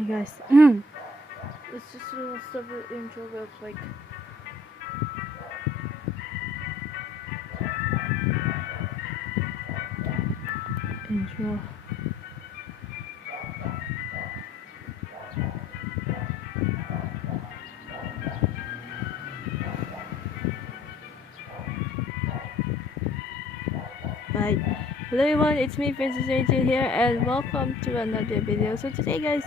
Hey guys, let's just do a separate intro real quick. Intro. Right. Hello everyone, it's me, Princess Angel here, and welcome to another video. So today, guys,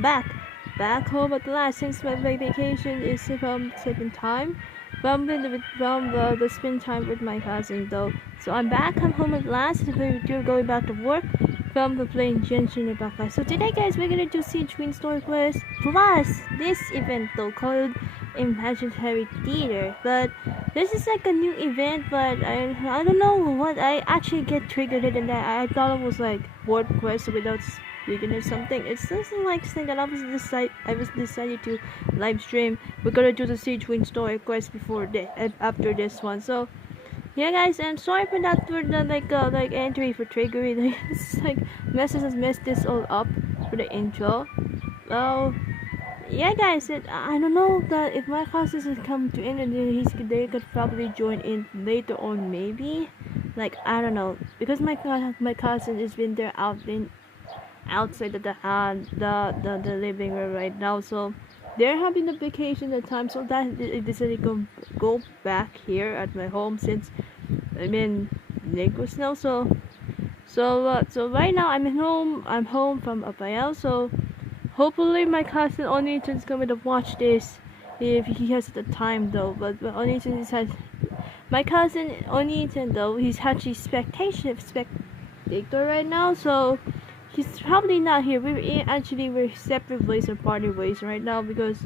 back home at last since my vacation is from second time from the spend time with my cousin though. So I'm back. I'm home at last. We're going back to work from the playing Genshin and Gacha. So today, guys, we're gonna do Signwinne story quest plus this event though called Imaginary Theater. But this is like a new event, but I don't know what I actually get triggered it, and I thought it was like word quest without speaking or something. It's something like saying that I was decided to live stream. We're gonna do the Signwinne story quest after this one. So yeah, guys, I'm sorry for that for the like entry for triggering. It's like messed this all up for the intro. Well, yeah, guys, I don't know that if my classes has come to end, and then they could probably join in later on, maybe. Like I don't know, because my cousin has been there outside of the living room right now, so they're having a vacation at time, so that they decided to go back here at my home since I'm in Lagos now. So right now I'm home from Apayal, so hopefully my cousin oni-chan's coming to watch this if he has the time though. But oni-chan has my cousin oni-chan though, he's actually spectator right now, so he's probably not here. We're separate ways or party ways right now because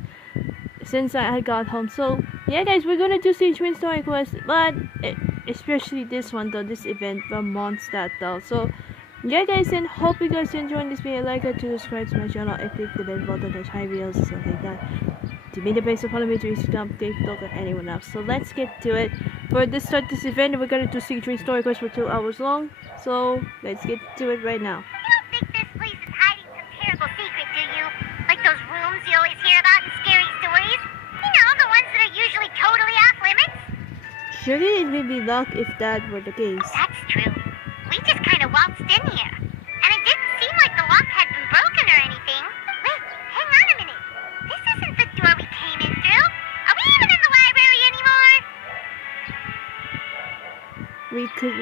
since I got home. So yeah, guys, we're gonna do Signwinne story quest, but especially this one though, this event from Mondstadt though. So yeah, guys, and hope you guys enjoying this video. Like it to subscribe to my channel and click the bell button to high videos and stuff like that to be the best of follow me to Instagram, TikTok, or anyone else. So let's get to it. For this this event, we're gonna do Signwinne story quest for 2 hours long. So let's get to it right now. You don't think this place is hiding some terrible secret, do you? Like those rooms you always hear about in scary stories? You know, the ones that are usually totally off limits? Surely it would be luck if that were the case. That's true. We just kind of waltzed in here. And it didn't seem like the lock had been broken or anything. Wait, hang on a minute. This isn't the door we came in through. Are we even in the library anymore? We could,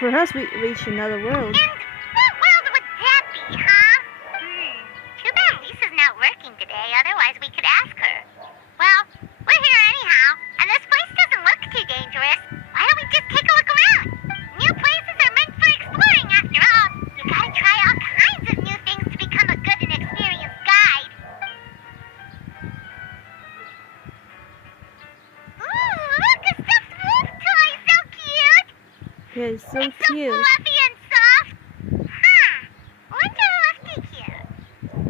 perhaps we reach another world. And what world would that be, huh? Too bad Lisa's not working today, otherwise we could ask her. Well, we're here anyhow, and this place doesn't look too dangerous. Why don't we just take a look around? New places are meant for exploring, after all. You gotta try all kinds of new things to become a good and experienced guide. Ooh, look, a stuffed wolf toy, so cute! Yeah, it's so It's so cute. fluffy and soft. Huh. Wonder who left it here.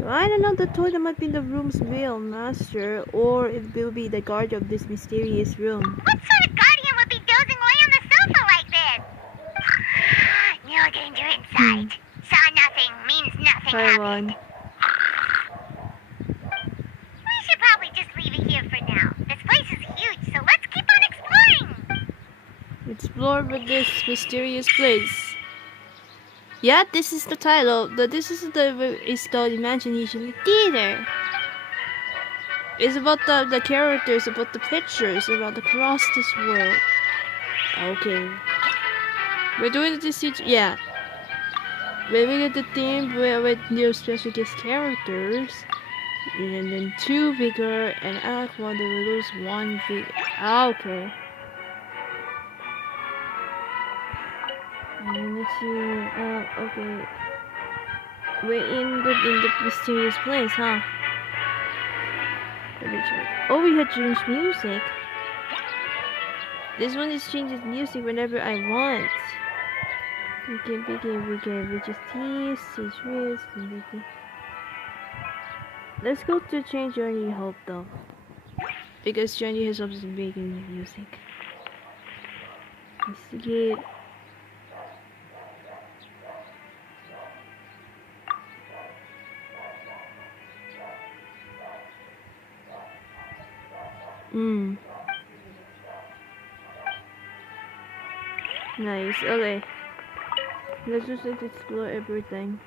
I don't know, the toy that might be the room's real master, or it will be the guard of this mysterious room. What sort of guardian would be dozing away on the sofa like this? No danger in sight. Saw nothing means nothing Hi, happened. Ron. We should probably just leave it here for now. This place is huge, so let's keep on exploring. Explore with this mysterious place. Yeah, this is the title. It's called Imagination Theater. It's about the characters, about the pictures, about across this world. Okay. We're doing this yeah. We're doing the theme with new special guest characters. And then 2 vigor and act 1 they will lose 1 vigor. Okay. And let's see, okay. We're in the mysterious place, huh? Let me check. Oh, we had changed music. This one is changing music whenever I want. We just tease, risk, and we can. Let's go to change Journey Hope though. Because Journey has also been making music. Investigate. Hmm. Nice. Okay. Let's just explore everything.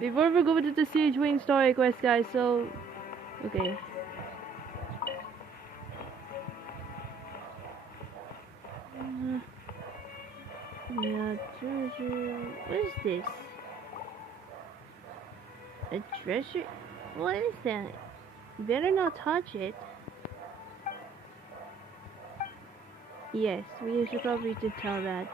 Before we go into the Signwinne story quest, guys, so okay. Yeah, treasure. What is this? A treasure? What is that? Better not touch it. Yes, we should probably to tell that.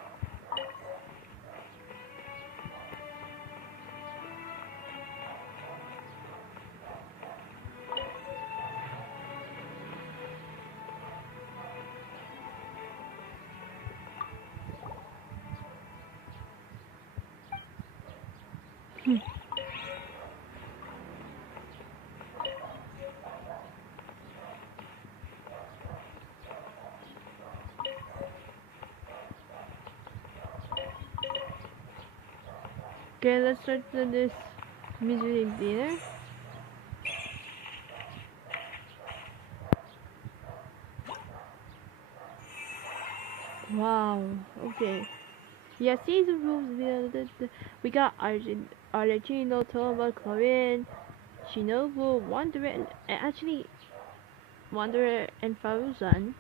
Okay, let's start with this music dinner. Wow. Okay. Yeah, season rules. We got Argentino, Toma, Corinne, Shinobu, Wanderer, and actually Wanderer and Faruzan.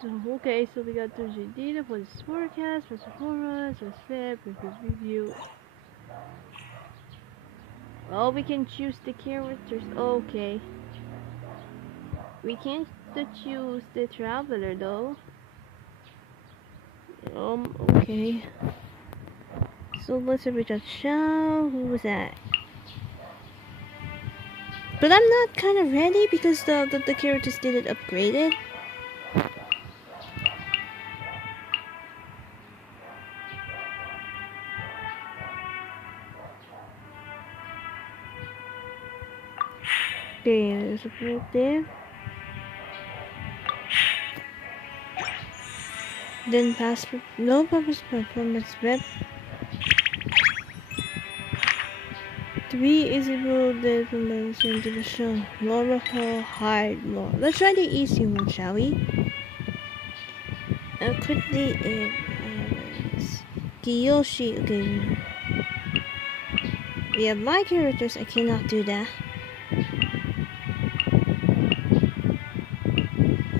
So okay, so we got Argentina for this forecast, for Sephora, for Slip, for this review. Oh, we can choose the characters. Okay. We can't choose the traveler though. Okay. So let's reach out. Shao. Who was that? But I'm not kind of ready because the characters didn't upgrade it. Okay, there's a book there. Then passport. No purpose performance web. 3 easy road that promotes into the show. Lower hall, hard more. Let's try the easy one, shall we? Quickly it Kiyoshi. Okay. We have my characters. I cannot do that.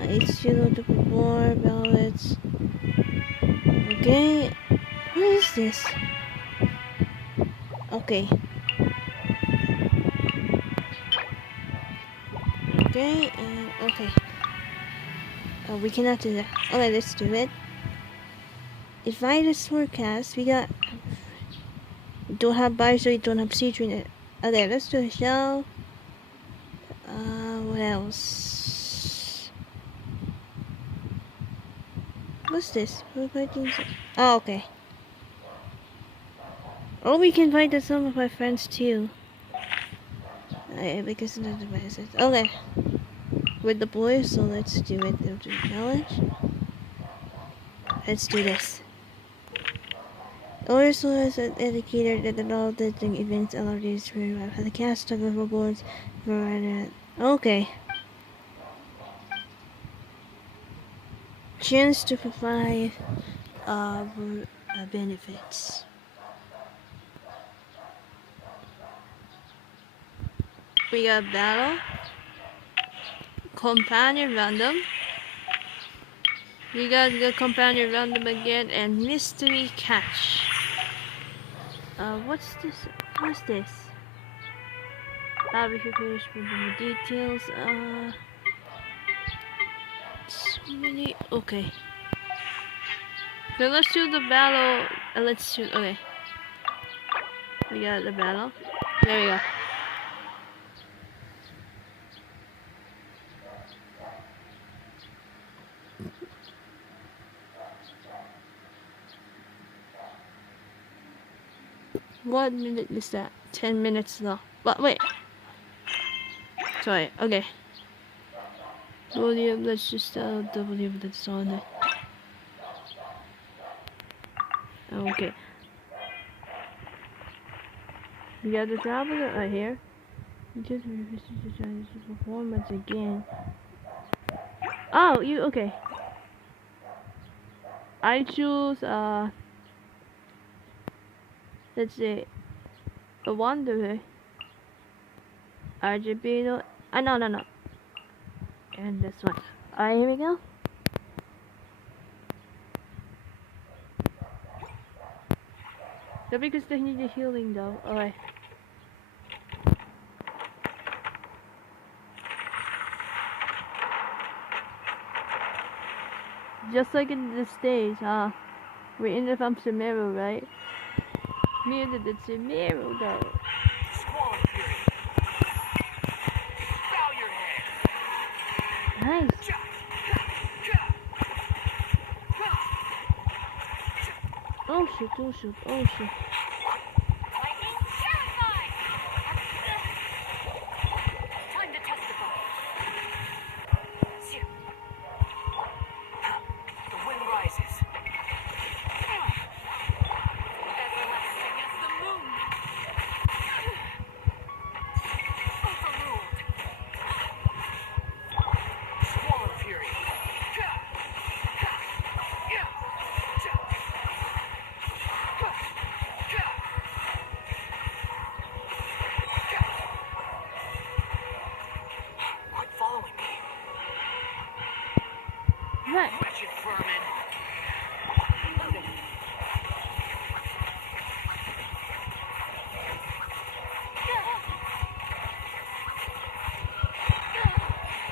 It's you know to perform ballads. Okay. What is this? Okay. Okay, and okay. We cannot do that. Okay, let's do it. Invite us forecast. We got. Don't have bars, so we don't have siege in it. Okay, let's do a shell. What else? What's this? Oh, okay. Oh, we can invite some of my friends too. Because of the devices. Okay. With the boys, so let's do it. Do the challenge. Let's do this. Also, as an indicator that all the events allow these to arrive at the cast of boards for okay. Chance to provide benefits. We got battle, companion random. We got the companion random again and mystery catch. What's this? What's this? We should finish with the details. So many. Okay. So let's do the battle. Let's do. Okay. We got the battle. There we go. What minute is that? 10 minutes now. But wait. Sorry. Okay. Volume. Let's just the volume that's on it. Okay. You got the traveler right here. You just revisit the Chinese performance again. Oh, you okay? I choose let's see, the Wanderer, Argentino. No. And this one. Alright, here we go. No, because they need the healing though. Alright. Just like in the stage, we're in the Samero, right? Near the Samero though. Nice. Oh shit. Time to testify. The wind rises. Everlasting as the moon. Overruled. Squall of fury. Quit following me. Right. Wretched vermin.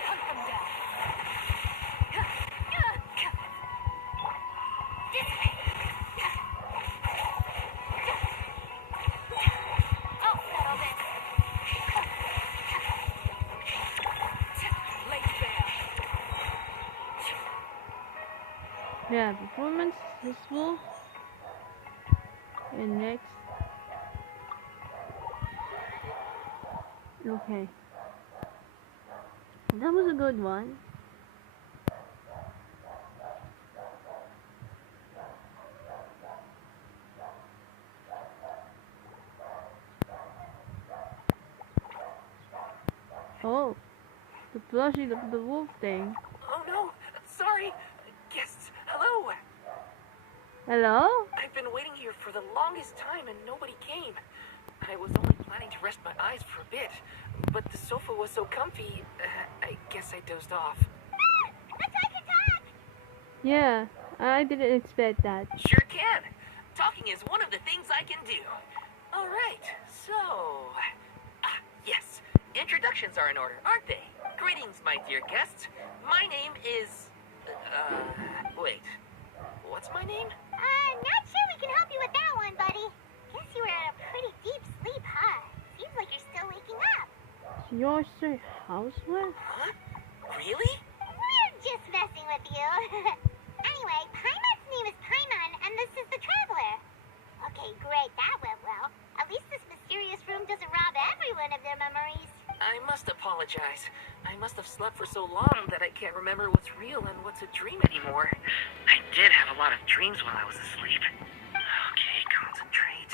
Hunt them down. I'll settle this. Lay bare. Yeah, performance successful. And next. Okay. That was a good one. Oh, the plushie of the wolf thing. Oh no, sorry. Guests, hello. Hello? I've been waiting here for the longest time and nobody came. I was only planning to rest my eyes for a bit, but the sofa was so comfy, I guess I dozed off. Yeah, I didn't expect that. Sure can. Talking is one of the things I can do. All right, so... yes, introductions are in order, aren't they? Greetings, my dear guests. My name is... wait. What's my name? Not sure we can help you with that one, buddy. Guess you were in a pretty deep sleep, huh? Seems like you're still waking up. You're Sir Housewife? Huh? Really? We're just messing with you. Anyway, Paimon's name is Paimon, and this is the Traveler. Okay, great, that went well. At least this mysterious room doesn't rob everyone of their memories. I must apologize. I must have slept for so long that I can't remember what's real and what's a dream anymore. I did have a lot of dreams while I was asleep. Okay, concentrate.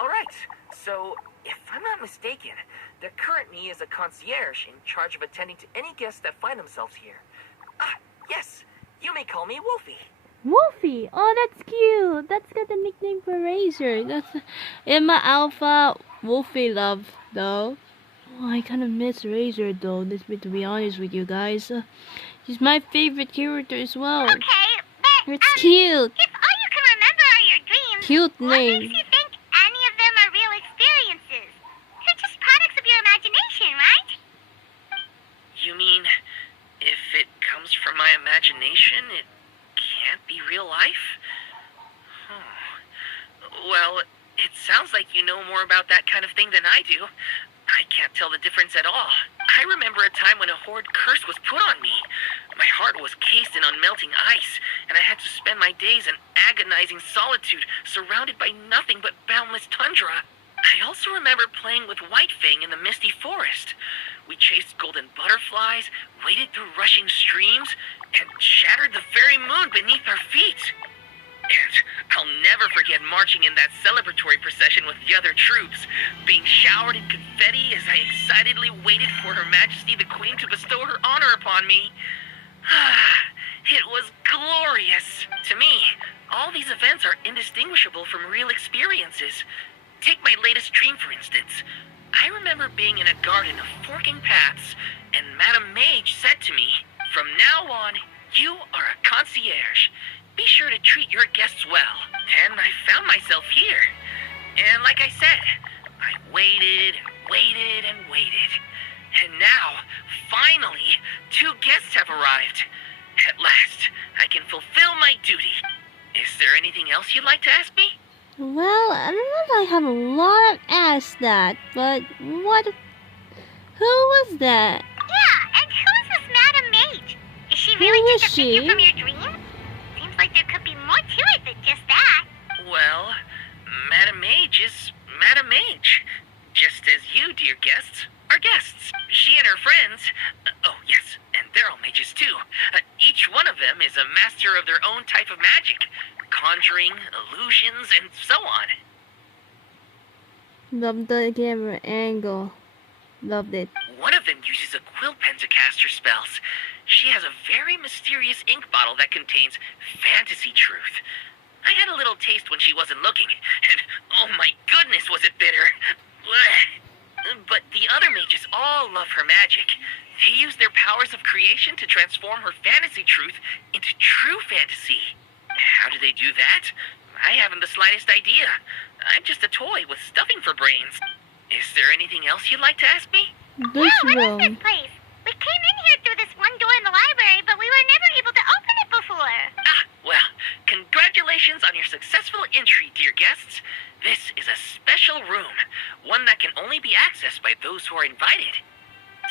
All right. So, if I'm not mistaken, the current me is a concierge in charge of attending to any guests that find themselves here. Yes. You may call me Wolfie. Wolfie! Oh, that's cute! That's got the nickname for Razor. That's Emma Alpha Wolfie love, though. Oh, I kind of miss Razor, though, to be honest with you guys. She's my favorite character as well. Okay, but, It's cute! if all you can remember are your dreams, Cute what name. makes you think any of them are real experiences? They're just products of your imagination, right? You mean, if it comes from my imagination, it can't be real life? Well, it sounds like you know more about that kind of thing than I do. I can't tell the difference at all. I remember a time when a horrid curse was put on me. My heart was cased in unmelting ice, and I had to spend my days in agonizing solitude, surrounded by nothing but boundless tundra. I also remember playing with Whitefang in the misty forest. We chased golden butterflies, waded through rushing streams, and shattered the very moon beneath our feet. And I'll never forget marching in that celebratory procession with the other troops, being showered in confetti as I excitedly waited for Her Majesty the Queen to bestow her honor upon me. It was glorious. To me, all these events are indistinguishable from real experiences. Take my latest dream, for instance. I remember being in a garden of forking paths, and Madame Mage said to me, "From now on, you are a concierge. Be sure to treat your guests well." And I found myself here. And like I said, I waited and waited and waited. And now, finally, 2 guests have arrived. At last, I can fulfill my duty. Is there anything else you'd like to ask me? Well, I don't know if I have a lot of asked that, but what? Who was that? Yeah, and who is this Madam Mage? Is she Who really is just a figure she? from your dream? Seems like there could be more to it than just that. Well, Madame Mage is Madame Mage. Just as you, dear guests, are guests. She and her friends, oh yes, and they're all mages too. Each one of them is a master of their own type of magic. Conjuring, illusions, and so on. Loved the camera angle. Loved it. One of them uses a quill pen to cast her spells. She has a very mysterious ink bottle that contains fantasy truth. I had a little taste when she wasn't looking, and oh my goodness was it bitter. Blech. But the other mages all love her magic. They use their powers of creation to transform her fantasy truth into true fantasy. How do they do that? I haven't the slightest idea. I'm just a toy with stuffing for brains. Is there anything else you'd like to ask me? This What is room. this place? We came in here through this one door in the library, but we were never able to open it before. Well, congratulations on your successful entry, dear guests. This is a special room, one that can only be accessed by those who are invited.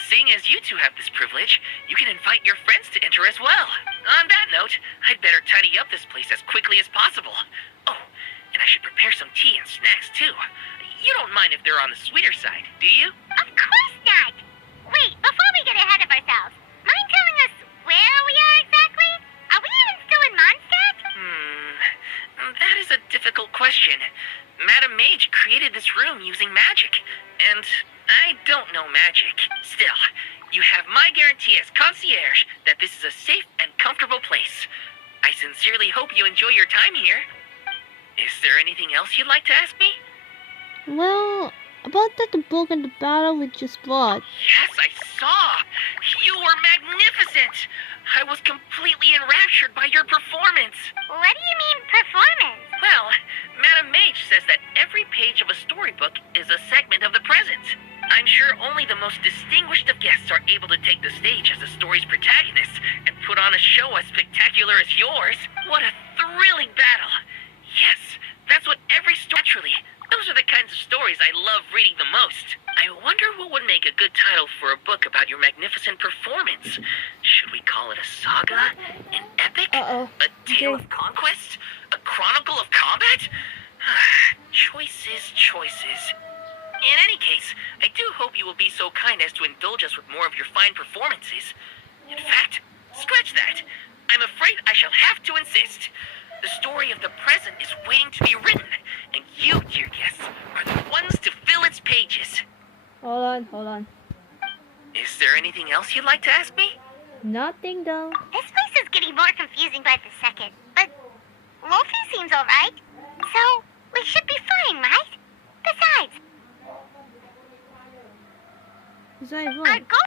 Seeing as you two have this privilege, you can invite your friends to enter as well. On that note, I'd better tidy up this place as quickly as possible. Oh, and I should prepare some tea and snacks too. You don't mind if they're on the sweeter side, do you? Of course not. Wait, before we get ahead of ourselves, mind telling us where we are exactly? Are we even still in Mondstadt? That is a difficult question. Madame Mage created this room using magic, and I don't know magic. Still, you have my guarantee as concierge that this is a safe and comfortable place. I sincerely hope you enjoy your time here. Is there anything else you'd like to ask me? Well, about the book and the battle we just fought. Yes, I saw. You were magnificent. I was completely enraptured by your performance. What do you mean, performance? Well, Madame Mage says that every page of a storybook is a segment of the present. I'm sure only the most distinguished of guests are able to take the stage as the story's protagonists and put on a show as spectacular as yours. What a thrilling battle. Yes, that's what every story... Naturally, those are the kinds of stories I love reading the most. I wonder what would make a good title for a book about your magnificent performance. Should we call it a saga? An epic? Uh-oh. A tale Okay. of conquest? A chronicle of combat? Choices, choices. In any case, I do hope you will be so kind as to indulge us with more of your fine performances. In fact, scratch that. I'm afraid I shall have to insist. The story of the present is waiting to be written, and you, dear guests, are the ones to fill its pages. Hold on. Is there anything else you'd like to ask me? Nothing though. This place is getting more confusing by the second, but Wolfie seems alright. So, we should be fine, right? Besides, Besides our what? goal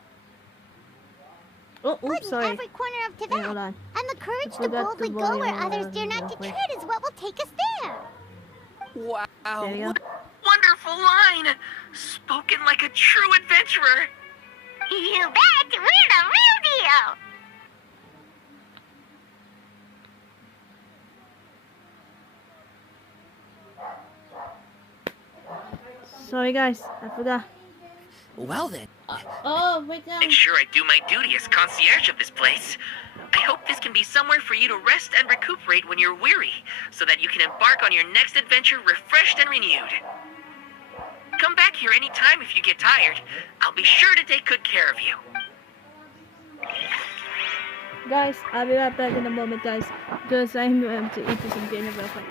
Oh, Put oops, in sorry. every corner of Wait, Tibet. hold on. And the courage I to forgot boldly the go where volume. others dare not to Wait. tread is what will take us there. Wow, There you go. what a wonderful line! Spoken like a true adventurer. You bet! We're the real deal! Sorry guys, I forgot. Well then. Oh, wait down. Make sure I do my duty as concierge of this place. I hope this can be somewhere for you to rest and recuperate when you're weary, so that you can embark on your next adventure refreshed and renewed. Come back here anytime if you get tired. I'll be sure to take good care of you. Guys, I'll be right back in a moment, guys. Because I'm to eat some dinner real quick.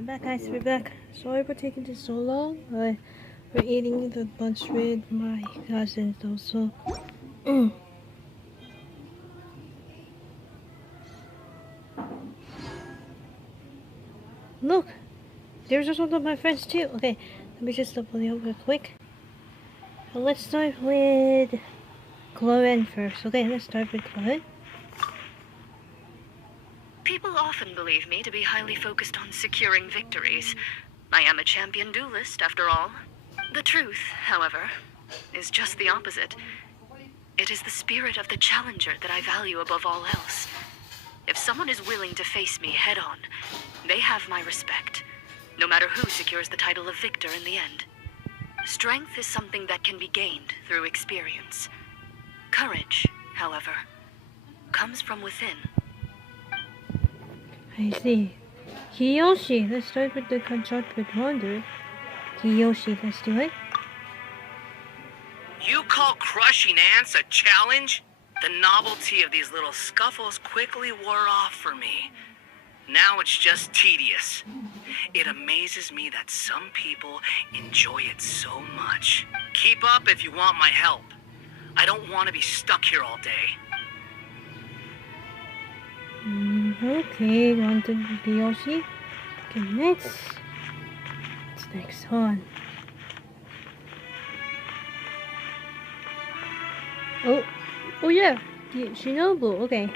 we're back, guys. We're back. Sorry for taking this so long. We're eating the lunch with my cousins also. Look, there's also one of my friends too. Okay, let me just double it real quick. So let's start with Chloe first. Okay, let's start with Chloe. People often believe me to be highly focused on securing victories. I am a champion duelist, after all. The truth, however, is just the opposite. It is the spirit of the challenger that I value above all else. If someone is willing to face me head-on, they have my respect, no matter who secures the title of victor in the end. Strength is something that can be gained through experience. Courage, however, comes from within. I see. Kiyoshi, let's start with the contract with Wonder. Kiyoshi, let's do it. You call crushing ants a challenge? The novelty of these little scuffles quickly wore off for me. Now it's just tedious. It amazes me that some people enjoy it so much. Keep up if you want my help. I don't want to be stuck here all day. Okay, on to Kiyoshi. Okay, next. What's next one? Oh yeah, Shinobu. Okay.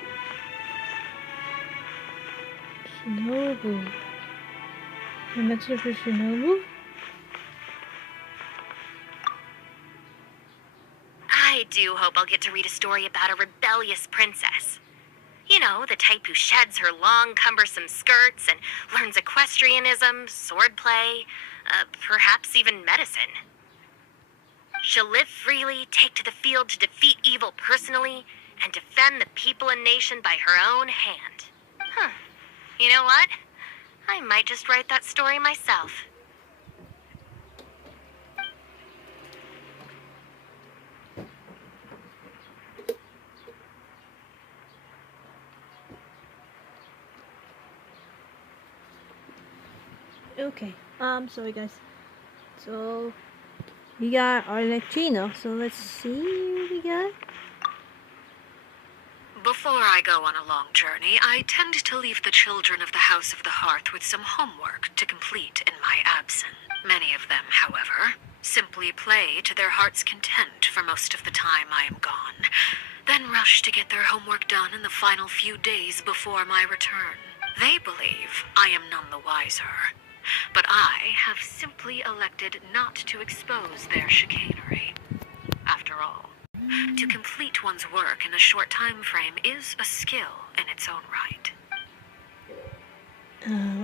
Shinobu. And that's it for Shinobu. I do hope I'll get to read a story about a rebellious princess. You know, the type who sheds her long, cumbersome skirts and learns equestrianism, swordplay, perhaps even medicine. She'll live freely, take to the field to defeat evil personally, and defend the people and nation by her own hand. Huh. You know what? I might just write that story myself. Okay. Sorry guys. So we got our Lectrino. So let's see what we got. Before I go on a long journey, I tend to leave the children of the House of the Hearth with some homework to complete in my absence. Many of them, however, simply play to their heart's content for most of the time I am gone, then rush to get their homework done in the final few days before my return. They believe I am none the wiser, but I have simply elected not to expose their chicanery. After all, to complete one's work in a short time frame is a skill in its own right.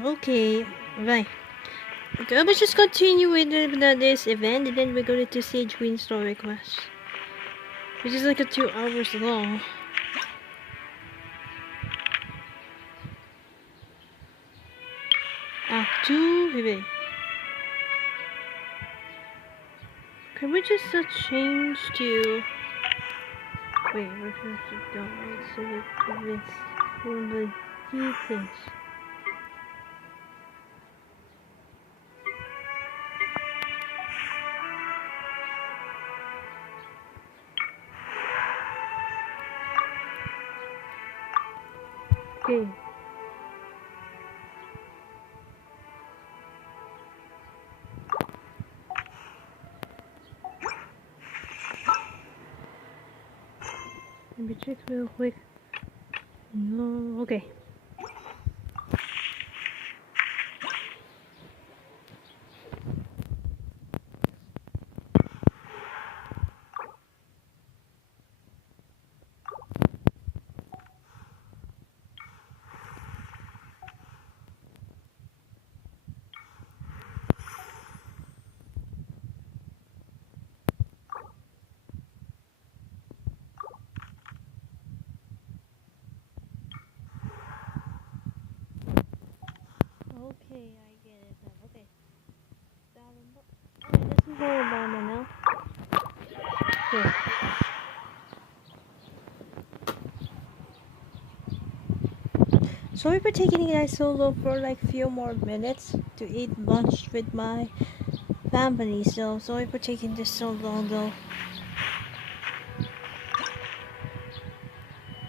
Okay, right. Okay, let's just continue with this event, and then we're going to Signwinne story quest, which is like a 2 hours long. Act 2, wait. Can we just change to... Wait, we're supposed to go so that it's for the details. Okay. Let me check real quick. No, okay. Sorry for taking it guys solo for like few more minutes to eat lunch with my family. So sorry for taking this so long though.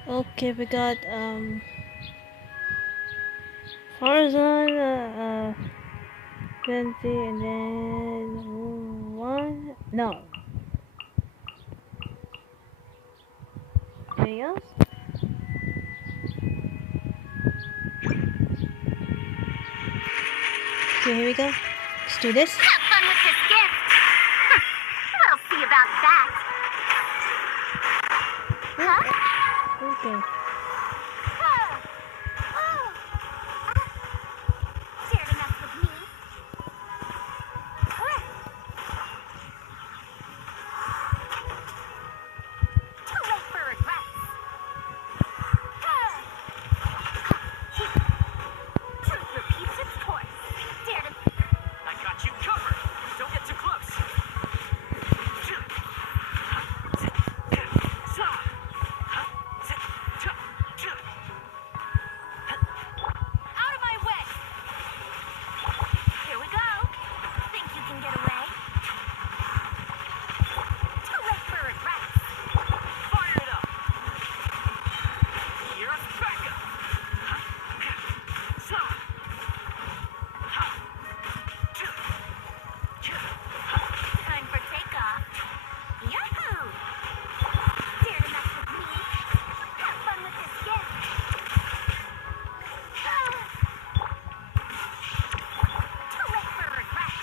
Okay, we got Horizon 20 and then one. No. Anything else? Okay, here we go. Let's do this. Have fun with this gift. We'll see about that. Huh? Okay. Dare to mess with me? Too late for regrets. Truth repeats its course. Dare to... I got you covered. Don't get too close. Out of my way! Here we go. Think you can get away? Too late for regrets. Fire it up. Here's backup. Time for takeoff. Yahoo! Dare to mess with me? Have fun with this gift. Too late for regrets.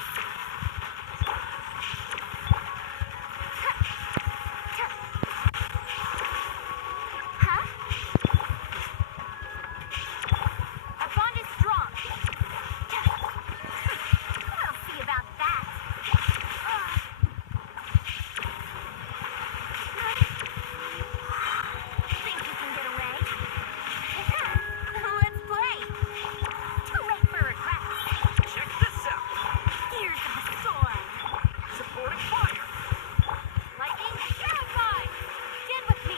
Huh? Our bond is strong. We'll see about that. Think you can get away? Let's play. Too late for regrets. Check this out. Gears of the storm. Supporting fire. Lightning, terrified. Stand with me.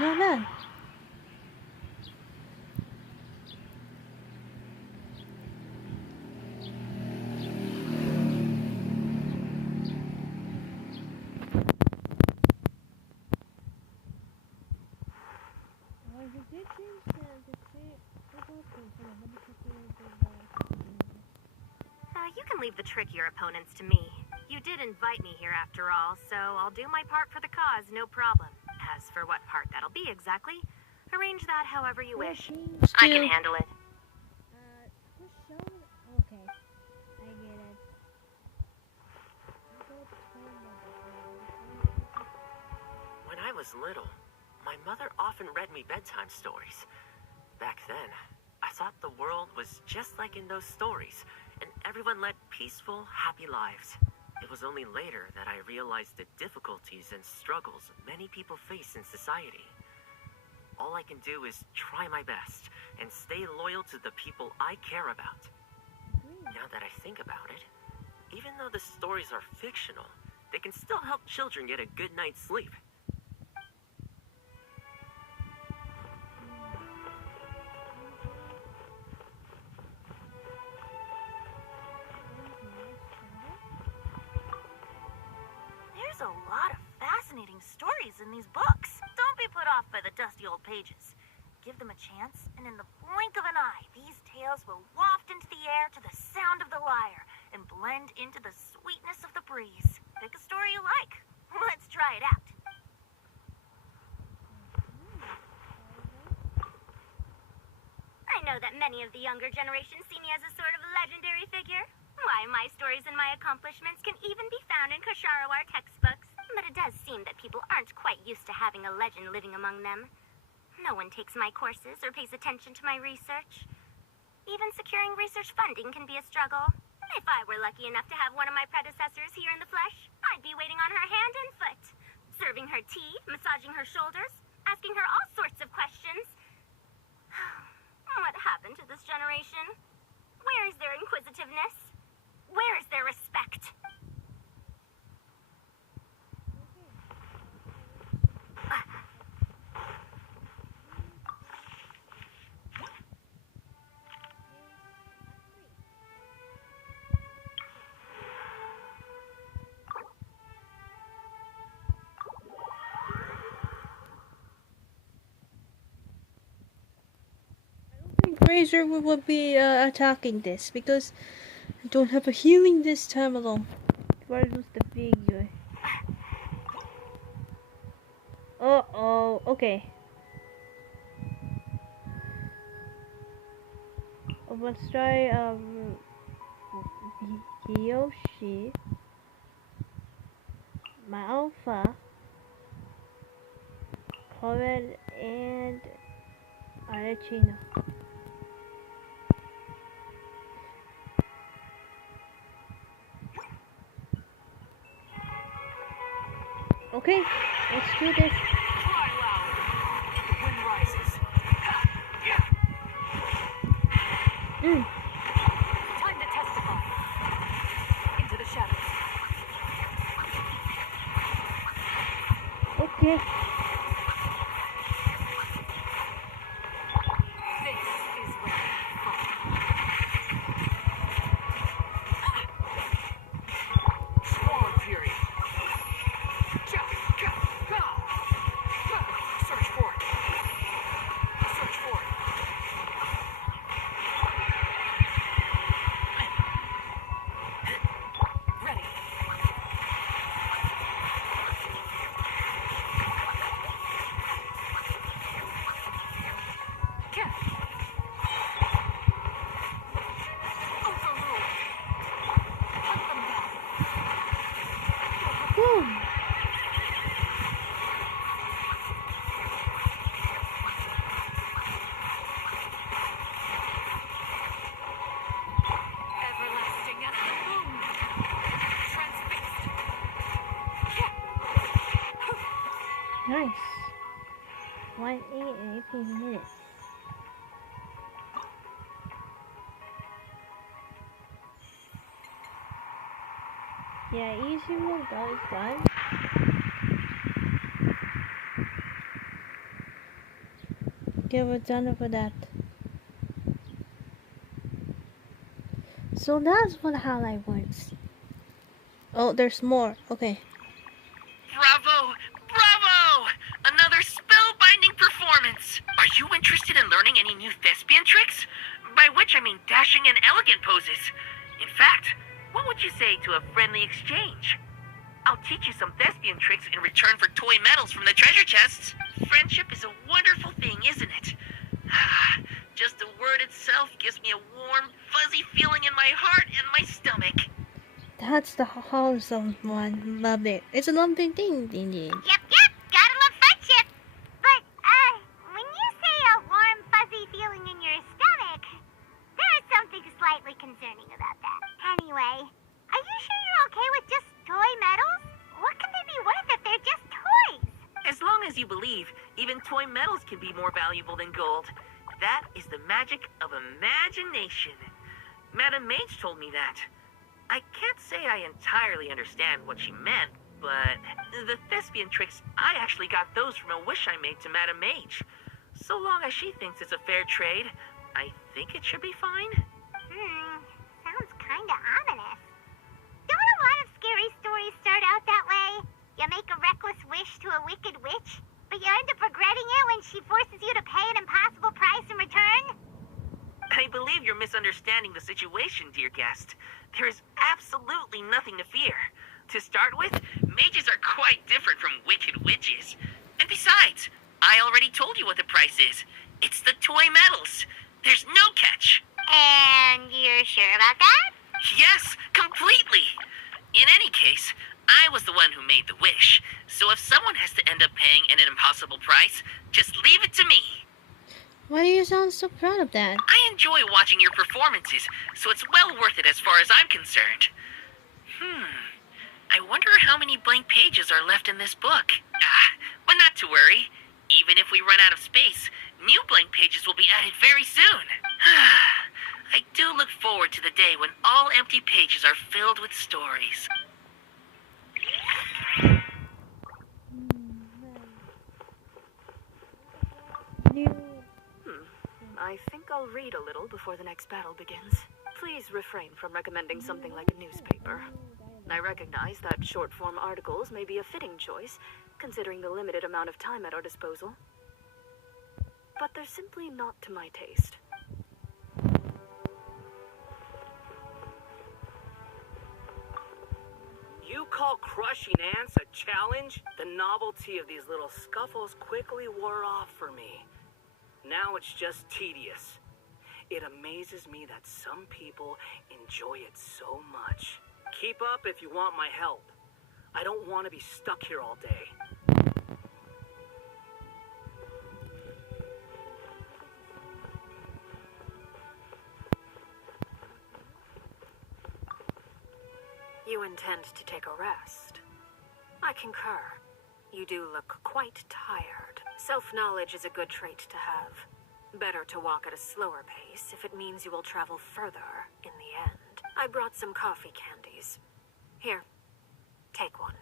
No, man. You can leave the trickier opponents to me. You did invite me here after all, so I'll do my part for the cause, no problem. As for what part that'll be exactly, arrange that however you wish. I can handle it. Okay, I get it. When I was little, my mother often read me bedtime stories. Back then, I thought the world was just like in those stories, and everyone led peaceful, happy lives. It was only later that I realized the difficulties and struggles many people face in society. All I can do is try my best and stay loyal to the people I care about. Now that I think about it, even though the stories are fictional, they can still help children get a good night's sleep. There's a lot of fascinating stories in these books. Don't be put off by the dusty old pages. Give them a chance, and in the blink of an eye, these tales will waft into the air to the sound of the lyre and blend into the sweetness of the breeze. Pick a story you like. Let's try it out. I know that many of the younger generation see me as a sort of legendary figure. Why, my stories and my accomplishments can even be found in Kasharawar textbooks. But it does seem that people aren't quite used to having a legend living among them. No one takes my courses or pays attention to my research. Even securing research funding can be a struggle. If I were lucky enough to have one of my predecessors here in the flesh, I'd be waiting on her hand and foot, serving her tea, massaging her shoulders, asking her all sorts of questions. What happened to this generation? Where is their inquisitiveness? Where is their Razor will be attacking this because I don't have a healing this time alone. Where was the figure? Oh, okay. Let's try Yoshi, my Alpha, Coven, and Arachino. Okay, let's do this. Cry loud. The wind rises. Time to testify. Into the shadows. Okay. This is where Swarm Fury. Search for it. Search for it. Ready. Catch. Overrule. Hunt them down. Boom. Everlasting as the moon. Transfixed. Nice. 1:08 and 18 minutes. Yeah, easy mode is done. Okay, we're done for that. So that's how that works. Oh, there's more. Okay. Bravo! Bravo! Another spellbinding performance! Are you interested in learning any new thespian tricks? By which I mean dashing and elegant poses. In fact, what would you say to a friendly exchange? I'll teach you some thespian tricks in return for toy medals from the treasure chests. Friendship is a wonderful thing, isn't it? Just the word itself gives me a warm, fuzzy feeling in my heart and my stomach. That's the wholesome one. Love it. It's a lovely thing, indeed. Yep, gotta love friendship. But, when you say a warm, fuzzy feeling in your stomach, there's something slightly concerning about that. Anyway, are you sure you're okay with just toy medals? What can they be worth if they're just toys? As long as you believe, even toy medals can be more valuable than gold. That is the magic of imagination. Madame Mage told me that. I can't say I entirely understand what she meant, but the thespian tricks, I actually got those from a wish I made to Madame Mage. So long as she thinks it's a fair trade, I think it should be fine. Sounds kinda ominous. Don't a lot of scary stories start out that way? You make a reckless wish to a wicked witch, but you end up regretting it when she forces you to pay an impossible price in return? I believe you're misunderstanding the situation, dear guest. There is absolutely nothing to fear. To start with, mages are quite different from wicked witches. And besides, I already told you what the price is. It's the toy medals. There's no catch. And you're sure about that? Yes, completely. In any case, I was the one who made the wish. So if someone has to end up paying an impossible price, just leave it to me. Why do you sound so proud of that? I enjoy watching your performances, so it's well worth it as far as I'm concerned. I wonder how many blank pages are left in this book. But not to worry. Even if we run out of space, new blank pages will be added very soon. I do look forward to the day when all empty pages are filled with stories. I think I'll read a little before the next battle begins. Please refrain from recommending something like a newspaper. I recognize that short-form articles may be a fitting choice, considering the limited amount of time at our disposal. But they're simply not to my taste. call crushing ants a challenge? The novelty of these little scuffles quickly wore off for me. Now it's just tedious. It amazes me that some people enjoy it so much. Keep up if you want my help. I don't want to be stuck here all day. You intend to take a rest? I concur. You do look quite tired. Self-knowledge is a good trait to have. Better to walk at a slower pace if it means you will travel further in the end. I brought some coffee candies. Here, take one.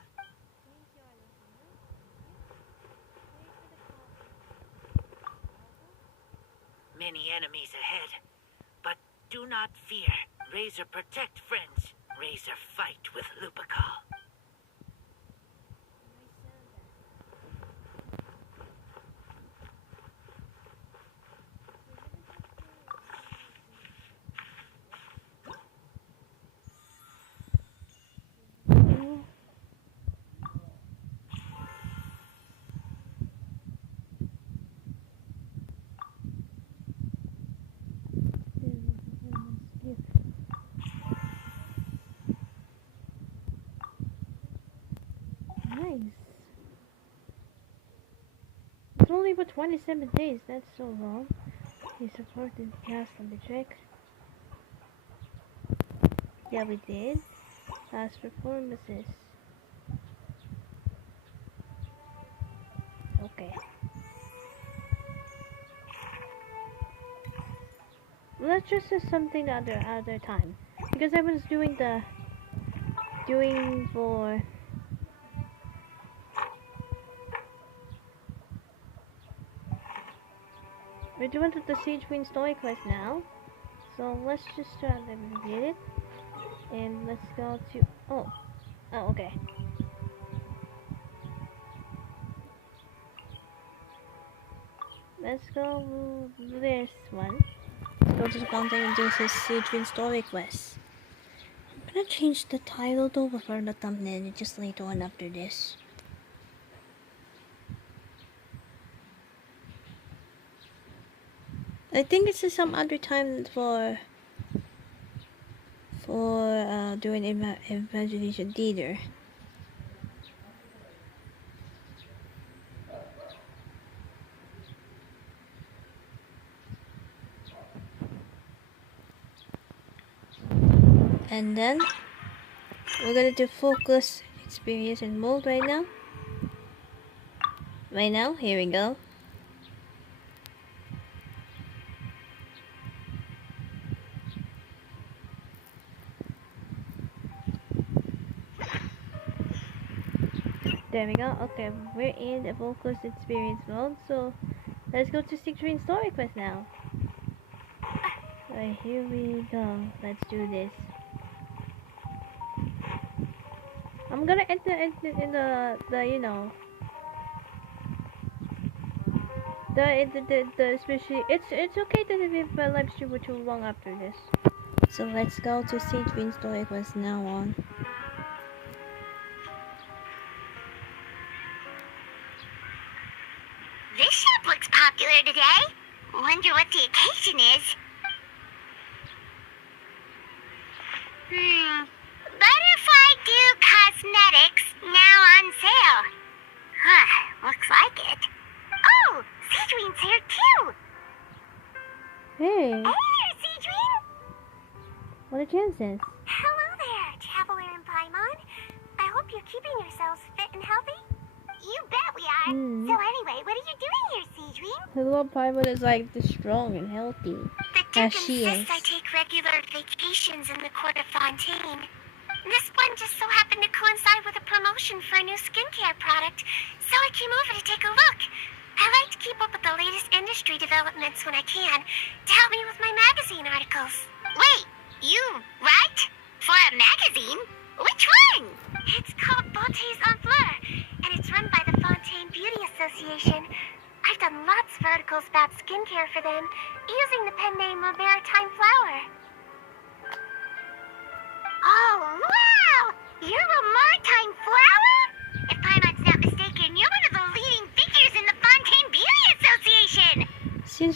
Many enemies ahead, but do not fear. Razor protect friends. Razor fight with Lupical. Nice. It's only for 27 days, that's so long. He supported cast on the trick. Yeah, we did. Last performances. Okay. Let's just do something other time. Because I was doing for we're doing the Signwinne story quest now. So let's just try to get it. And let's go to oh okay. Let's go this one. Let's go to the Fontaine and do his Signwinne story quest. I'm gonna change the title though for the thumbnail just later on after this. I think this is some other time for doing imagination theater. And then we're gonna do focus experience and mode right now. Here we go. There we go. Okay, we're in the focus experience mode, so let's go to Signwinne story quest now. Alright, here we go. Let's do this. I'm gonna enter in the you know the especially it's okay to leave my live stream for too long after this. So let's go to Signwinne story quest now on. This shop looks popular today. Wonder what the occasion is. Butterfly Dew Cosmetics now on sale. Huh, looks like it. Oh, Signwinne's here too. Hey, Hey there, Signwinne. what are chances? Hello there, Traveler and Paimon. I hope you're keeping yourselves fit and healthy. You bet we are. Hmm. So anyway, what are you doing here, Signwinne? Hello, Paimon is like strong and healthy. The As Duke she insists is. I take regular vacations in the court of Fontaine. This one just so happened to coincide with a promotion for a new skincare product, so I came over to take a look. I like to keep up with the latest industry developments when I can, to help me with my magazine articles. Wait, you write? For a magazine? Which one? It's called Beautés en Fleur, and it's run by the Fontaine Beauty Association. I've done lots of articles about skincare for them, using the pen name of Maritime Flower. Oh, wow! You're a Maritime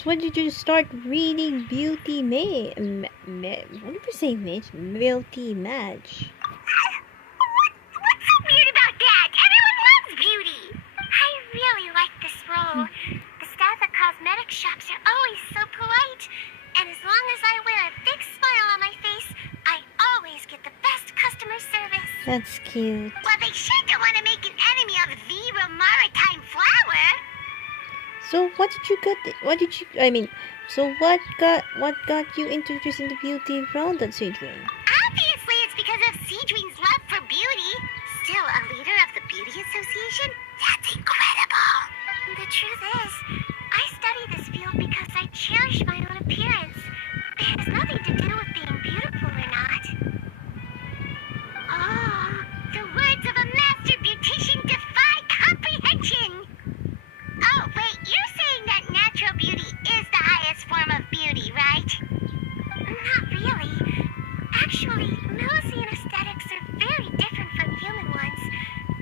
when did you start reading Beauty what did we say, Mitch? Beauty Match. What's so weird about that? Everyone loves beauty. I really like this role. The staff at cosmetic shops are always so polite. And as long as I wear a big smile on my face, I always get the best customer service. That's cute. Well, they sure don't want to make an enemy of the maritime flower. So what got you introduced into beauty around that Signwinne? Obviously, it's because of Signwinne's love for beauty. Still a leader of the Beauty Association? That's incredible. The truth is, I study this field because I cherish my own appearance. It has nothing to do with being beautiful or not. Oh, the words of a master beautician defy comprehension. Oh, wait, you're saying that natural beauty is the highest form of beauty, right? Not really. Actually, Melusine aesthetics are very different from human ones.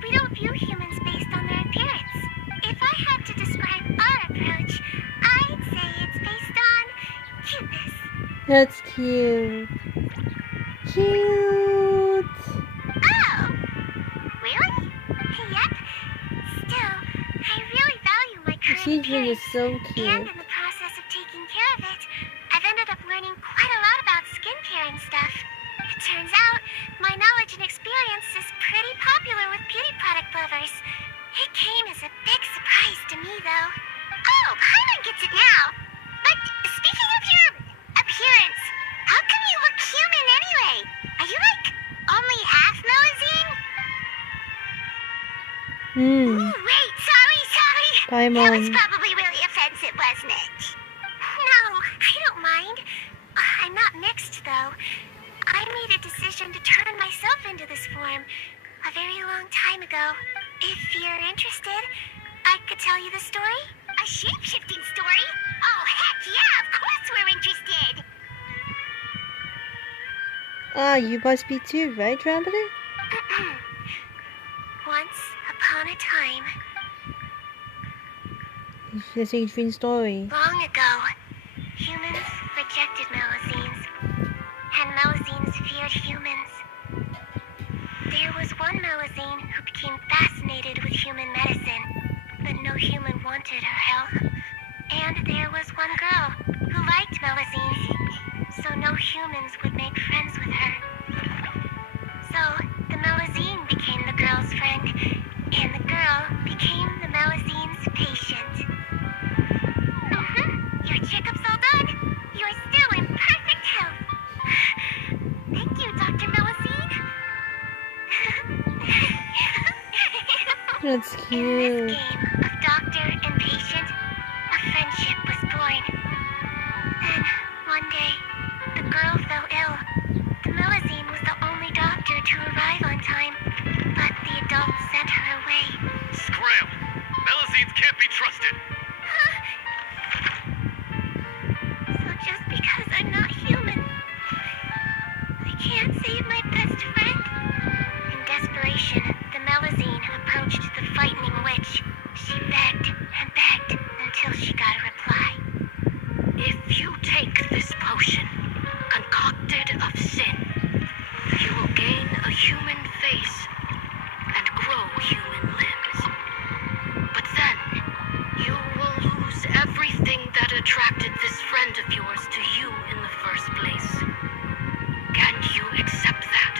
We don't view humans based on their appearance. If I had to describe our approach, I'd say it's based on cuteness. That's cute. Cute. Oh, really? Yep. Still, I really value my current Signwinne is appearance. so And cute. in the process of taking care of it, I've ended up learning quite a lot about skincare and stuff. It turns out, my knowledge and experience is pretty popular with beauty product lovers. It came as a big surprise to me, though. Oh, Paimon gets it now. But speaking of your appearance, how come you look human anyway? Are you like only half Melusine? Ooh, wait, sorry. That was Paimon. probably really offensive, wasn't it? No, I don't mind. I'm not mixed, though. I made a decision to turn myself into this form a very long time ago. If you're interested, I could tell you the story. A shape-shifting story? Oh, heck yeah, of course we're interested. You must be too, right, Trampoline? Once upon a time, It's the Signwinne story. long ago, humans rejected Melusines, and Melusines feared humans. There was one Melusine who became fascinated with human medicine, but no human wanted her help. And there was one girl who liked Melusines, so no humans would make friends with her. So the Melusine became the girl's friend, and the girl became the Melusine's patient. Your checkup's all done. You're still in perfect health. Thank you, Dr. Melusine. That's In this cute. game of doctor and patient, a friendship was born. Then, one day, the girl fell ill. The Melusine was the only doctor to arrive on time, but the adults sent her away. Scram! Melusines can't be trusted! So just because I'm not human, I can't save my best friend? In desperation, the Melusine approached the frightening witch. She begged and begged until she got a reply. If you take this potion, concocted of sin, you will gain a human face and grow human limbs. But then, you will lose everything that attracted this friend of yours to you in the first place. Can you accept that?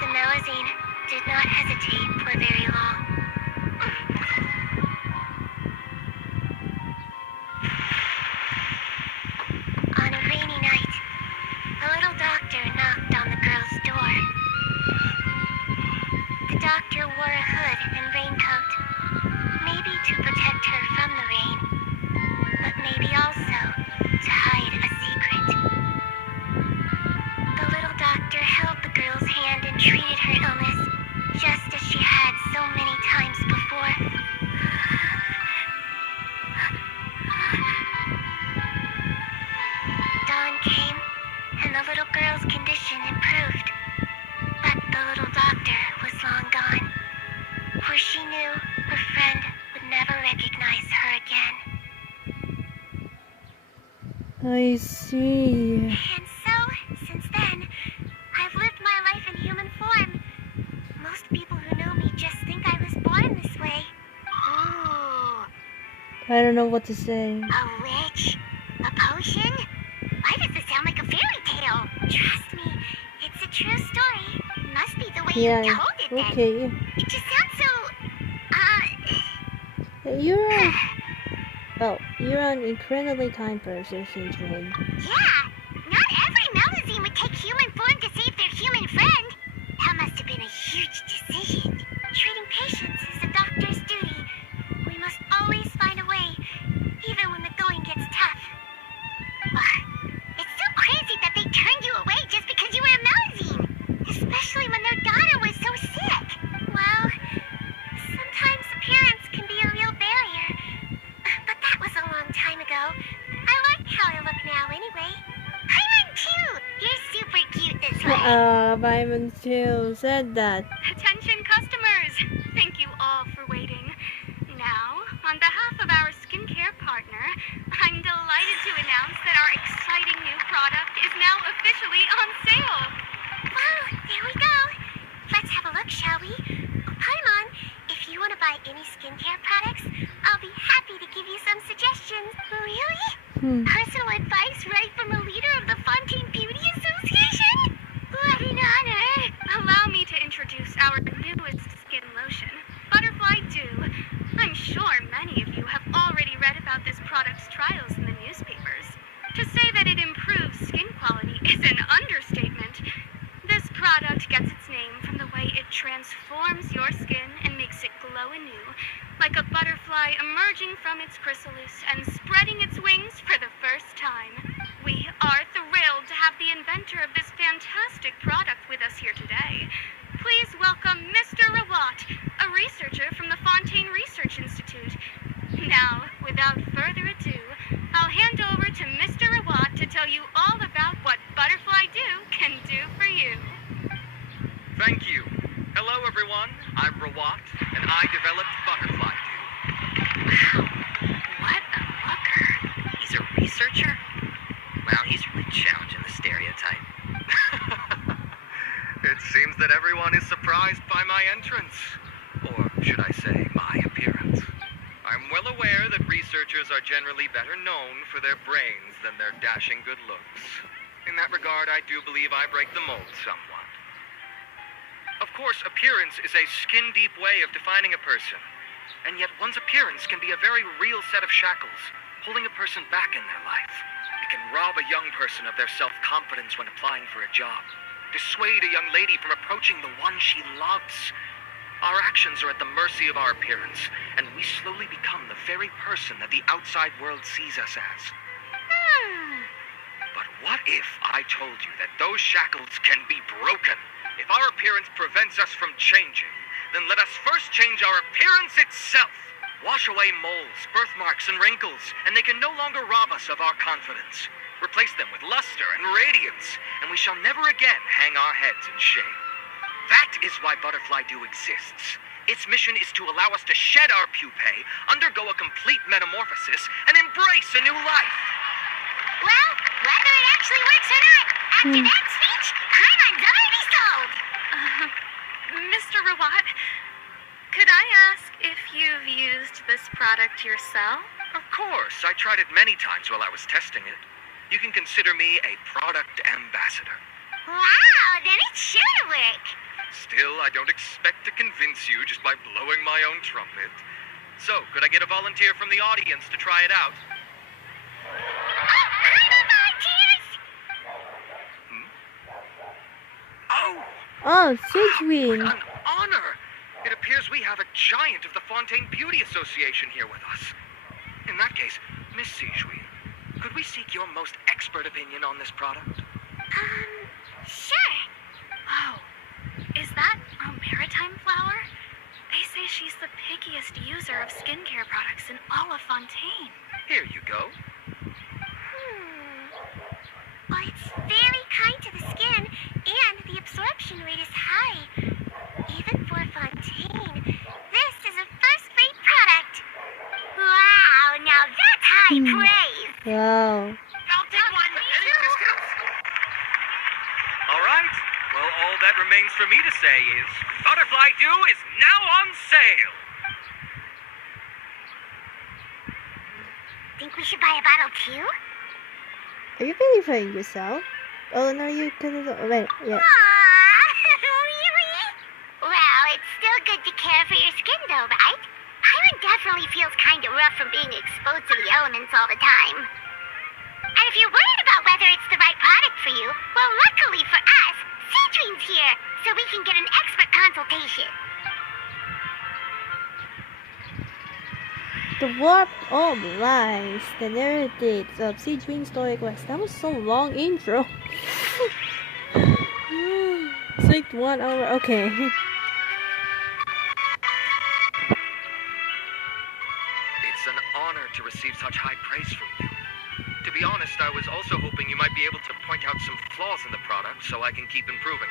The Melusine did not hesitate for very long. On a rainy night, a little doctor knocked on the girl's door. The doctor wore a hood and raincoat, maybe to protect her from the rain, but maybe also to hide a secret. The little doctor held the girl's hand and treated her illness, just as she had so many times before. Dawn came, and the little girl's condition improved. But the little doctor was long gone, for she knew her friend would never recognize her again. I see. And so, since then, I've lived my life in human form. Most people who know me just think I was born this way. Ooh, I don't know what to say. a witch? A potion? Why does this sound like a fairy tale? Trust me, it's a true story. Must be the way Yeah, you told it then. okay. It just sounds so, You're an incredibly kind person, Signwinne. yeah. Not every Melazine would take human form to save their human friend. That must have been a huge decision. Treating patients is a doctor's duty. We must always find a way, even when the going gets tough. It's so crazy that they turned you away just because you were a Melazine. Especially when their daughter was so sick. Well, sometimes appearance can be a real barrier. But that was a long time ago. I like how I look now anyway. Paimon too! You're super cute this way. Paimon too said that. Attention customers! Thank you all for waiting. Now, on behalf of our skincare partner, I'm delighted to announce that our exciting new product is now officially on sale. Wow, there we go. Let's have a look, shall we? Paimon, if you want to buy any skincare products, I'll be happy to give you some suggestions. Really? Hmm. Personal advice right from a leader of the Fontaine Beauty Association? What an honor! Allow me to introduce our newest skin lotion, Butterfly Dew. I'm sure many of you have already read about this product's trials in the newspapers. To say that it improves skin quality is an understatement. This product gets its name from the way it transforms your skin and makes it glow anew, like a butterfly emerging from its chrysalis and spreading its wings for the first time. We are thrilled to have the inventor of this fantastic product with us here today. Please welcome Mr. Rawat, a researcher from the Fontaine Research Institute. Now, without further ado, I'll hand over to Mr. Rawat to tell you all about what Butterfly Dew can do for you. Thank you. Hello, everyone. I'm Rawat, and I developed Butterfly Dew. Wow, what a looker. He's a researcher? Wow, he's really challenging the stereotype. It seems that everyone is surprised by my entrance. Or should I say, my appearance. I'm well aware that researchers are generally better known for their brains than their dashing good looks. In that regard, I do believe I break the mold somewhat. Of course, appearance is a skin-deep way of defining a person. And yet one's appearance can be a very real set of shackles, holding a person back in their life. It can rob a young person of their self-confidence when applying for a job, dissuade a young lady from approaching the one she loves. Our actions are at the mercy of our appearance, and we slowly become the very person that the outside world sees us as. But what if I told you that those shackles can be broken? If our appearance prevents us from changing, then let us first change our appearance itself. Wash away moles, birthmarks, and wrinkles, and they can no longer rob us of our confidence. Replace them with luster and radiance, and we shall never again hang our heads in shame. That is why Butterfly Dew exists. Its mission is to allow us to shed our pupae, undergo a complete metamorphosis, and embrace a new life. Well, whether it actually works or not, after that speech, Paimon's already sold. Mr. Rawat, could I ask if you've used this product yourself? Of course, I tried it many times while I was testing it. You can consider me a product ambassador. Wow, then it should work. Still, I don't expect to convince you just by blowing my own trumpet. So, could I get a volunteer from the audience to try it out? Paimon volunteers! Oh, What Signwinne. an honor! It appears we have a giant of the Fontaine Beauty Association here with us. In that case, Miss Signwinne, could we seek your most expert opinion on this product? Sure. Oh, is that a maritime flower? They say she's the pickiest user of skincare products in all of Fontaine. Here you go. Well, it's very kind to the skin, and the absorption rate is high. Even for Fontaine, this is a first-rate product. Wow, now that's high praise. Wow. Don't all that remains for me to say is, Butterfly Dew is now on sale! Think we should buy a bottle too? Are you verifying yourself? Oh no, you couldn't. Wait, yeah. Really? Well, it's still good to care for your skin though, right? Paimon definitely feels kinda rough from being exposed to the elements all the time. And if you're worried about whether it's the right product for you, well, luckily for us, Signwinne's here, so we can get an expert consultation. The warp all lies, the narratives of Signwinne story quest. That was so long intro. It's like 1 hour. Okay. It's an honor to receive such high praise from you. To be honest, I was also hoping you might be able to point out some flaws in the product so I can keep improving it.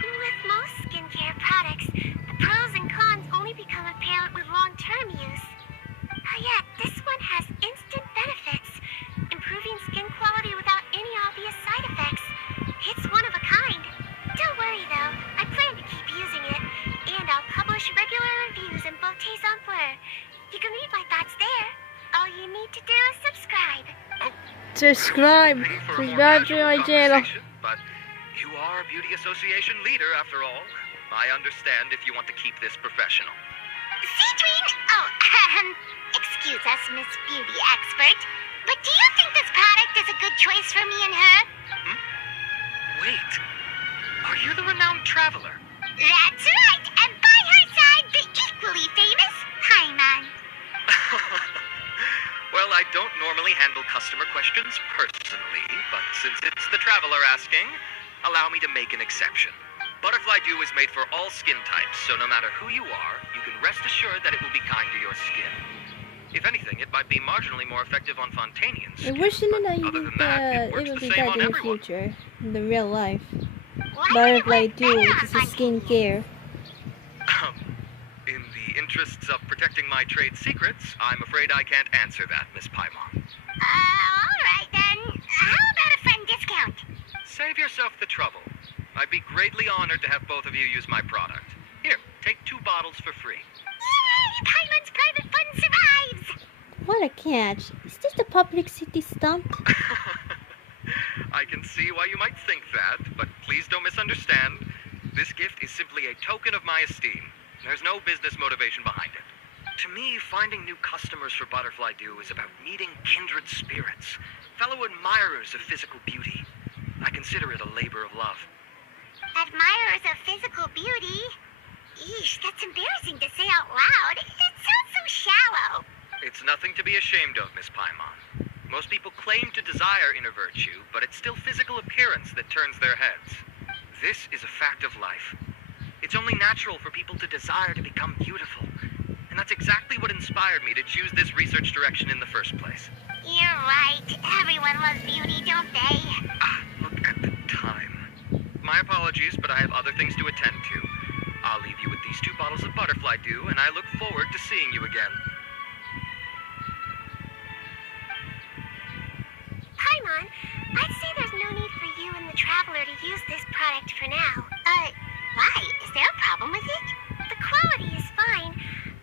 With most skincare products, the pros and cons only become apparent with long-term use. Yet, this one has instant benefits, improving skin quality without any obvious side effects. It's one of a kind. Don't worry though, I plan to keep using it, and I'll publish regular reviews in Beauté's Empereur. You can read my thoughts there. All you need to do is subscribe. Subscribe. Subscribe to my channel. But you are a beauty association leader after all. I understand if you want to keep this professional. Signwinne! Oh, excuse us, Miss Beauty Expert, but do you think this product is a good choice for me and her? Wait, are you the renowned traveler? That's right, and by her side, the equally famous Paimon. Well, I don't normally handle customer questions personally, but since it's the traveler asking, allow me to make an exception. Butterfly Dew is made for all skin types, so no matter who you are, you can rest assured that it will be kind to your skin. If anything, it might be marginally more effective on Fontainians. I wish that Other than that, it works it would the be same that on in the everyone. future, in the real life. Why Butterfly would it work Dew, better which is a on skincare. In the interests of protecting my trade secrets, I'm afraid I can't answer that, Miss Paimon. Alright then. How about a friend discount? Save yourself the trouble. I'd be greatly honored to have both of you use my product. Here, take 2 bottles for free. Yay! Paimon's private fund survives! What a catch. Is this the publicity stunt? I can see why you might think that, but please don't misunderstand. This gift is simply a token of my esteem. There's no business motivation behind it. To me, finding new customers for Butterfly Dew is about meeting kindred spirits, fellow admirers of physical beauty. I consider it a labor of love. Admirers of physical beauty? Eesh, that's embarrassing to say out loud. It sounds so shallow. It's nothing to be ashamed of, Miss Paimon. Most people claim to desire inner virtue, but it's still physical appearance that turns their heads. This is a fact of life. It's only natural for people to desire to become beautiful. And that's exactly what inspired me to choose this research direction in the first place. You're right. Everyone loves beauty, don't they? Look at the time. My apologies, but I have other things to attend to. I'll leave you with these 2 bottles of Butterfly Dew, and I look forward to seeing you again. Paimon, I'd say there's no need for you and the Traveler to use this product for now. Why? Is there a problem with it? The quality is fine.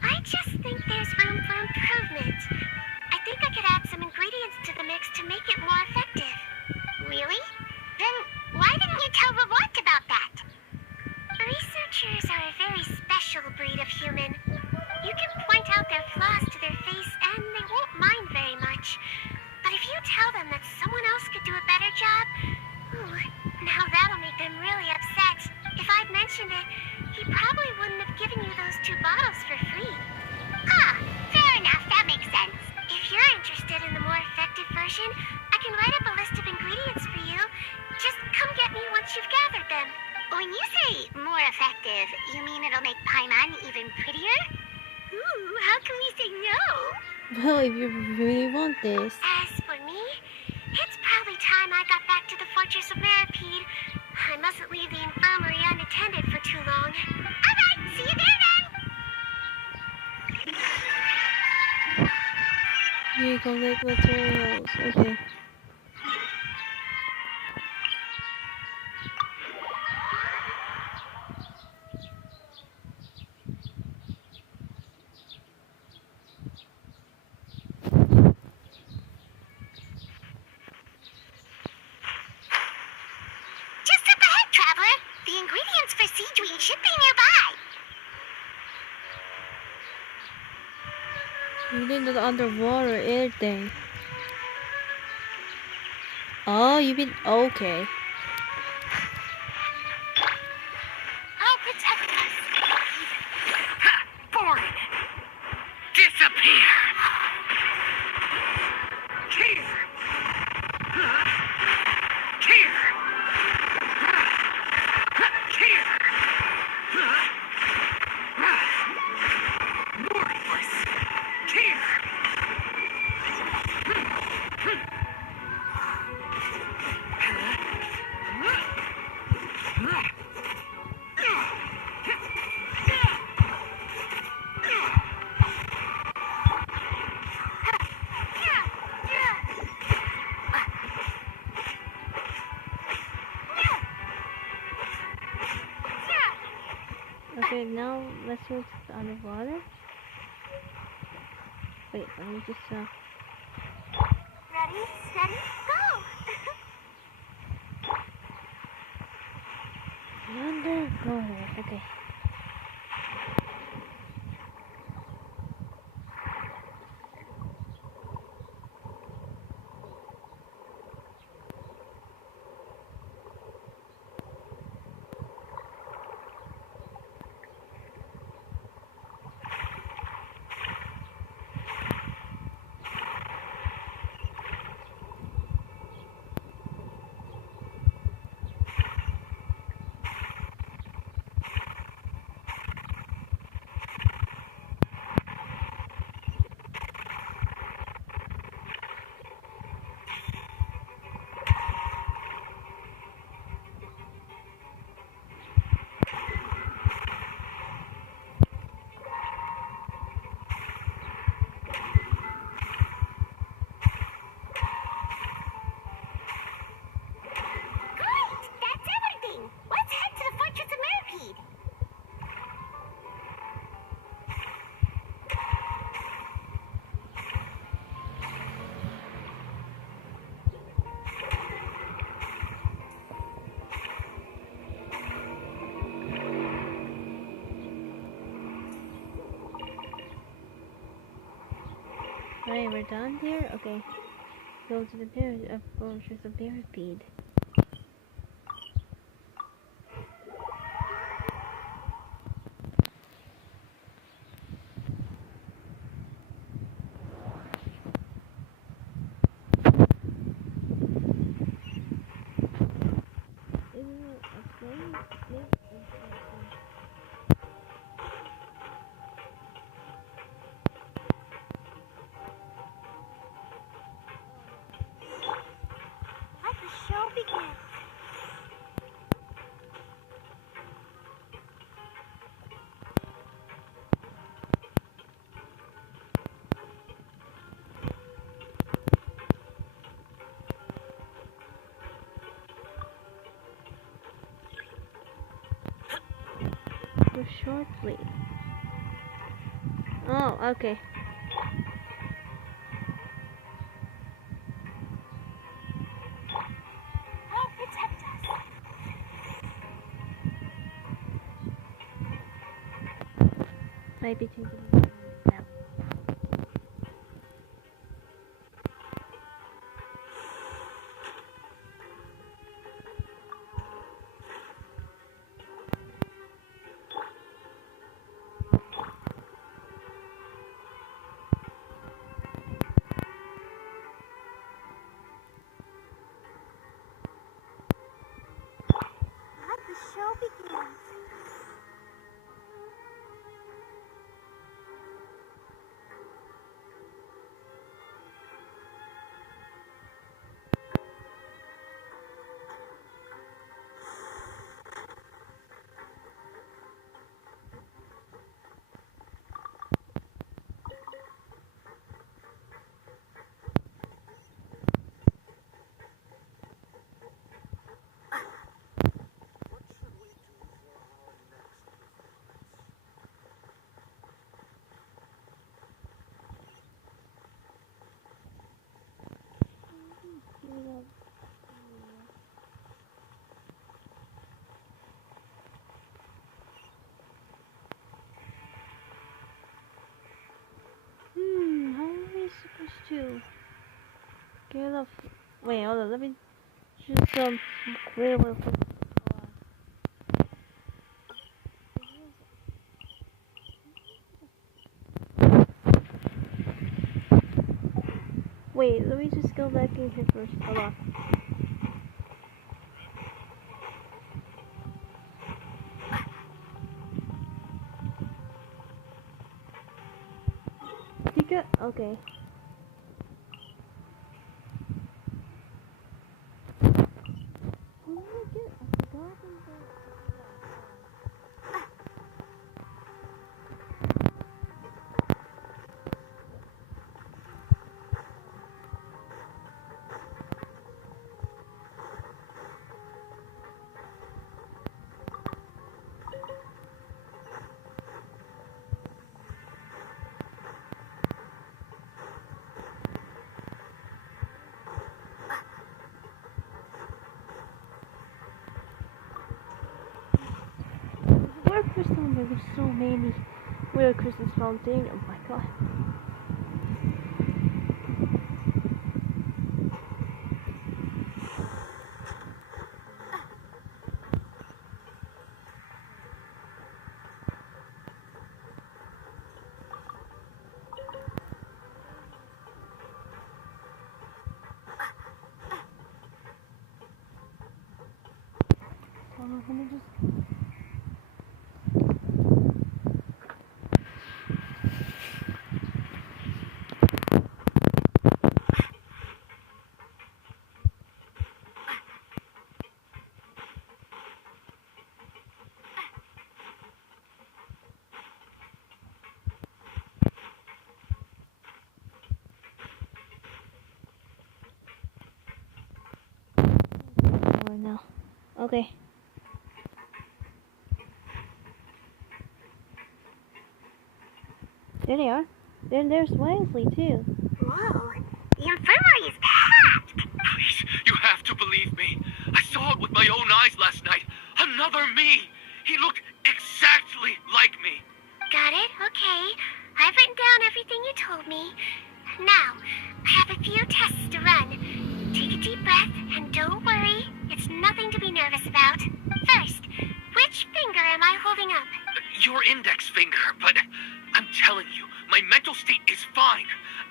I just think there's room for improvement. I think I could add some ingredients to the mix to make it more effective. Really? Then why didn't you tell Rawat about that? Researchers are a very special breed of human. You can point out their flaws to their face and they won't mind very much. But if you tell them that someone else could do a better job, now that'll make them really upset. If I'd mentioned it, he probably wouldn't have given you those 2 bottles for free. Fair enough. That makes sense. If you're interested in the more effective version, I can write up a list of ingredients for you. Just come get me once you've gathered them. When you say more effective, you mean it'll make Paimon even prettier? Ooh, how can we say no? Well, if you really want this. As for me, it's probably time I got back to the Fortress of Maripede. I mustn't leave the infirmary unattended for too long. Alright, see you there then! Here you collect materials. Okay. should be nearby. You need the underwater anything. Oh, you mean okay. I'll protect us. Ha! Boring! Disappear! Here! Here! Here! Worthless! Here! Okay, now let's go to the underwater. Wait, let me just Ready, steady, go! underwater. Okay. Great! That's everything! Let's head to the Fortress of Millipede! Alright, we're done here? Okay. Go to the Fortress of Millipede. Let the show begin. Shortly. Oh, okay. I'll protect us. Might be changing now. Let the show begin. Get off. Wait, hold on. Let me just real quick. Wait, let me just go back in here first. Hold on. Pika? Okay. Where Crystal? There's so many. Where Crystal's Fontaine? Oh my god. Hold on, let me just. Now. Okay. There they are. There's Wesley too. Whoa, the infirmary is packed. Please, you have to believe me. I saw it with my own eyes last night. Another me. He looked exactly like me. Got it? Okay. I've written down everything you told me. Now, I have a few tests to run. Take a deep breath and don't worry. It's nothing to be nervous about. First, which finger am I holding up? Your index finger, but I'm telling you, my mental state is fine.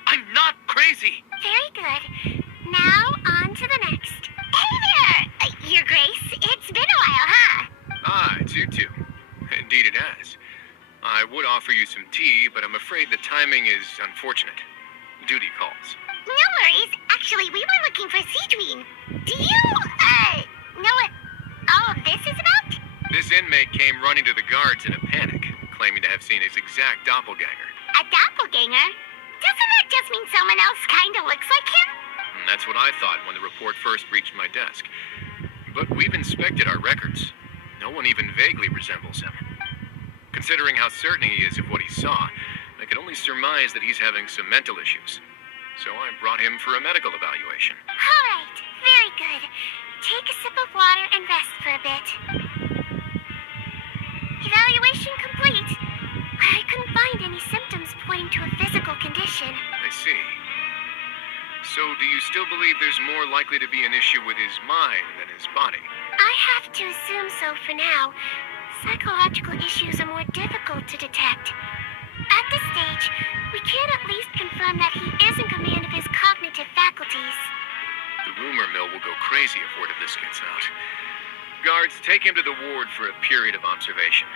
I'm not crazy. Very good. Now, on to the next. Hey there, Your Grace. It's been a while, huh? Ah, it's you two. Indeed it has. I would offer you some tea, but I'm afraid the timing is unfortunate. Duty calls. No worries. Actually, we were looking for Signwinne. Do you, know what all of this is about? This inmate came running to the guards in a panic, claiming to have seen his exact doppelganger. A doppelganger? Doesn't that just mean someone else kinda looks like him? And that's what I thought when the report first reached my desk. But we've inspected our records. No one even vaguely resembles him. Considering how certain he is of what he saw, I can only surmise that he's having some mental issues. So I brought him for a medical evaluation. All right. Very good. Take a sip of water and rest for a bit. Evaluation complete. I couldn't find any symptoms pointing to a physical condition. I see. So do you still believe there's more likely to be an issue with his mind than his body? I have to assume so for now. Psychological issues are more difficult to detect. At this stage, we can at least confirm that he is in command of his cognitive faculties. The rumor mill will go crazy if word of this gets out. Guards, take him to the ward for a period of observation.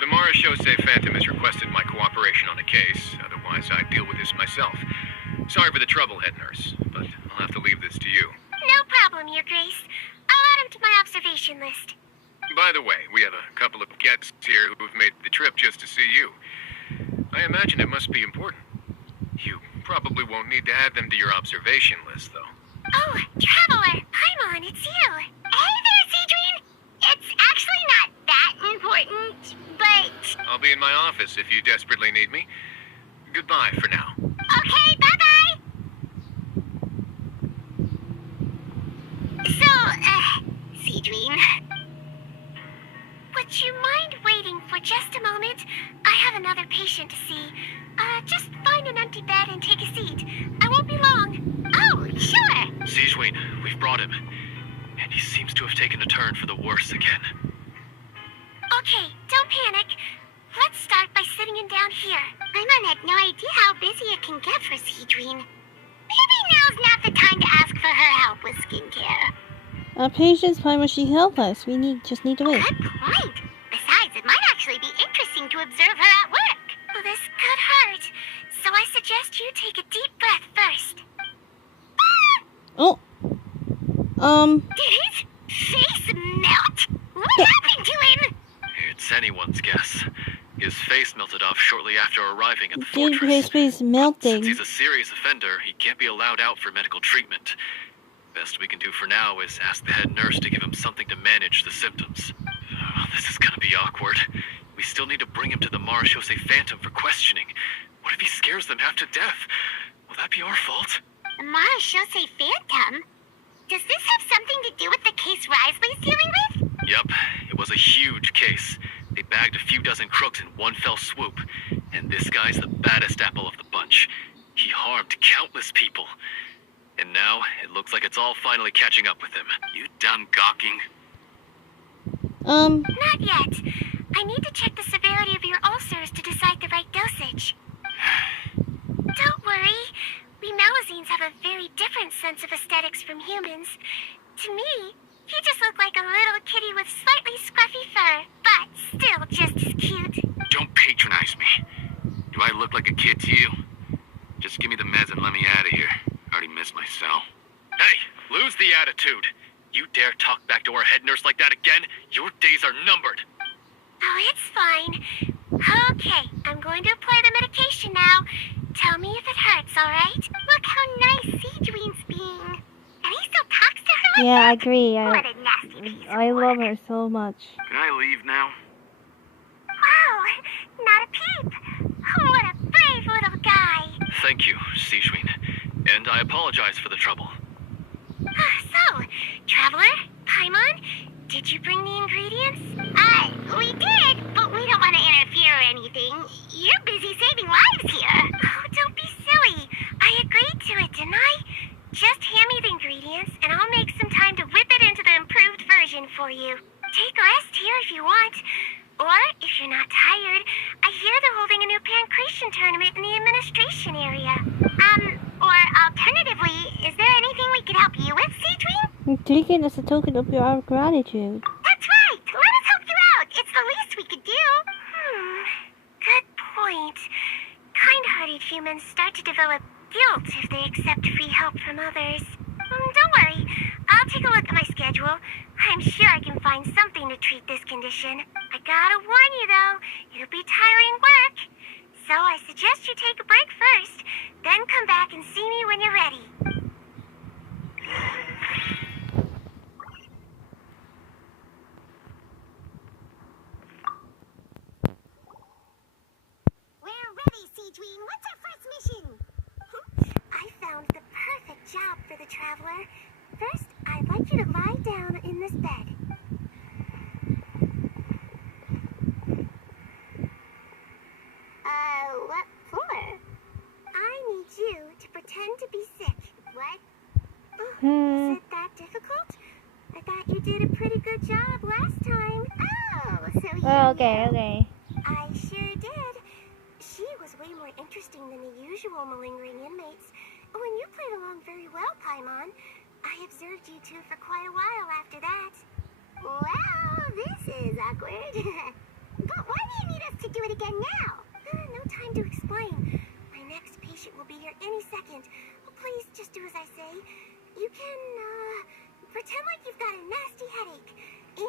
The Marechaussee Phantom has requested my cooperation on the case, otherwise I'd deal with this myself. Sorry for the trouble, head nurse, but I'll have to leave this to you. No problem, Your Grace. I'll add him to my observation list. By the way, we have a couple of guests here who've made the trip just to see you. I imagine it must be important. You probably won't need to add them to your observation list, though. Oh, Traveler, Paimon, it's you. Hey there, Signwinne. It's actually not that important, but... I'll be in my office if you desperately need me. Goodbye for now. Okay, bye-bye. So, Signwinne... Would you mind waiting for just a moment? I have another patient to see. Just find an empty bed and take a seat. I won't be long. Oh, sure. Signwinne, we've brought him. And he seems to have taken a turn for the worse again. Okay, don't panic. Let's start by sitting him down here. Paimon had no idea how busy it can get for Signwinne. Maybe now's not the time to ask for her help with skincare. Our patient's Paimon, she help us. We just need to wait. Good point. Besides, it might actually be interesting to observe her at work. Well, this could hurt, so I suggest you take a deep breath first. Oh. Did his face melt? What happened to him? It's anyone's guess. His face melted off shortly after arriving at the Did fortress. his face melting? Since he's a serious offender, he can't be allowed out for medical treatment. Best we can do for now is ask the head nurse to give him something to manage the symptoms. Oh, this is gonna be awkward. We still need to bring him to the Marechaussee Phantom for questioning. What if he scares them half to death? Will that be our fault? The Marechaussee Phantom? Does this have something to do with the case Risley's dealing with? Yep, it was a huge case. They bagged a few dozen crooks in one fell swoop. And this guy's the baddest apple of the bunch. He harmed countless people. And now, it looks like it's all finally catching up with him. You done gawking? Not yet. I need to check the severity of your ulcers to decide the right dosage. Don't worry. We Melusines have a very different sense of aesthetics from humans. To me, he just looked like a little kitty with slightly scruffy fur, but still just as cute. Don't patronize me. Do I look like a kid to you? Just give me the meds and let me out of here. I already missed my cell. Hey, lose the attitude. You dare talk back to our head nurse like that again, your days are numbered. Oh, it's fine. Okay, I'm going to apply the medication now. Tell me if it hurts, alright? Look how nice Signwinne's being. And he still talks to her like Yeah, I that? agree. What a nasty piece of I love work. her so much. Can I leave now? Wow, not a peep. What a brave little guy. Thank you, Signwinne. And I apologize for the trouble. So, Traveler, Paimon, did you bring the ingredients? We did, but we don't want to interfere or anything. You're busy saving lives here. Oh, don't be silly. I agreed to it, didn't I? Just hand me the ingredients, and I'll make some time to whip it into the improved version for you. Take a rest here if you want. Or, if you're not tired, I hear they're holding a new pancreation tournament in the administration area. Or alternatively, is there anything we could help you with, Signwinne? Taking as a token of your gratitude. That's right. Let us help you out. It's the least we could do. Good point. Kind-hearted humans start to develop guilt if they accept free help from others. Don't worry. I'll take a look at my schedule. I'm sure I can find something to treat this condition. I gotta warn you, though, it'll be tiring work. So I suggest you take a break first, then come back and see me when you're ready. We're ready, Signwinne. What's our first mission? I found the perfect job for the Traveler. First, I'd like you to lie down in this bed. What for? I need you to pretend to be sick. What? Oh, is it that difficult? I thought you did a pretty good job last time. Oh, so you Okay. I sure did. She was way more interesting than the usual malingering inmates. When you played along very well, Paimon, I observed you two for quite a while after that. Well, this is awkward. But why do you need us to do it again now? No time to explain. My next patient will be here any second. Please, just do as I say. You can, pretend like you've got a nasty headache.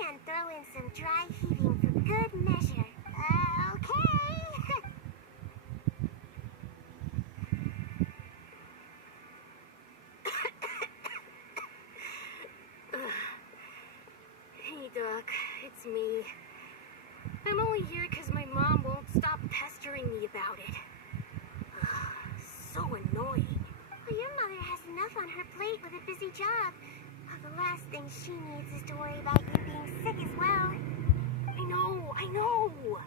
And throw in some dry heaving for good measure. Okay. Hey, Doc. It's me. I'm only here because my mom won't stop pestering me about it. So annoying. Well, your mother has enough on her plate with a busy job. Well, the last thing she needs is to worry about you being sick as well. I know.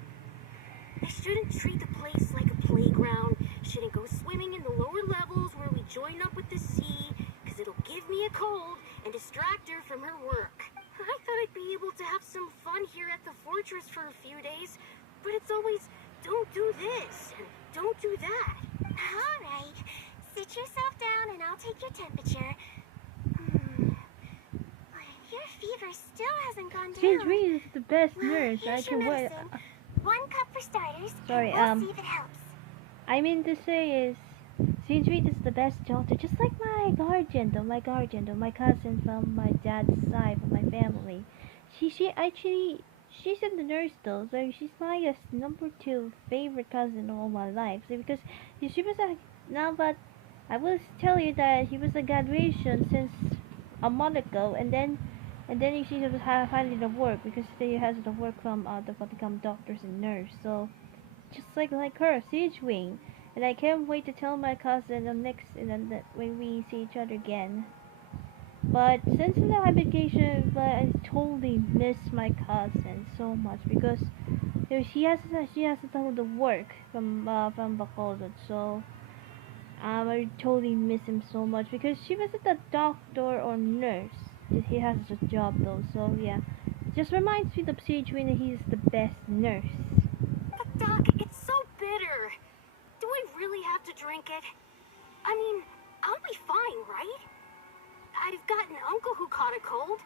I shouldn't treat the place like a playground. Shouldn't go swimming in the lower levels where we join up with the sea, because it'll give me a cold and distract her from her work. I thought I'd be able to have some fun here at the fortress for a few days, but it's always, don't do this and don't do that. All right. Sit yourself down and I'll take your temperature. Your fever still hasn't gone down. Signwinne is the best nurse. I Here's your can wait. medicine. 1 cup for starters. Sorry, and we'll see if it helps. I mean to say is, Signwinne is the best daughter, just like my guardian, my cousin from my dad's side of my family. She's in the nurse though, so she's my number 2 favorite cousin of all my life. So because she was but I will tell you that she was a graduation since a month ago, and then she was finding the work because she has the work from to become doctors and nurse. So just like her, Signwinne. And I can't wait to tell my cousin when we see each other again. But since I have vacation, but I totally miss my cousin so much because she has to do the work from Bacolod. So I totally miss him so much because she wasn't a doctor or nurse. He has a job though. So yeah, just reminds me of Signwinne that he's the best nurse. But Doc, it's so bitter. Do I really have to drink it? I mean, I'll be fine, right? I've got an uncle who caught a cold.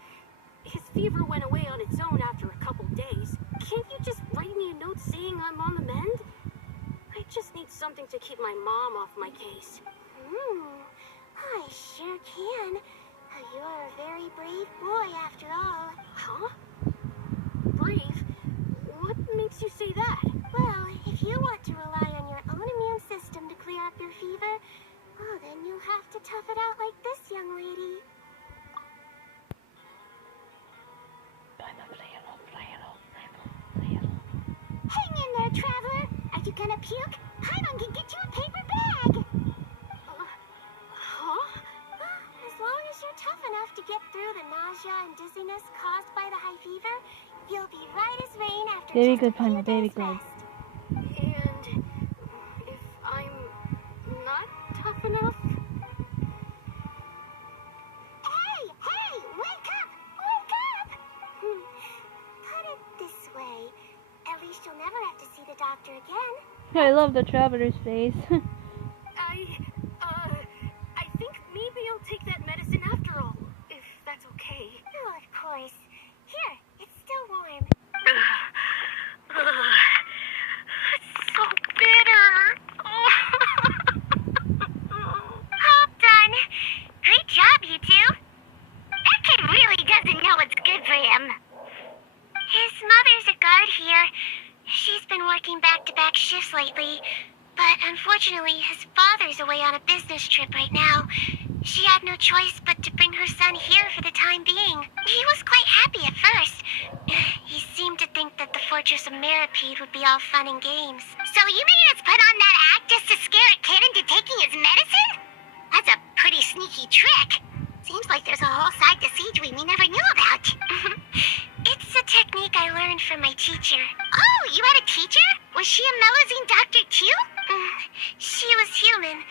His fever went away on its own after a couple days. Can't you just write me a note saying I'm on the mend? I just need something to keep my mom off my case. I sure can. You're a very brave boy after all. Huh? Brave? What makes you say that? Well, if you want to rely on your own immune system to clear up your fever, well, then you'll have to tough it out like this young lady. Hang in there, traveler. Are you gonna puke? Paimon can get you a paper bag. Huh? As long as you're tough enough to get through the nausea and dizziness caused by the high fever, you'll be right as rain after Very just good, a few Paimon, very days good. rest. And if I'm not tough enough? Hey! Wake up! Wake up! Put it this way. At least you'll never have to see the doctor again. I love the traveler's face. I think maybe I'll take that medicine after all, if that's okay. Oh, of course. Here, it's still warm. It's so bitter. All done. Great job, you two. That kid really doesn't know what's good for him. His mother's a guard here. She's been working back-to-back shifts lately, but unfortunately his father's away on a business trip right now. She had no choice but to bring her son here for the time being. He was quite happy at first. He seemed to think that the Fortress of Meripede would be all fun and games. So you made us put on that act just to scare a kid into taking his medicine? That's a pretty sneaky trick. Seems like there's a whole side to Signwinne we never knew about. It's a technique I learned from my teacher. Oh, you had a teacher? Was she a Melazine doctor too? She was human.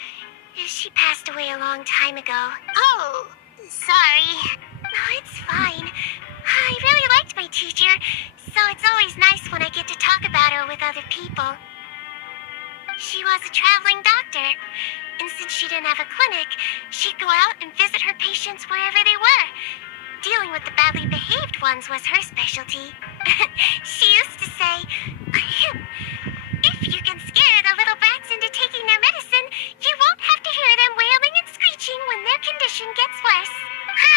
She passed away a long time ago. Oh, sorry. No, it's fine. I really liked my teacher, so it's always nice when I get to talk about her with other people. She was a traveling doctor, and since she didn't have a clinic, she'd go out and visit her patients wherever they were. Dealing with the badly behaved ones was her specialty. She used to say, if you can scare the little brats into taking their medicine, you won't have to hear them wailing and screeching when their condition gets worse.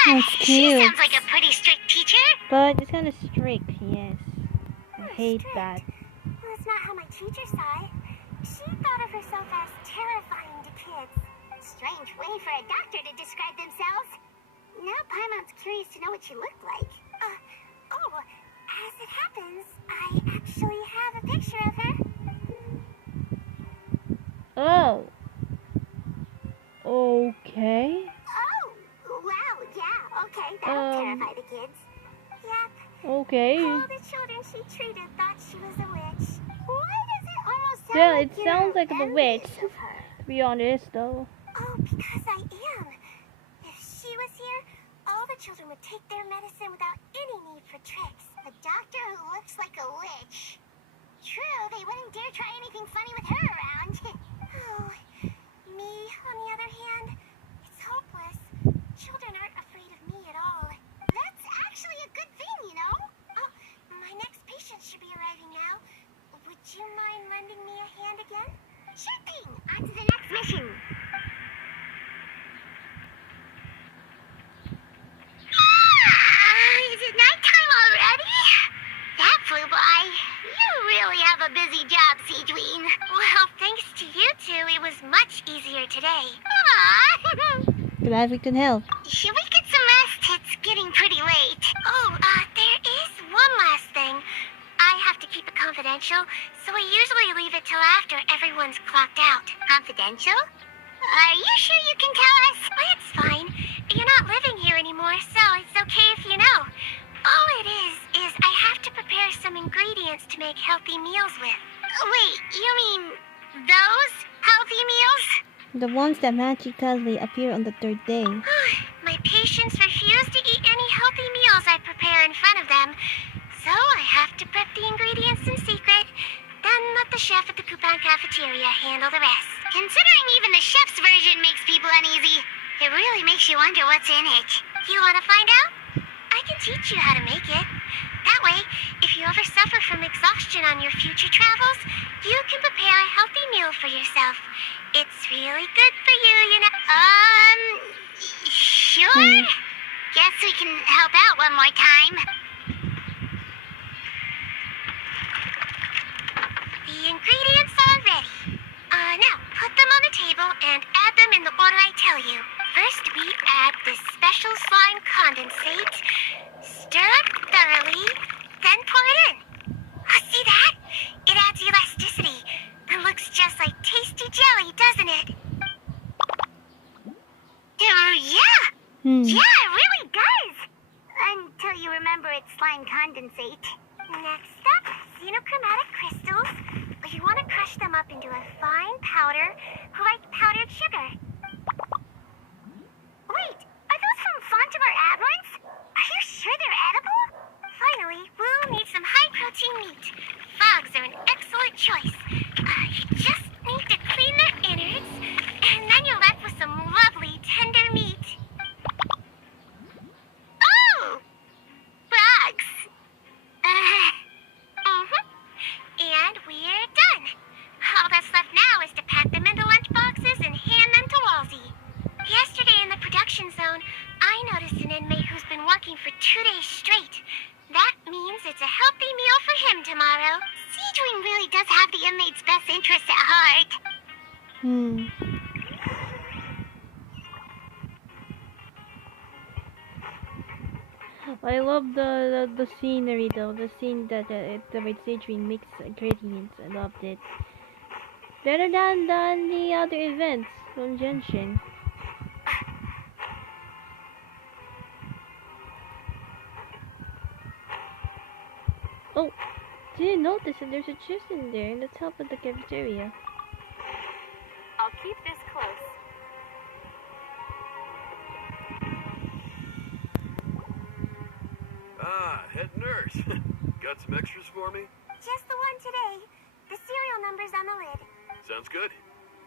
That's She cute. sounds like a pretty strict teacher. But it's kind of strict, yes. I hate Strict. that. Well, that's not how my teacher saw it. She thought of herself as terrifying to kids. Strange way for a doctor to describe themselves. Now Paimon's curious to know what she looked like. As it happens, I actually have a picture of her. Oh. Okay. Oh, wow, yeah, okay, that'll terrify the kids. Yep. Okay. All the children she treated thought she was a witch. Why does it Yeah, like it you're sounds like the witch. envious of her. To be honest, though. Oh, because I am. If she was here, all the children would take their medicine without any need for tricks. A doctor who looks like a witch. True, they wouldn't dare try anything funny with her around. Oh, me, on the other hand, it's hopeless. Children aren't afraid of me at all. That's actually a good thing, you know? Oh, my next patient should be arriving now. Would you mind lending me a hand again? Sure thing! On to the next mission! Is it nighttime already? That flew by. You really have a busy job, Signwinne. Well, thanks to you two, it was much easier today. Aww. Glad we can help. Should we get some rest? It's getting pretty late. Oh, there is one last thing. I have to keep it confidential, so I usually leave it till after everyone's clocked out. Confidential? Are you sure you can tell us? Well, it's fine. You're not living here anymore, so it's okay if you know. All it is I have to prepare some ingredients to make healthy meals with. Wait, you mean those healthy meals? The ones that magically appear on the third day. My patients refuse to eat any healthy meals I prepare in front of them, so I have to prep the ingredients in secret, then let the chef at the coupon cafeteria handle the rest. Considering even the chef's version makes people uneasy, it really makes you wonder what's in it. You want to find out? I can teach you how to make it. That way, if you ever suffer from exhaustion on your future travels, you can prepare a healthy meal for yourself. It's really good for you, you know. Sure? Guess we can help out one more time. The ingredients are ready. Now, put them on the table and add them in the order I tell you. First, we add this special slime condensate. Stir it thoroughly, then pour it in. See that? It adds elasticity. It looks just like tasty jelly, doesn't it? Yeah! Yeah, it really does! Until you remember it's slime condensate. Next up, xenochromatic crystals. You want to crush them up into a fine powder, like powdered sugar. Wait, are those from Fontaine aberrants? Are you sure they're edible? Finally, we'll need some high-protein meat. Frogs are an excellent choice. You just need to clean their innards, and then you're left with some lovely, tender meat. Oh! Frogs! And we're done. All that's left now is to pack them into lunch boxes and hand them to Walsey. Yesterday in the production zone, I noticed an inmate who's been working for 2 days straight. That means it's a healthy meal for him tomorrow. Signwinne really does have the inmate's best interest at heart. I love the scenery though. The scene that the way Signwinne makes ingredients. I loved it. Better than the other events from Genshin. Oh, didn't notice that there's a chest in there in the top of the cafeteria. I'll keep this close. Ah, head nurse. Got some extras for me? Just the one today. The serial number's on the lid. Sounds good.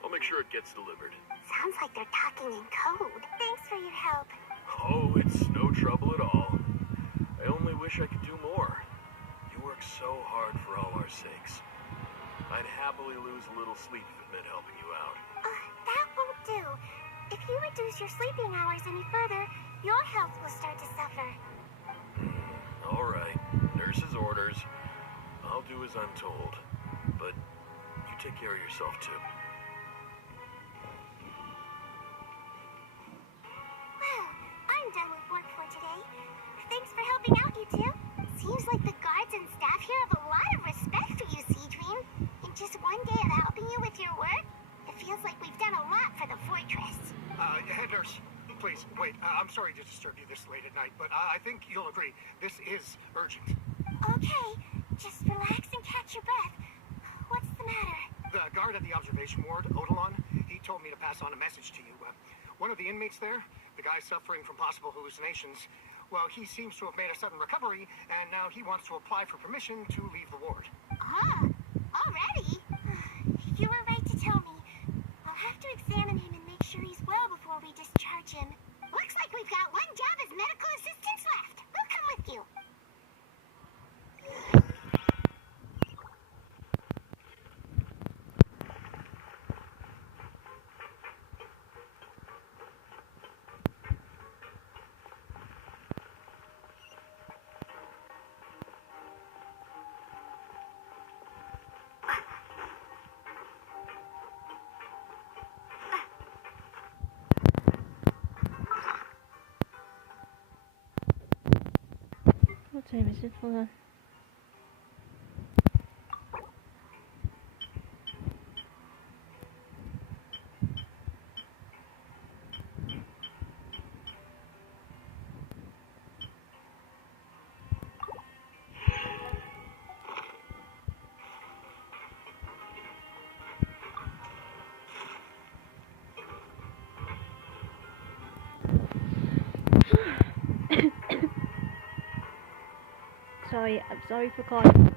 I'll make sure it gets delivered. Sounds like they're talking in code. Thanks for your help. Oh, it's no trouble at all. I only wish I could do more. You work so hard for all our sakes. I'd happily lose a little sleep if it meant helping you out. That won't do. If you reduce your sleeping hours any further, your health will start to suffer. All right. Nurse's orders. I'll do as I'm told. But you take care of yourself, too. Well, I'm done with work for today. Thanks for helping out, you two. Seems like the guards and staff here have a lot of respect for you, Signwinne. In just one day of helping you with your work, it feels like we've done a lot for the fortress. Head nurse, please, wait. I'm sorry to disturb you this late at night, but I think you'll agree. This is urgent. Okay, just relax and catch your breath. What's the matter? The guard at the observation ward, Odilon, he told me to pass on a message to you. One of the inmates there, the guy suffering from possible hallucinations, well, he seems to have made a sudden recovery, and now he wants to apply for permission to leave the ward. Ah, already? You were right to tell me. I'll have to examine him and make sure he's well before we discharge him. Looks like we've got one job as medical assistants left. We'll come with you. What time is it? Hold on. I'm sorry for calling.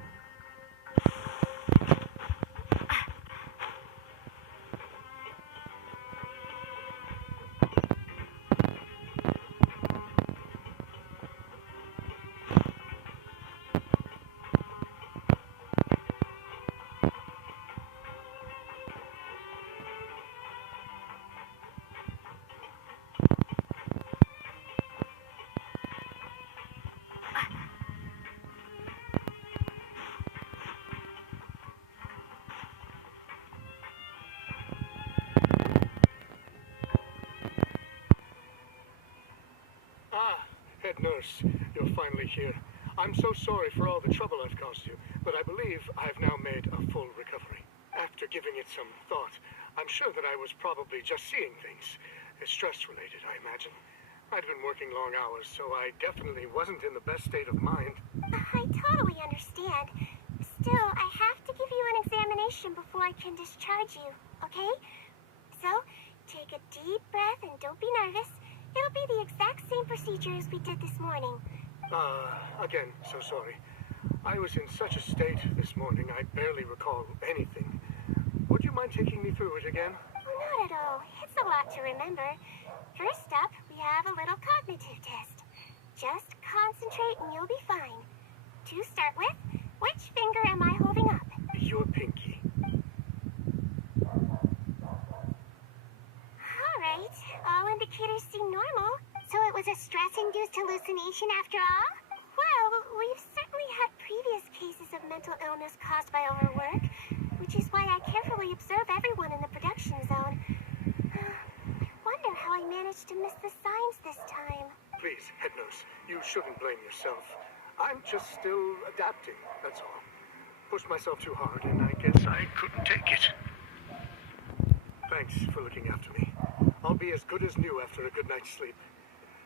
Head nurse, you're finally here. I'm so sorry for all the trouble I've caused you, but I believe I've now made a full recovery. After giving it some thought, I'm sure that I was probably just seeing things. Stress-related, I imagine. I'd been working long hours, so I definitely wasn't in the best state of mind. I totally understand. Still, I have to give you an examination before I can discharge you, okay? So, take a deep breath and don't be nervous. It'll be the exact same procedure as we did this morning. Again, so sorry. I was in such a state this morning, I barely recall anything. Would you mind taking me through it again? Not at all. It's a lot to remember. First up, we have a little cognitive test. Just concentrate and you'll be fine. To start with, which finger am I holding up? Your pinky. Alright, all indicators seem normal. So it was a stress-induced hallucination after all? Well, we've certainly had previous cases of mental illness caused by overwork, which is why I carefully observe everyone in the production zone. I wonder how I managed to miss the signs this time. Please, head nurse, you shouldn't blame yourself. I'm just still adapting, that's all. Pushed myself too hard, and I guess I couldn't take it. Thanks for looking after me. I'll be as good as new after a good night's sleep.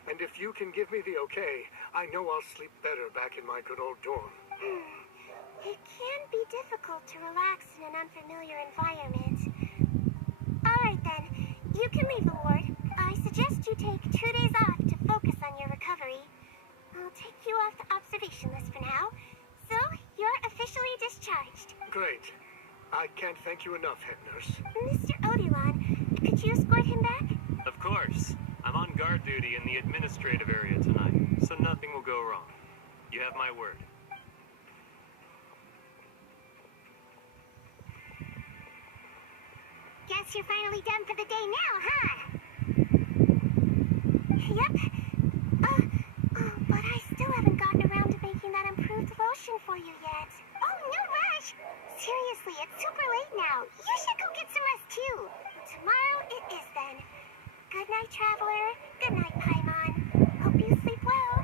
And if you can give me the okay, I know I'll sleep better back in my good old dorm. It can be difficult to relax in an unfamiliar environment. Alright then, you can leave the ward. I suggest you take 2 days off to focus on your recovery. I'll take you off the observation list for now. So, you're officially discharged. Great. I can't thank you enough, head nurse. Mr. Odilon, could you escort him back? Of course. I'm on guard duty in the administrative area tonight, so nothing will go wrong. You have my word. Guess you're finally done for the day now, huh? Yep. But I still haven't gotten around to making that improved lotion for you yet. Oh, no rush! Seriously, it's super late now. You should go get some rest, too. Tomorrow it is then. Good night, Traveler. Good night, Paimon. Hope you sleep well.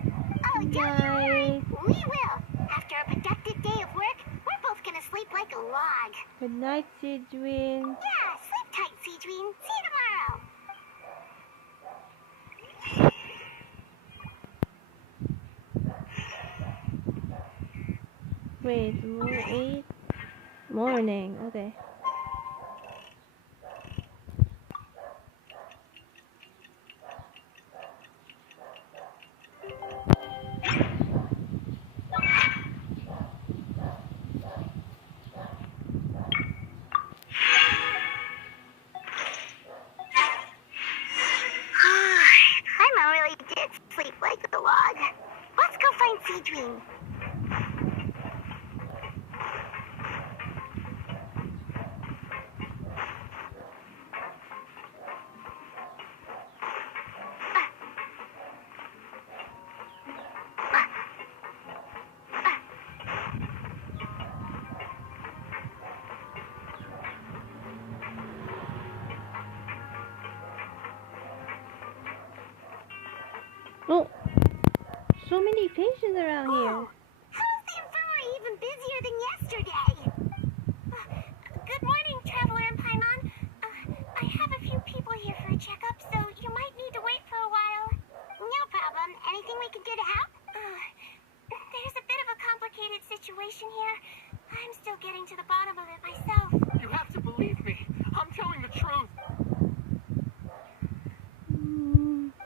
Oh, don't you worry. We will. After a productive day of work, we're both gonna sleep like a log. Good night, Signwinne. Yeah, sleep tight, Signwinne. See you tomorrow. Wait, morning. Okay. Signwinne. Oh, so many patients around here. How is the infirmary even busier than yesterday? Good morning, Traveler and Paimon. I have a few people here for a checkup, so you might need to wait for a while. No problem. Anything we can do to help? There's a bit of a complicated situation here. I'm still getting to the bottom of it myself. You have to believe me. I'm telling the truth.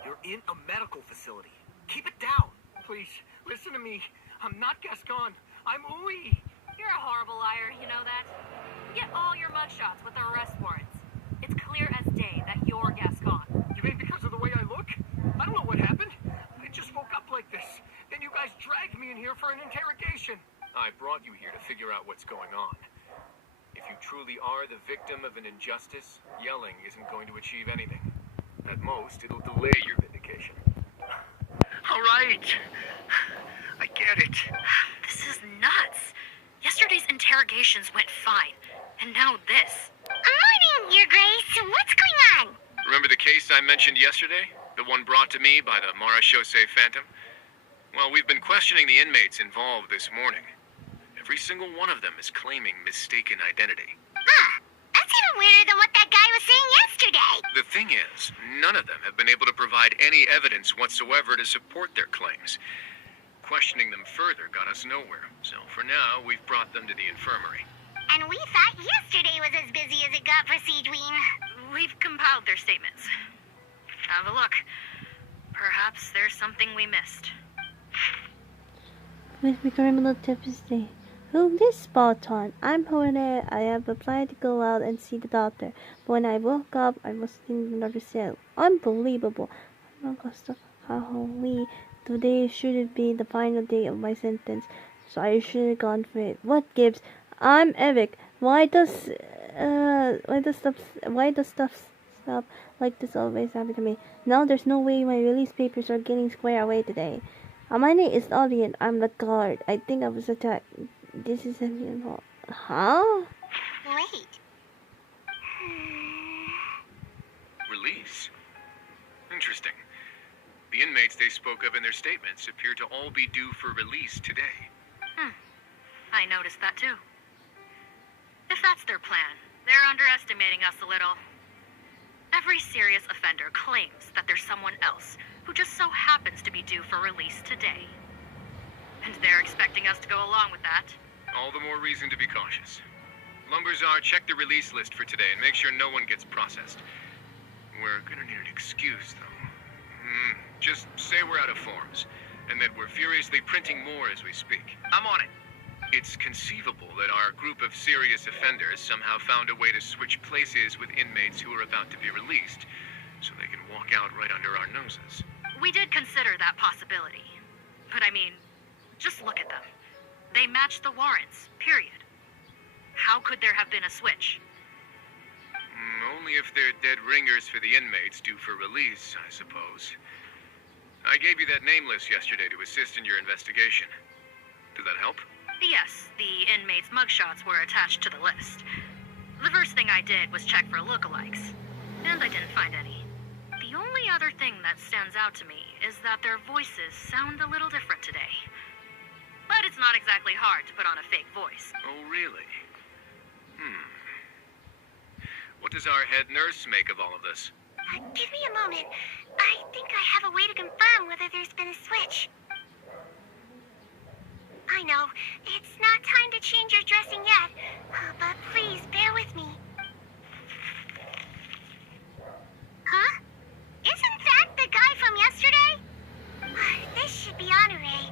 You're in a medical facility. Keep it down. Please, listen to me. I'm not Gascon. I'm Uwe. You're a horrible liar, you know that? Get all your mugshots with arrest warrants. It's clear as day that you're Gascon. You mean because of the way I look? I don't know what happened. I just woke up like this. Then you guys dragged me in here for an interrogation. I brought you here to figure out what's going on. If you truly are the victim of an injustice, yelling isn't going to achieve anything. At most, it'll delay your vindication. All right. I get it. This is nuts. Yesterday's interrogations went fine, and now this. Morning, Your Grace. What's going on? Remember the case I mentioned yesterday? The one brought to me by the Marashose Phantom? Well, we've been questioning the inmates involved this morning. Every single one of them is claiming mistaken identity. Huh. That's even weirder than what that guy was saying yesterday. The thing is, none of them have been able to provide any evidence whatsoever to support their claims. Questioning them further got us nowhere, so for now, we've brought them to the infirmary. And we thought yesterday was as busy as it got for Signwinne. We've compiled their statements. Have a look. Perhaps there's something we missed. With becoming a little tipsy. Who this spot on? I'm Furina. I have applied to go out and see the doctor. But when I woke up, I was in another cell. Unbelievable. Holy, today shouldn't be the final day of my sentence, so I should have gone for it. What gives? I'm Eric. Why does stuff like this always happen to me? Now there's no way my release papers are getting squared away today. My name is Alien. I'm the guard. I think I was attacked. This is huh? Wait. Release? Interesting. The inmates they spoke of in their statements appear to all be due for release today. I noticed that too. If that's their plan, they're underestimating us a little. Every serious offender claims that there's someone else who just so happens to be due for release today. And they're expecting us to go along with that. All the more reason to be cautious. Lumberzar, check the release list for today and make sure no one gets processed. We're gonna need an excuse, though. Just say we're out of forms, and that we're furiously printing more as we speak. I'm on it. It's conceivable that our group of serious offenders somehow found a way to switch places with inmates who are about to be released, so they can walk out right under our noses. We did consider that possibility. But I mean, just look at them. They match the warrants, period. How could there have been a switch? Only if they're dead ringers for the inmates due for release, I suppose. I gave you that name list yesterday to assist in your investigation. Did that help? Yes, the inmates' mugshots were attached to the list. The first thing I did was check for lookalikes, and I didn't find any. The only other thing that stands out to me is that their voices sound a little different today. But it's not exactly hard to put on a fake voice. Oh, really? What does our head nurse make of all of this? Give me a moment. I think I have a way to confirm whether there's been a switch. I know, it's not time to change your dressing yet, but please bear with me. Huh? Isn't that the guy from yesterday? This should be Honore.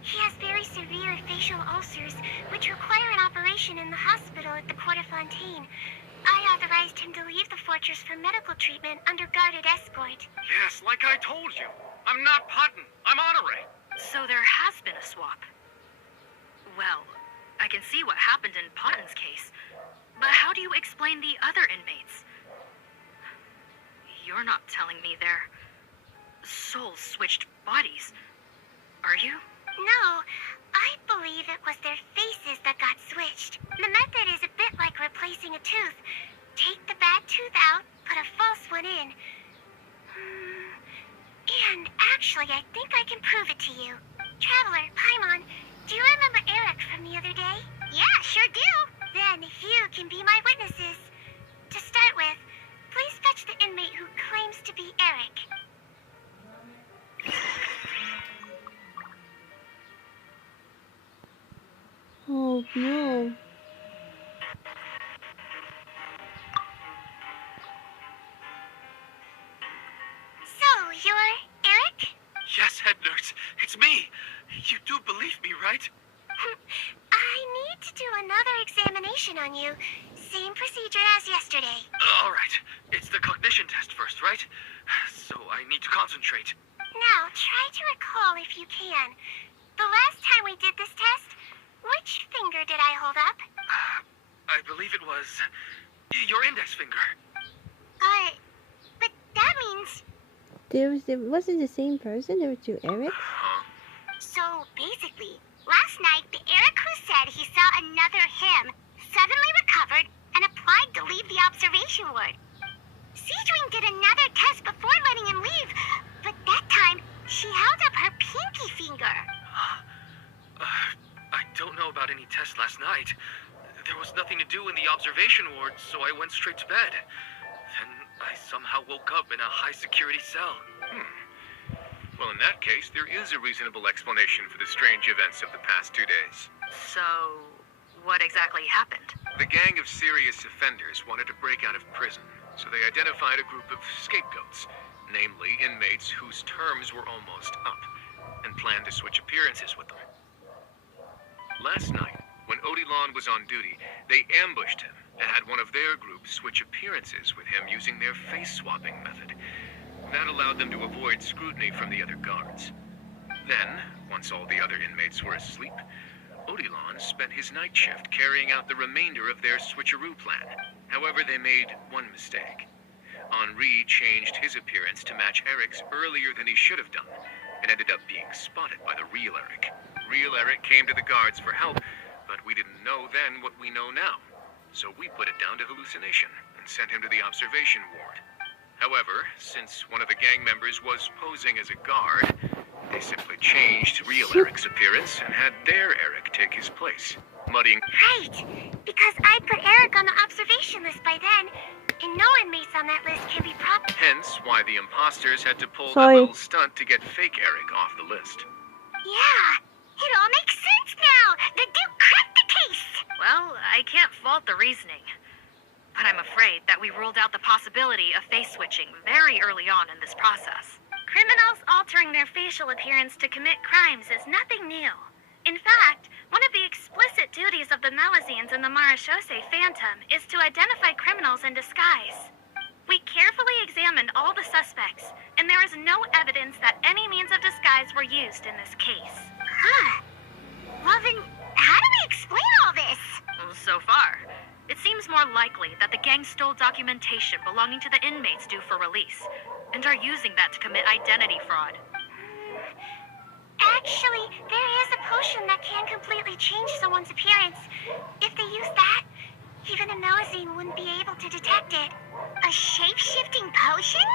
He has very severe facial ulcers, which require an operation in the hospital at the Court of Fontaine. I authorized him to leave the fortress for medical treatment under guarded escort. Yes, like I told you. I'm not Putton. I'm Honore. So there has been a swap. Well, I can see what happened in Fontain's case, but how do you explain the other inmates? You're not telling me their souls switched bodies, are you? No, I believe it was their faces that got switched. The method is a bit like replacing a tooth. Take the bad tooth out, put a false one in. And actually, I think I can prove it to you. Traveler, Paimon, do you remember Eric from the other day? Yeah, sure do. Then you can be my witnesses. To start with, please fetch the inmate who claims to be Eric. Oh no. So, you're Eric? Yes, head nurse. It's me. You do believe me, right? I need to do another examination on you. Same procedure as yesterday. All right. It's the cognition test first, right? So I need to concentrate. Now, try to recall if you can. The last time we did this test, which finger did I hold up? I believe it was your index finger. But that means... It wasn't the same person, there were two Erics? Huh? So, basically, last night, the Eric who said he saw another him suddenly recovered and applied to leave the observation ward. Signwinne did another test before letting him leave, but that time, she held up her pinky finger. I don't know about any test last night. There was nothing to do in the observation ward, so I went straight to bed. Then I somehow woke up in a high-security cell. Well, in that case, there is a reasonable explanation for the strange events of the past 2 days. So, what exactly happened? The gang of serious offenders wanted to break out of prison, so they identified a group of scapegoats, namely inmates whose terms were almost up, and planned to switch appearances with them. Last night, when oni-chan was on duty, they ambushed him and had one of their groups switch appearances with him using their face-swapping method. That allowed them to avoid scrutiny from the other guards. Then, once all the other inmates were asleep, oni-chan spent his night shift carrying out the remainder of their switcheroo plan. However, they made one mistake. Henri changed his appearance to match Eric's earlier than he should have done, and ended up being spotted by the real Eric. Real Eric came to the guards for help, but we didn't know then what we know now. So we put it down to hallucination and sent him to the observation ward. However, since one of the gang members was posing as a guard, they simply changed real Eric's appearance and had their Eric take his place, muddying... Right, because I put Eric on the observation list by then, and no inmates on that list can be proper. Hence why the imposters had to pull Sorry. that little stunt to get fake Eric off the list. Yeah, it all makes sense now. The Duke cracked the case. Well, I can't fault the reasoning. But I'm afraid that we ruled out the possibility of face switching very early on in this process. Criminals altering their facial appearance to commit crimes is nothing new. In fact, one of the explicit duties of the Melazines in the Marachose Phantom is to identify criminals in disguise. We carefully examined all the suspects, and there is no evidence that any means of disguise were used in this case. Well then, how do we explain all this? So far, it seems more likely that the gang stole documentation belonging to the inmates due for release, and are using that to commit identity fraud. Actually, there is a potion that can completely change someone's appearance. If they use that, even a Melazine wouldn't be able to detect it. A shape-shifting potion?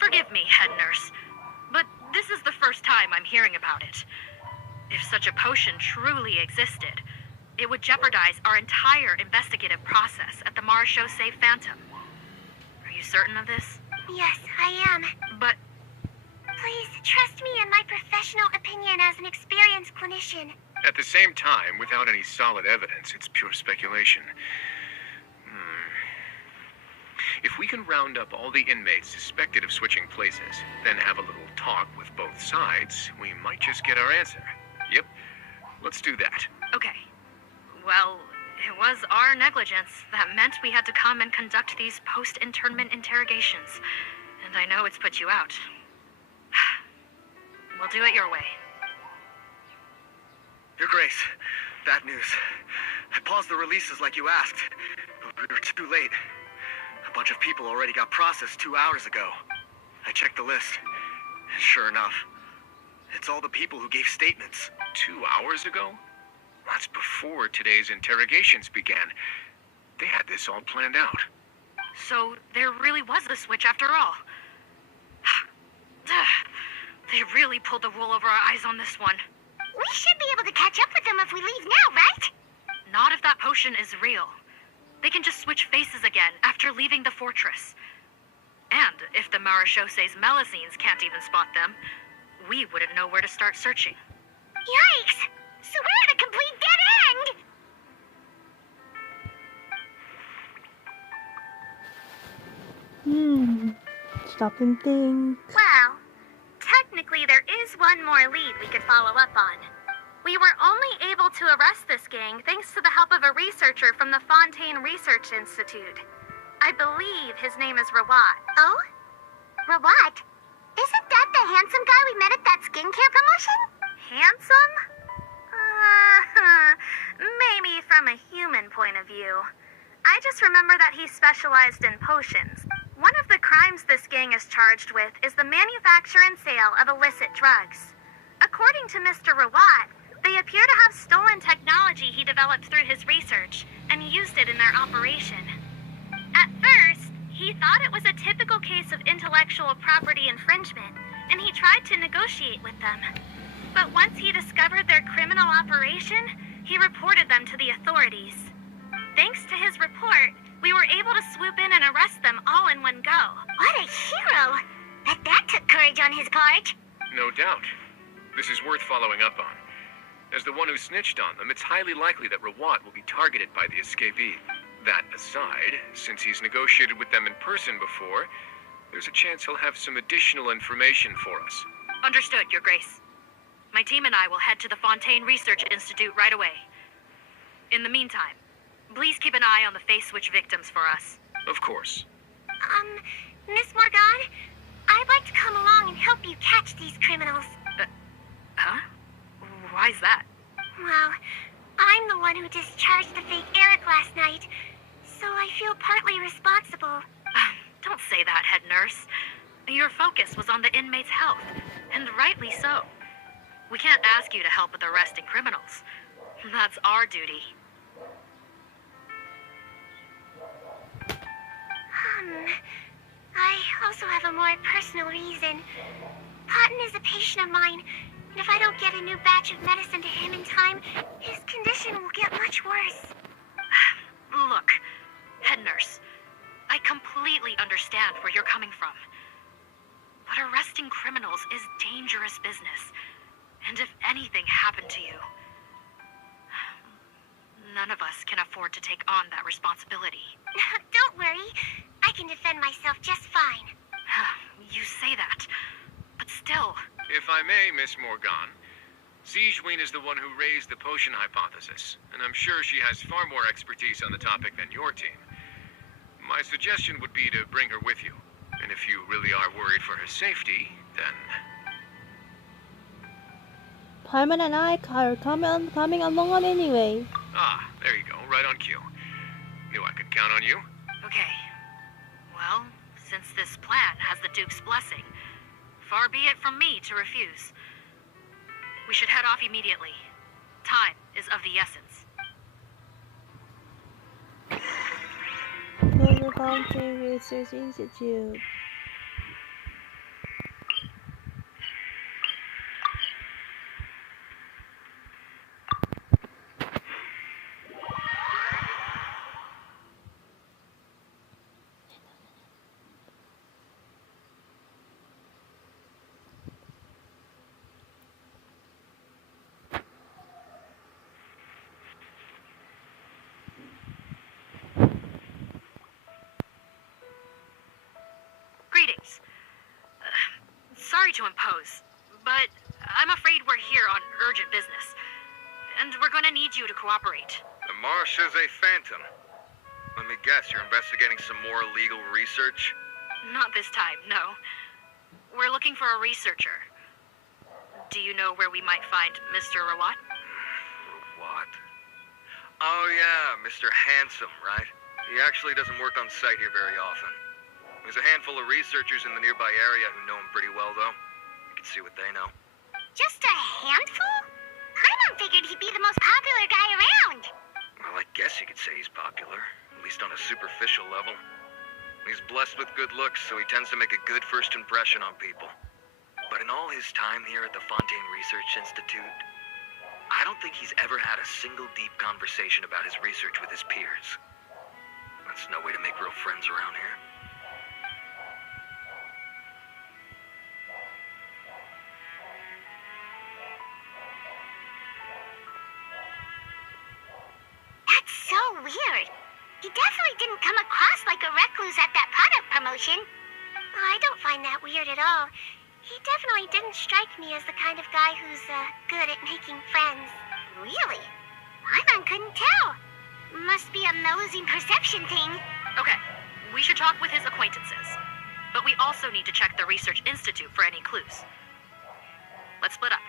Forgive me, head nurse, but this is the first time I'm hearing about it. If such a potion truly existed, it would jeopardize our entire investigative process at the Marachose Phantom. Are you certain of this? Yes, I am. But please trust me in my professional opinion as an experienced clinician. At the same time, without any solid evidence, it's pure speculation. If we can round up all the inmates suspected of switching places, then have a little talk with both sides, we might just get our answer. Yep, let's do that. okay. Well, it was our negligence that meant we had to come and conduct these post-internment interrogations. And I know it's put you out. We'll do it your way. Your Grace, bad news. I paused the releases like you asked, but we were too late. A bunch of people already got processed 2 hours ago. I checked the list, and sure enough, it's all the people who gave statements. 2 hours ago? That's before today's interrogations began. They had this all planned out. So there really was a switch after all. They really pulled the wool over our eyes on this one. We should be able to catch up with them if we leave now, right? Not if that potion is real. They can just switch faces again after leaving the fortress. And if the Marachaussées Melusines can't even spot them, we wouldn't know where to start searching. Yikes! So we're at a complete dead end! Stop and think. Well, technically there is one more lead we could follow up on. We were only able to arrest this gang thanks to the help of a researcher from the Fontaine Research Institute. I believe his name is Rawat. Oh? Rawat? Isn't that the handsome guy we met at that skincare promotion? Handsome? Maybe from a human point of view. I just remember that he specialized in potions. One of the crimes this gang is charged with is the manufacture and sale of illicit drugs. According to Mr. Rawat, they appear to have stolen technology he developed through his research and used it in their operation. At first, he thought it was a typical case of intellectual property infringement, and he tried to negotiate with them. But once he discovered their criminal operation, he reported them to the authorities. Thanks to his report, we were able to swoop in and arrest them all in one go. What a hero! Bet that took courage on his part. No doubt. This is worth following up on. As the one who snitched on them, it's highly likely that Rawat will be targeted by the escapee. That aside, since he's negotiated with them in person before, there's a chance he'll have some additional information for us. Understood, Your Grace. My team and I will head to the Fontaine Research Institute right away. In the meantime, please keep an eye on the face switch victims for us. Of course. Miss Morgan, I'd like to come along and help you catch these criminals. Huh? Why's that? Well, I'm the one who discharged the fake Eric last night, so I feel partly responsible. Don't say that, head nurse. Your focus was on the inmates' health, and rightly so. We can't ask you to help with arresting criminals. That's our duty. I also have a more personal reason. Cotton is a patient of mine, and if I don't get a new batch of medicine to him in time, his condition will get much worse. Look, head nurse, I completely understand where you're coming from. But arresting criminals is dangerous business. And if anything happened to you, none of us can afford to take on that responsibility. Don't worry. I can defend myself just fine. You say that, but still. If I may, Miss Morgan, Signwinne is the one who raised the potion hypothesis, and I'm sure she has far more expertise on the topic than your team. My suggestion would be to bring her with you, and if you really are worried for her safety, then... Paimon and I are coming along anyway. Ah, there you go, right on cue. Knew I could count on you. Okay. Well, since this plan has the Duke's blessing, far be it from me to refuse. We should head off immediately. Time is of the essence. Go to the Fontaine Research Institute. Greetings. Sorry to impose, but I'm afraid we're here on urgent business, and we're gonna need you to cooperate. The Marachaussées Phantom. Let me guess, you're investigating some more illegal research? Not this time, no. We're looking for a researcher. Do you know where we might find Mr. Rawat? What? Oh yeah, Mr. Handsome, right? He actually doesn't work on site here very often. There's a handful of researchers in the nearby area who know him pretty well, though. You can see what they know. Just a handful? Paimon figured he'd be the most popular guy around. Well, I guess you could say he's popular, at least on a superficial level. He's blessed with good looks, so he tends to make a good first impression on people. But in all his time here at the Fontaine Research Institute, I don't think he's ever had a single deep conversation about his research with his peers. That's no way to make real friends around here. That's so weird. He definitely didn't come across like a recluse at that product promotion. Oh, I don't find that weird at all. He definitely didn't strike me as the kind of guy who's good at making friends. Really? Paimon couldn't tell. Must be a nosy perception thing. Okay, we should talk with his acquaintances. But we also need to check the Research Institute for any clues. Let's split up.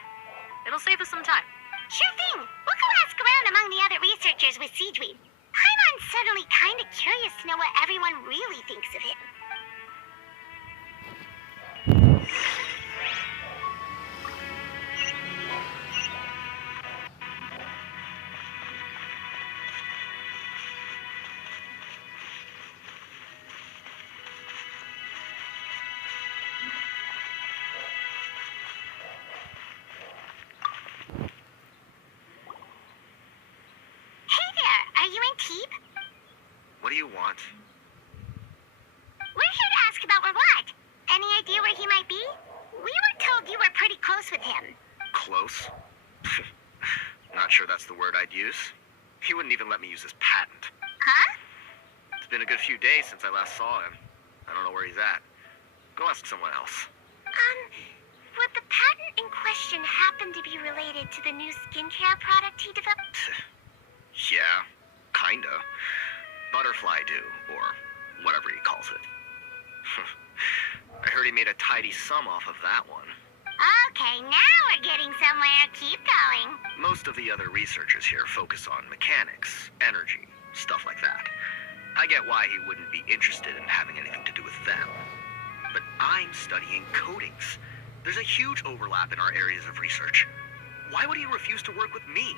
It'll save us some time. Sure thing. We'll go ask around among the other researchers with Signwinne. Paimon's suddenly kind of curious to know what everyone really thinks of him. What do you want? We're here to ask about Rawat. Any idea where he might be? We were told you were pretty close with him. Close? Not sure that's the word I'd use. He wouldn't even let me use his patent. Huh? It's been a good few days since I last saw him. I don't know where he's at. Go ask someone else. Would the patent in question happen to be related to the new skincare product he developed? Yeah, kinda. Butterfly dew, or whatever he calls it. I heard he made a tidy sum off of that one. Okay, now we're getting somewhere. Keep going. Most of the other researchers here focus on mechanics, energy, stuff like that. I get why he wouldn't be interested in having anything to do with them. But I'm studying coatings. There's a huge overlap in our areas of research. Why would he refuse to work with me?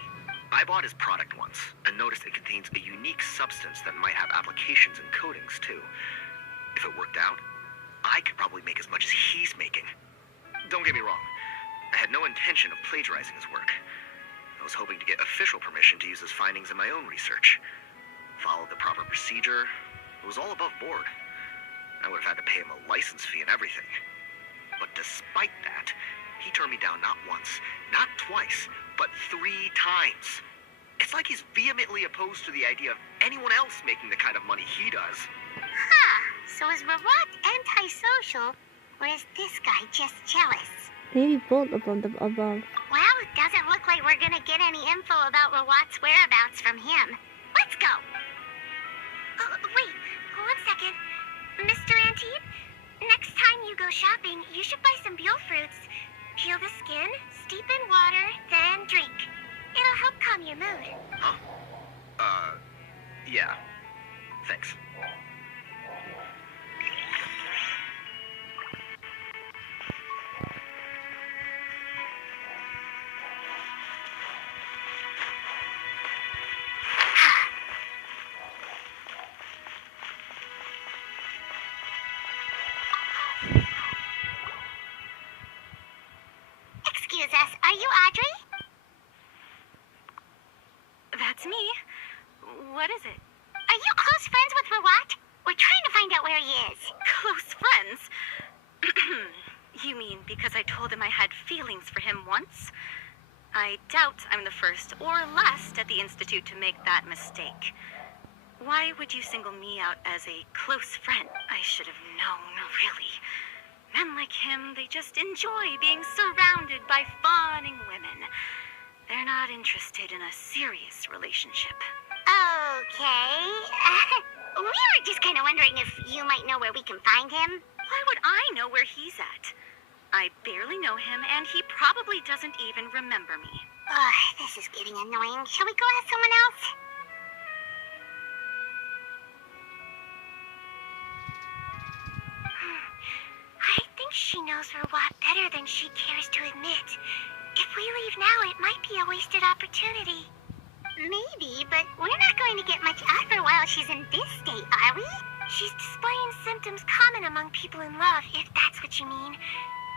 I bought his product once, and noticed it contains a unique substance that might have applications in coatings, too. If it worked out, I could probably make as much as he's making. Don't get me wrong, I had no intention of plagiarizing his work. I was hoping to get official permission to use his findings in my own research. Followed the proper procedure. It was all above board. I would have had to pay him a license fee and everything. But despite that, he turned me down not once, not twice, but 3 times. It's like he's vehemently opposed to the idea of anyone else making the kind of money he does. Huh. So is Rawat antisocial, or is this guy just jealous? Maybe both of them above. Well, it doesn't look like we're gonna get any info about Rawat's whereabouts from him. Let's go. Wait, 1 second. Mr. Antib, next time you go shopping, you should buy some Buell fruits. Peel the skin, steep in water, then drink. It'll help calm your mood. Huh? Yeah. Thanks. Excuse us, are you Audrey? That's me. What is it? Are you close friends with Rawat? We're trying to find out where he is. Close friends? You mean because I told him I had feelings for him once? I doubt I'm the first or last at the Institute to make that mistake. Why would you single me out as a close friend? I should have known, really. Men like him, they just enjoy being surrounded by fawning women. They're not interested in a serious relationship. Okay. We were just kind of wondering if you might know where we can find him. Why would I know where he's at? I barely know him, and he probably doesn't even remember me. Ugh, this is getting annoying. Shall we go ask someone else? I think she knows Rawat better than she cares to admit. If we leave now, it might be a wasted opportunity. Maybe, but we're not going to get much out of her while she's in this state, are we? She's displaying symptoms common among people in love, if that's what you mean.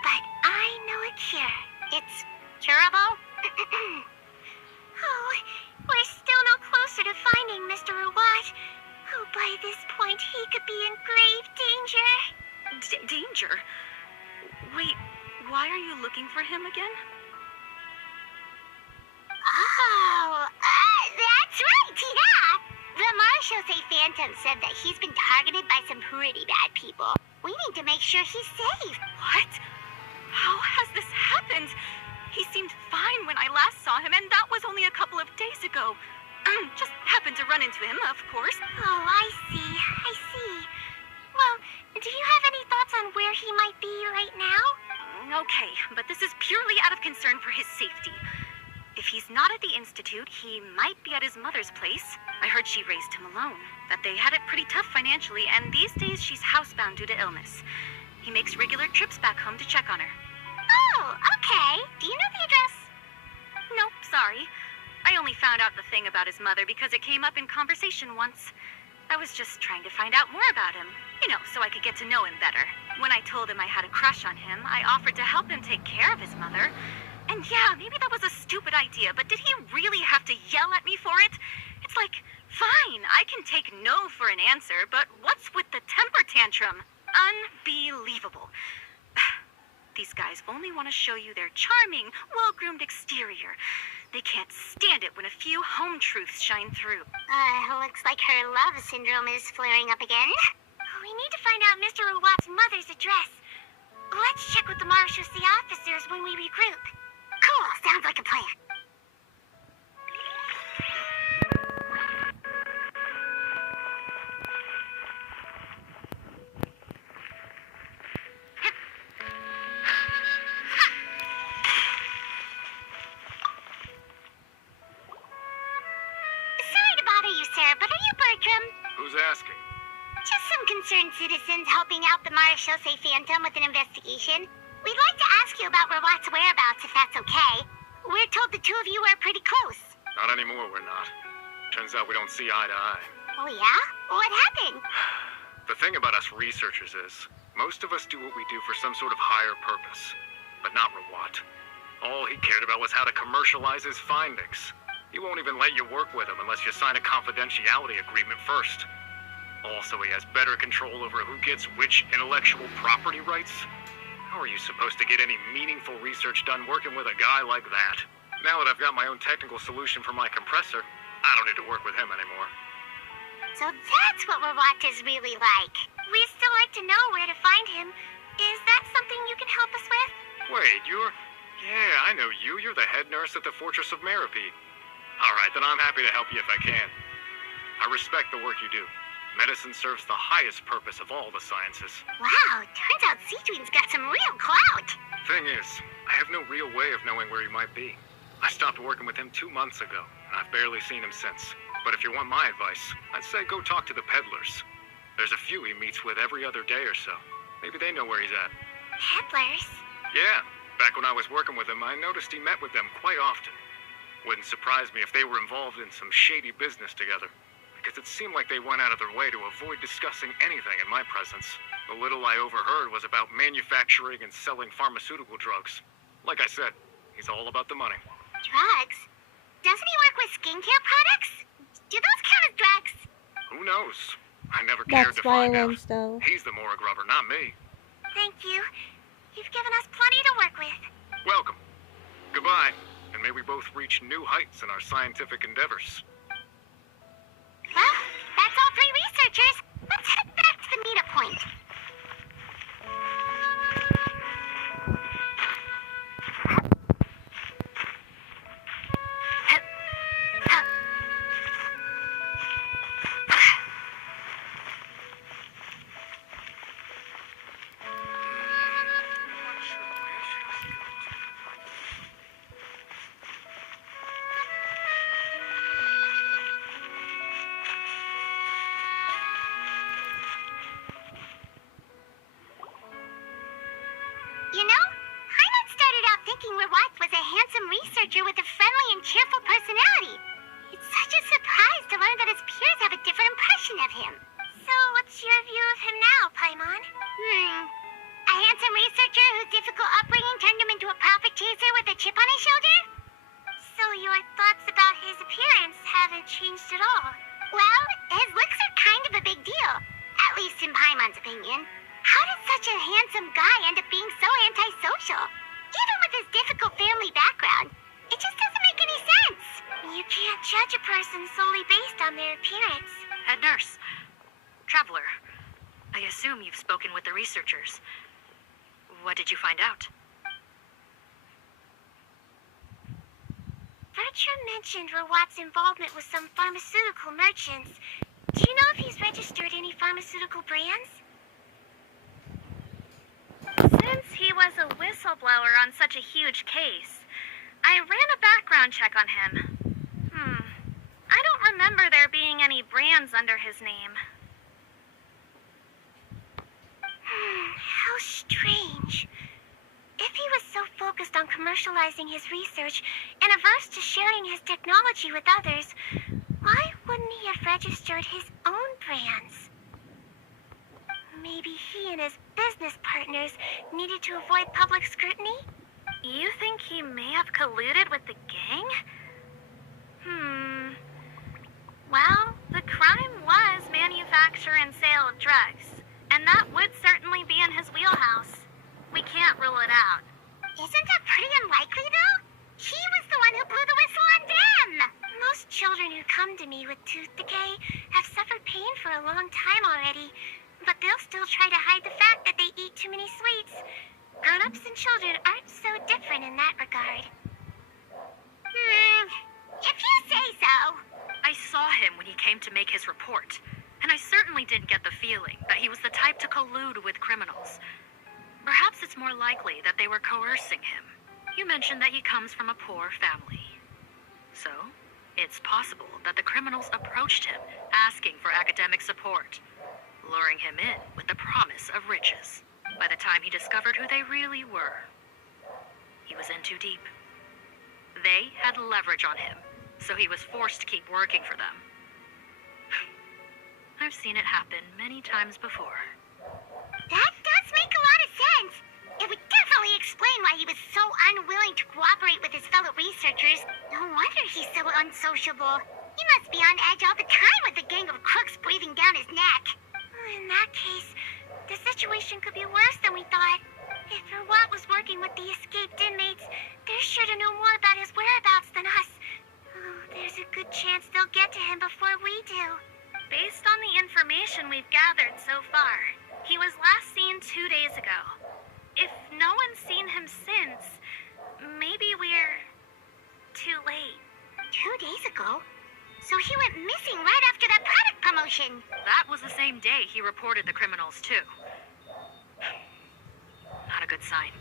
But I know a cure. It's curable? Oh, we're still no closer to finding Mr. Rawat. Oh, by this point, he could be in grave danger. Danger? Wait, why are you looking for him again? Oh, that's right, yeah! The Marshose Phantom said that he's been targeted by some pretty bad people. We need to make sure he's safe. What? How has this happened? He seemed fine when I last saw him, and that was only a couple of days ago. Just happened to run into him, of course. Oh, I see. Well, do you have any thoughts on where he might be right now? Okay, but this is purely out of concern for his safety. If he's not at the Institute, he might be at his mother's place. I heard she raised him alone, that they had it pretty tough financially, and these days she's housebound due to illness. He makes regular trips back home to check on her. Oh, okay. Do you know the address? Nope, sorry. I only found out the thing about his mother because it came up in conversation once. I was just trying to find out more about him, so I could get to know him better. When I told him I had a crush on him, I offered to help him take care of his mother. And yeah, maybe that was a stupid idea, but did he really have to yell at me for it? It's like, fine, I can take no for an answer, but what's with the temper tantrum? Unbelievable. These guys only want to show you their charming, well-groomed exterior. They can't stand it when a few home truths shine through. Looks like her love syndrome is flaring up again. We need to find out Mr. Rawat's mother's address. Let's check with the Marshose officers when we regroup. Cool, sounds like a plan. Sorry to bother you, sir, but are you Bertram? Who's asking? Just some concerned citizens helping out the Marshose Phantom with an investigation. We'd like to ask you about Rawat's whereabouts, if that's okay. We're told the two of you are pretty close. Not anymore, we're not. Turns out we don't see eye to eye. Oh, yeah? What happened? The thing about us researchers is, most of us do what we do for some sort of higher purpose. But not Rawat. All he cared about was how to commercialize his findings. He won't even let you work with him unless you sign a confidentiality agreement first. Also, he has better control over who gets which intellectual property rights. How are you supposed to get any meaningful research done working with a guy like that? Now that I've got my own technical solution for my compressor, I don't need to work with him anymore. So that's what Rawat is really like. We'd still like to know where to find him. Is that something you can help us with? Wait, Yeah, I know you. You're the head nurse at the Fortress of Meropide. Alright, then I'm happy to help you if I can. I respect the work you do. Medicine serves the highest purpose of all the sciences. Wow, turns out Signwinne's got some real clout. Thing is, I have no real way of knowing where he might be. I stopped working with him 2 months ago, and I've barely seen him since. But if you want my advice, I'd say go talk to the peddlers. There's a few he meets with every other day or so. Maybe they know where he's at. Peddlers? Yeah, back when I was working with him, I noticed he met with them quite often. Wouldn't surprise me if they were involved in some shady business together. Because it seemed like they went out of their way to avoid discussing anything in my presence. The little I overheard was about manufacturing and selling pharmaceutical drugs. Like I said, he's all about the money. Drugs? Doesn't he work with skincare products? Do those count as drugs? Who knows? I never cared That's to find out. violence, though. He's the moral grubber, not me. Thank you. You've given us plenty to work with. Welcome. Goodbye, and may we both reach new heights in our scientific endeavors. Well, that's all three researchers. Let's head back to the meetup point. haven't changed at all. Well, his looks are kind of a big deal. At least in Paimon's opinion. How did such a handsome guy end up being so antisocial? Even with his difficult family background, it just doesn't make any sense. You can't judge a person solely based on their appearance. Head nurse. Traveler. I assume you've spoken with the researchers. What did you find out? Bertram mentioned Rawat's involvement with some pharmaceutical merchants. Do you know if he's registered any pharmaceutical brands? Since he was a whistleblower on such a huge case, I ran a background check on him. I don't remember there being any brands under his name. How strange. If he was so focused on commercializing his research and averse to sharing his technology with others, why wouldn't he have registered his own brands? Maybe he and his business partners needed to avoid public scrutiny? You think he may have colluded with the gang? Well, the crime was manufacture and sale of drugs, and that would certainly be in his wheelhouse. We can't rule it out. Isn't that pretty unlikely, though? He was the one who blew the whistle on them! Most children who come to me with tooth decay have suffered pain for a long time already, but they'll still try to hide the fact that they eat too many sweets. Grown-ups and children aren't so different in that regard. If you say so. I saw him when he came to make his report, and I certainly didn't get the feeling that he was the type to collude with criminals. Perhaps it's more likely that they were coercing him. You mentioned that he comes from a poor family. So, it's possible that the criminals approached him asking for academic support, luring him in with the promise of riches. By the time he discovered who they really were, he was in too deep. They had leverage on him, so he was forced to keep working for them. I've seen it happen many times before. That does make a lot of sense. It would definitely explain why he was so unwilling to cooperate with his fellow researchers. No wonder he's so unsociable. He must be on edge all the time with a gang of crooks breathing down his neck. In that case, the situation could be worse than we thought. If Rawat was working with the escaped inmates, they're sure to know more about his whereabouts than us. There's a good chance they'll get to him before we do. Based on the information we've gathered so far, he was last seen 2 days ago. If no one's seen him since, maybe we're too late. 2 days ago? So he went missing right after that product promotion. That was the same day he reported the criminals, too. Not a good sign.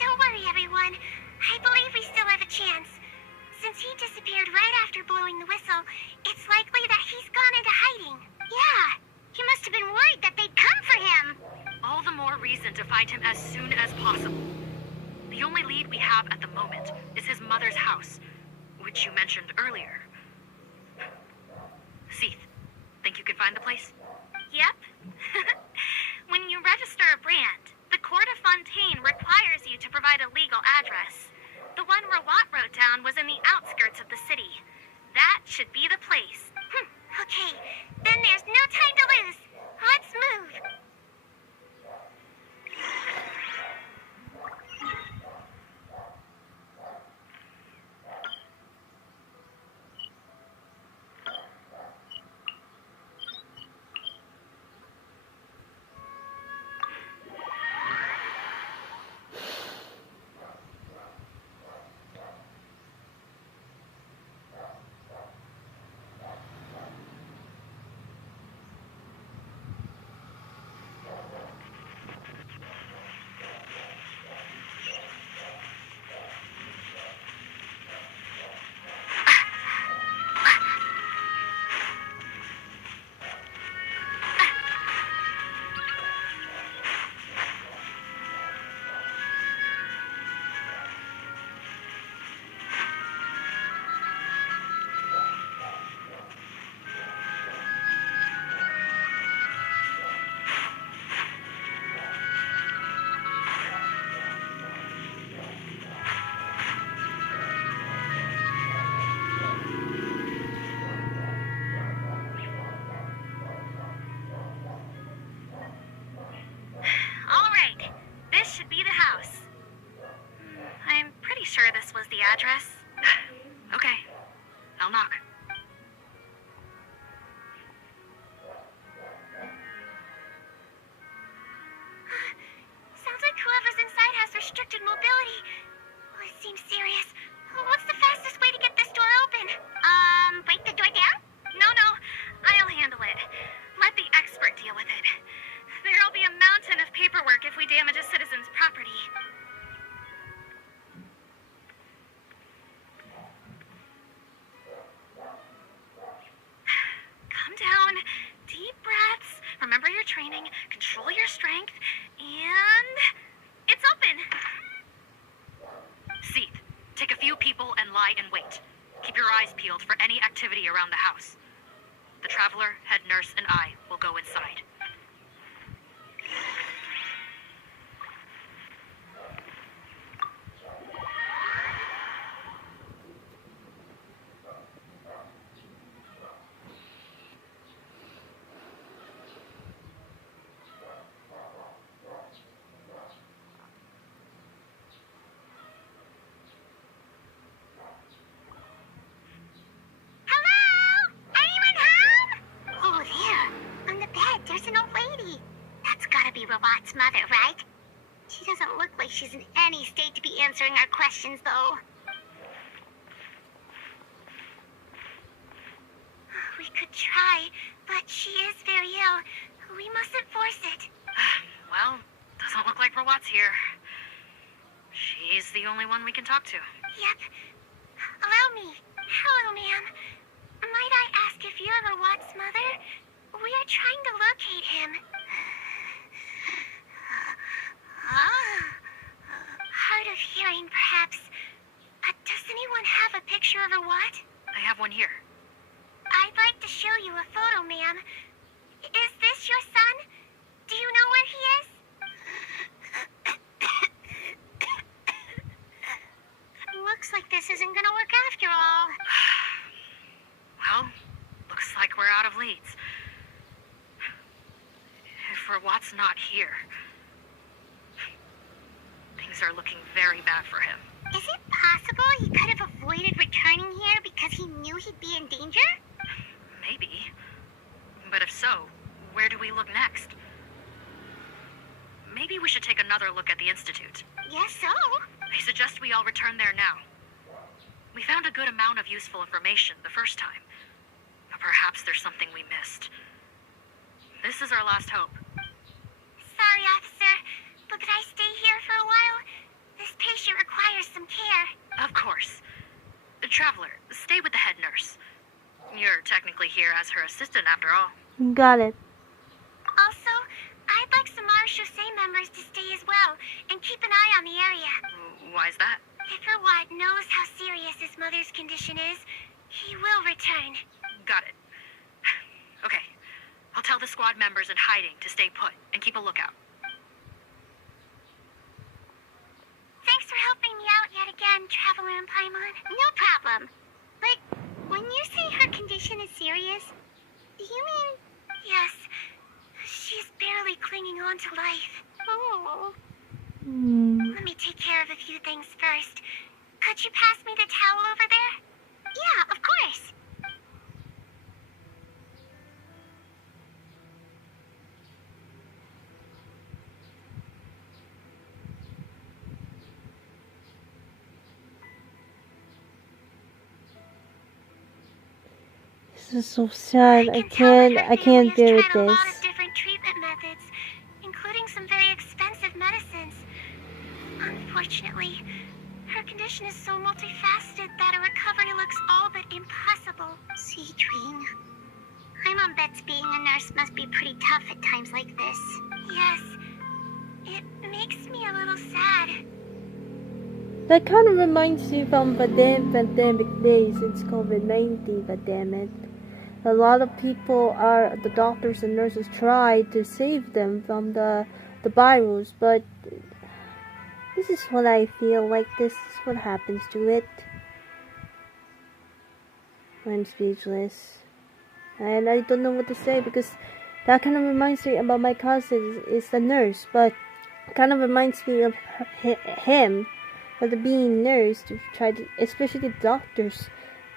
Don't worry, everyone. I believe we still have a chance. Since he disappeared right after blowing the whistle, it's likely that he's gone into hiding. Yeah, he must have been worried that they'd come for him. All the more reason to find him as soon as possible. The only lead we have at the moment is his mother's house, which you mentioned earlier. Seath, think you can find the place? Yep. When you register a brand, the Court of Fontaine requires you to provide a legal address. The one Rawat wrote down was in the outskirts of the city. That should be the place. Okay, then there's no time to lose. Let's move. I'll knock. Sounds like whoever's inside has restricted mobility. Oh, it seems serious. What's the fastest way to get this door open? Break the door down? No, I'll handle it. Let the expert deal with it. There'll be a mountain of paperwork if we damage a citizen's property. Calm down. Deep breaths. Remember your training. Control your strength. And it's open. Seeth, take a few people and lie in wait. Keep your eyes peeled for any activity around the house. The Traveler, head nurse, and I will go inside. Hello? Anyone home? Oh, there. On the bed, there's an old lady. That's gotta be Robot's mother, right? She doesn't look like she's in any state to be answering our questions, though. We could try, but she is very ill. We mustn't force it. Well, doesn't look like Rawat's here. She's the only one we can talk to. Yep. Allow me. Hello, ma'am. Might I ask if you're Rawat's mother? We are trying to locate him. Hard of hearing, perhaps. Does anyone have a picture of Rawat? I have one here. I'd like to show you a photo, ma'am. Is this your son? Do you know where he is? Looks like this isn't gonna work after all. Well, looks like we're out of leads. If Rawat's not here, things are looking very bad for him. Is it possible he could have avoided returning here because he knew he'd be in danger? Maybe. But if so, where do we look next? Maybe we should take another look at the Institute. Yes, so? I suggest we all return there now. We found a good amount of useful information the first time, but perhaps there's something we missed. This is our last hope. Sorry, officer, but could I stay here for a while? This patient requires some care. Of course. Traveler, stay with the head nurse. You're technically here as her assistant after all. Got it. Also, I'd like some Chaussee members to stay as well, and keep an eye on the area. Why's that? If Rawat knows how serious his mother's condition is, he will return. Got it. Okay. I'll tell the squad members in hiding to stay put and keep a lookout. Thanks for helping me out yet again, Traveler and Paimon. No problem. But when you say her condition is serious, do you mean... Yes. She's barely clinging on to life. Oh. Let me take care of a few things first. Could you pass me the towel over there? Yeah, of course. This is so sad. I can't bear with tried a this. lot of different treatment methods, including some very expensive medicines. Unfortunately, her condition is so multifaceted that a recovery looks all but impossible. Signwinne. I'm bet being a nurse must be pretty tough at times like this. Yes. It makes me a little sad. That kind of reminds me from the damn pandemic days since COVID-19, but damn it. A lot of people the doctors and nurses tried to save them from the virus, but this is what I feel like. This is what happens to it. I'm speechless. And I don't know what to say because that kind of reminds me about my cousin is a nurse, but kind of reminds me of him, but being nurse to try to, especially doctors,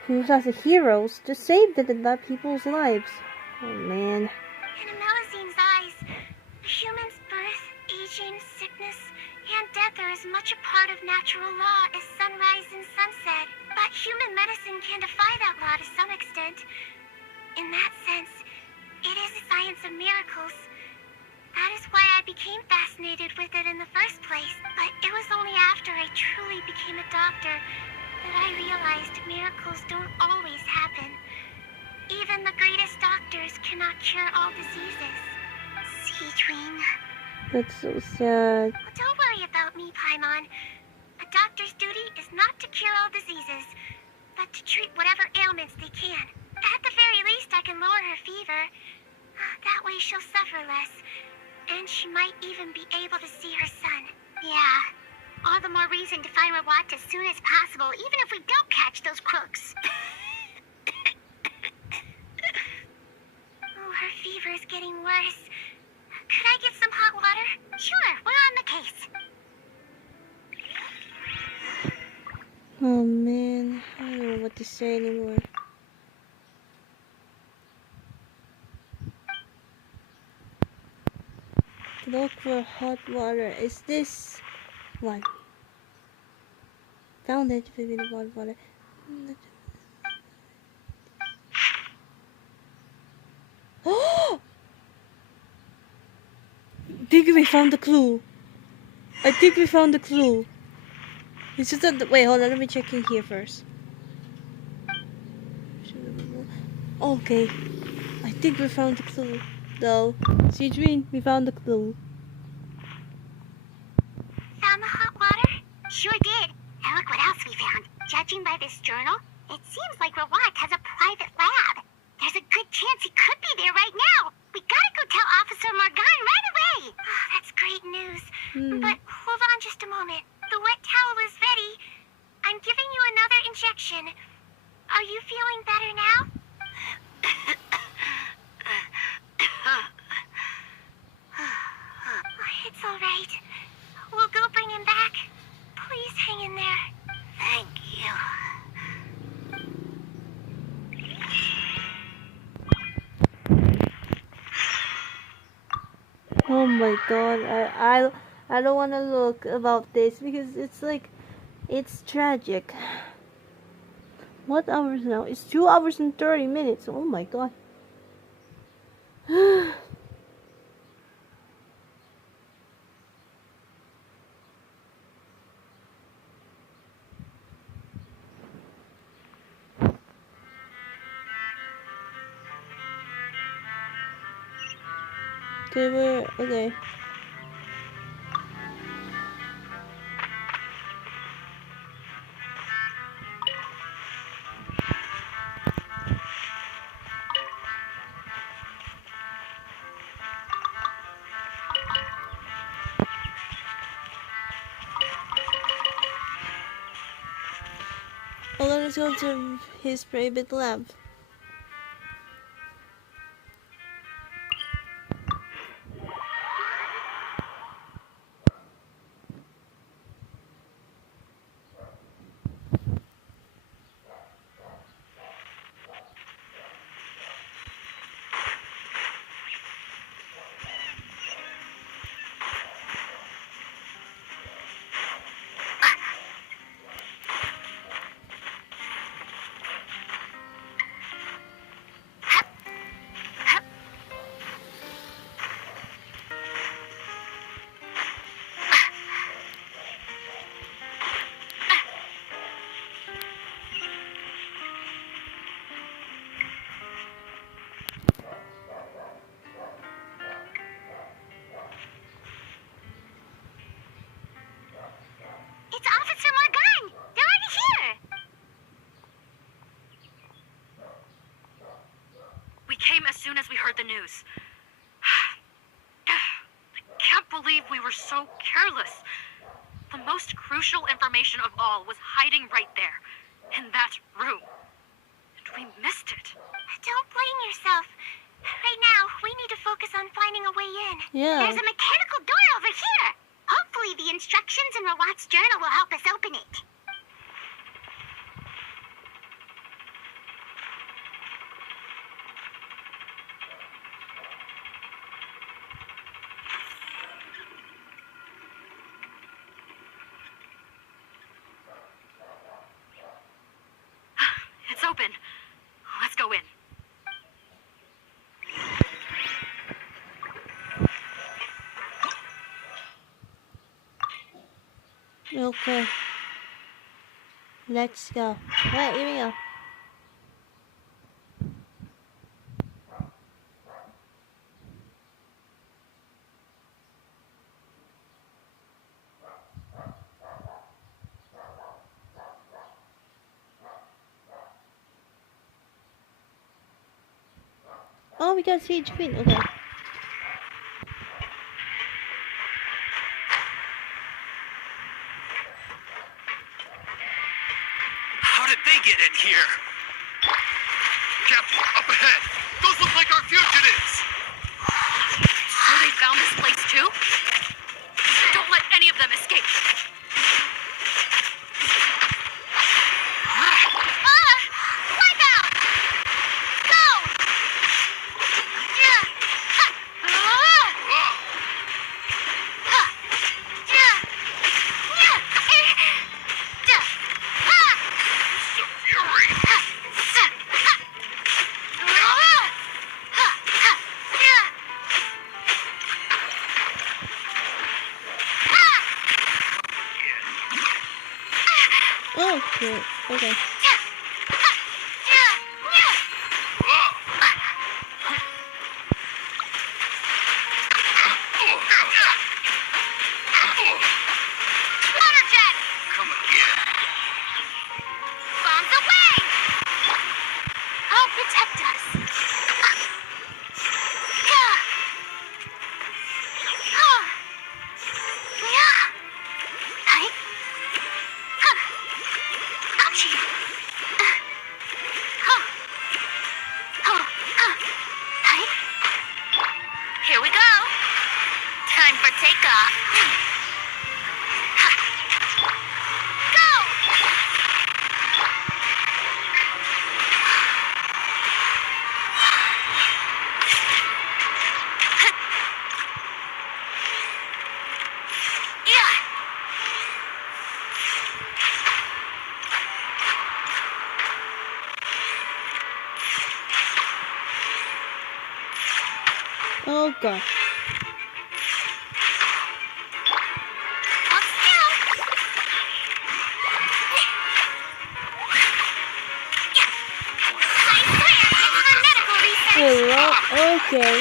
who's as heroes to save the people's lives. Oh man. In a Melusine's eyes, a human's birth, aging, sickness, and death are as much a part of natural law as sunrise and sunset. But human medicine can defy that law to some extent. In that sense, it is a science of miracles. That is why I became fascinated with it in the first place. But it was only after I truly became a doctor that I realized miracles don't always happen. Even the greatest doctors cannot cure all diseases. Signwinne. That's so sad. Don't worry about me, Paimon. A doctor's duty is not to cure all diseases, but to treat whatever ailments they can. At the very least, I can lower her fever. That way she'll suffer less, and she might even be able to see her son. Yeah. All the more reason to find Rawat as soon as possible, even if we don't catch those crooks. Oh, her fever is getting worse. Could I get some hot water? Sure, we're on the case. Oh man, I don't know what to say anymore. Look for hot water. Is this one? Found it. Maybe the hot water. Oh! I think we found the clue. I think we found the clue. It's just that. Wait, hold on. Let me check in here first. Okay. I think we found the clue. Though. Signwinne, we found the clue. Found the hot water? Sure did. And look what else we found. Judging by this journal, it seems like Rawat has a private lab. There's a good chance he could be there right now. We gotta go tell Officer Morgan right away. Oh, that's great news. But hold on just a moment. The wet towel is ready. I'm giving you another injection. Are you feeling better now? It's all right. We'll go bring him back. Please hang in there. Thank you. Oh my god, I don't want to look about this because it's like, it's tragic. What hours now? It's 2 hours and 30 minutes. Oh my god. Okay. Well, let's go to his private lab. It's Officer Morgan! They're already here! We came as soon as we heard the news. I can't believe we were so careless. The most crucial information of all was hiding right there, in that room. And we missed it. Don't blame yourself. Right now, we need to focus on finding a way in. Yeah. There's a mechanical door over here. Hopefully the instructions in Rawat's journal will help us open it. open. Let's go in. Okay. Let's go. Alright, here we go. Oh, we got Signwinne. Okay. How did they get in here? Captain, up ahead! Those look like our fugitives! So they found this place too? Don't let any of them escape! Wipeout! Go! Yeah! Oh, shit. Okay. Water jet! Come again. Bombs away! I'll protect us. Here we go. Time for takeoff. Go! Oh, God. Hello? Okay.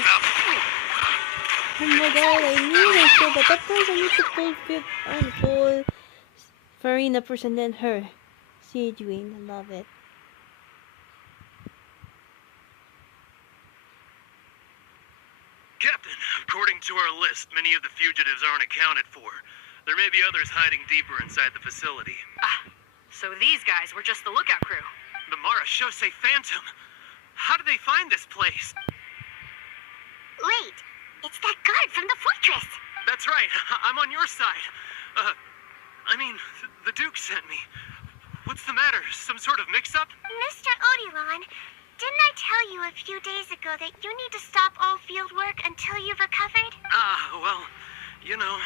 Oh my god, I knew her so, but that person needs to full Furina first and then her. Signwinne, I love it. Captain, according to our list, many of the fugitives aren't accounted for. There may be others hiding deeper inside the facility. So these guys were just the lookout crew. The Mara Shosei Phantom. How did they find this place? Wait, it's that guard from the fortress. That's right. I'm on your side. The Duke sent me. What's the matter? Some sort of mix-up? Mr. Odilon, didn't I tell you a few days ago that you need to stop all field work until you've recovered? Well, you know,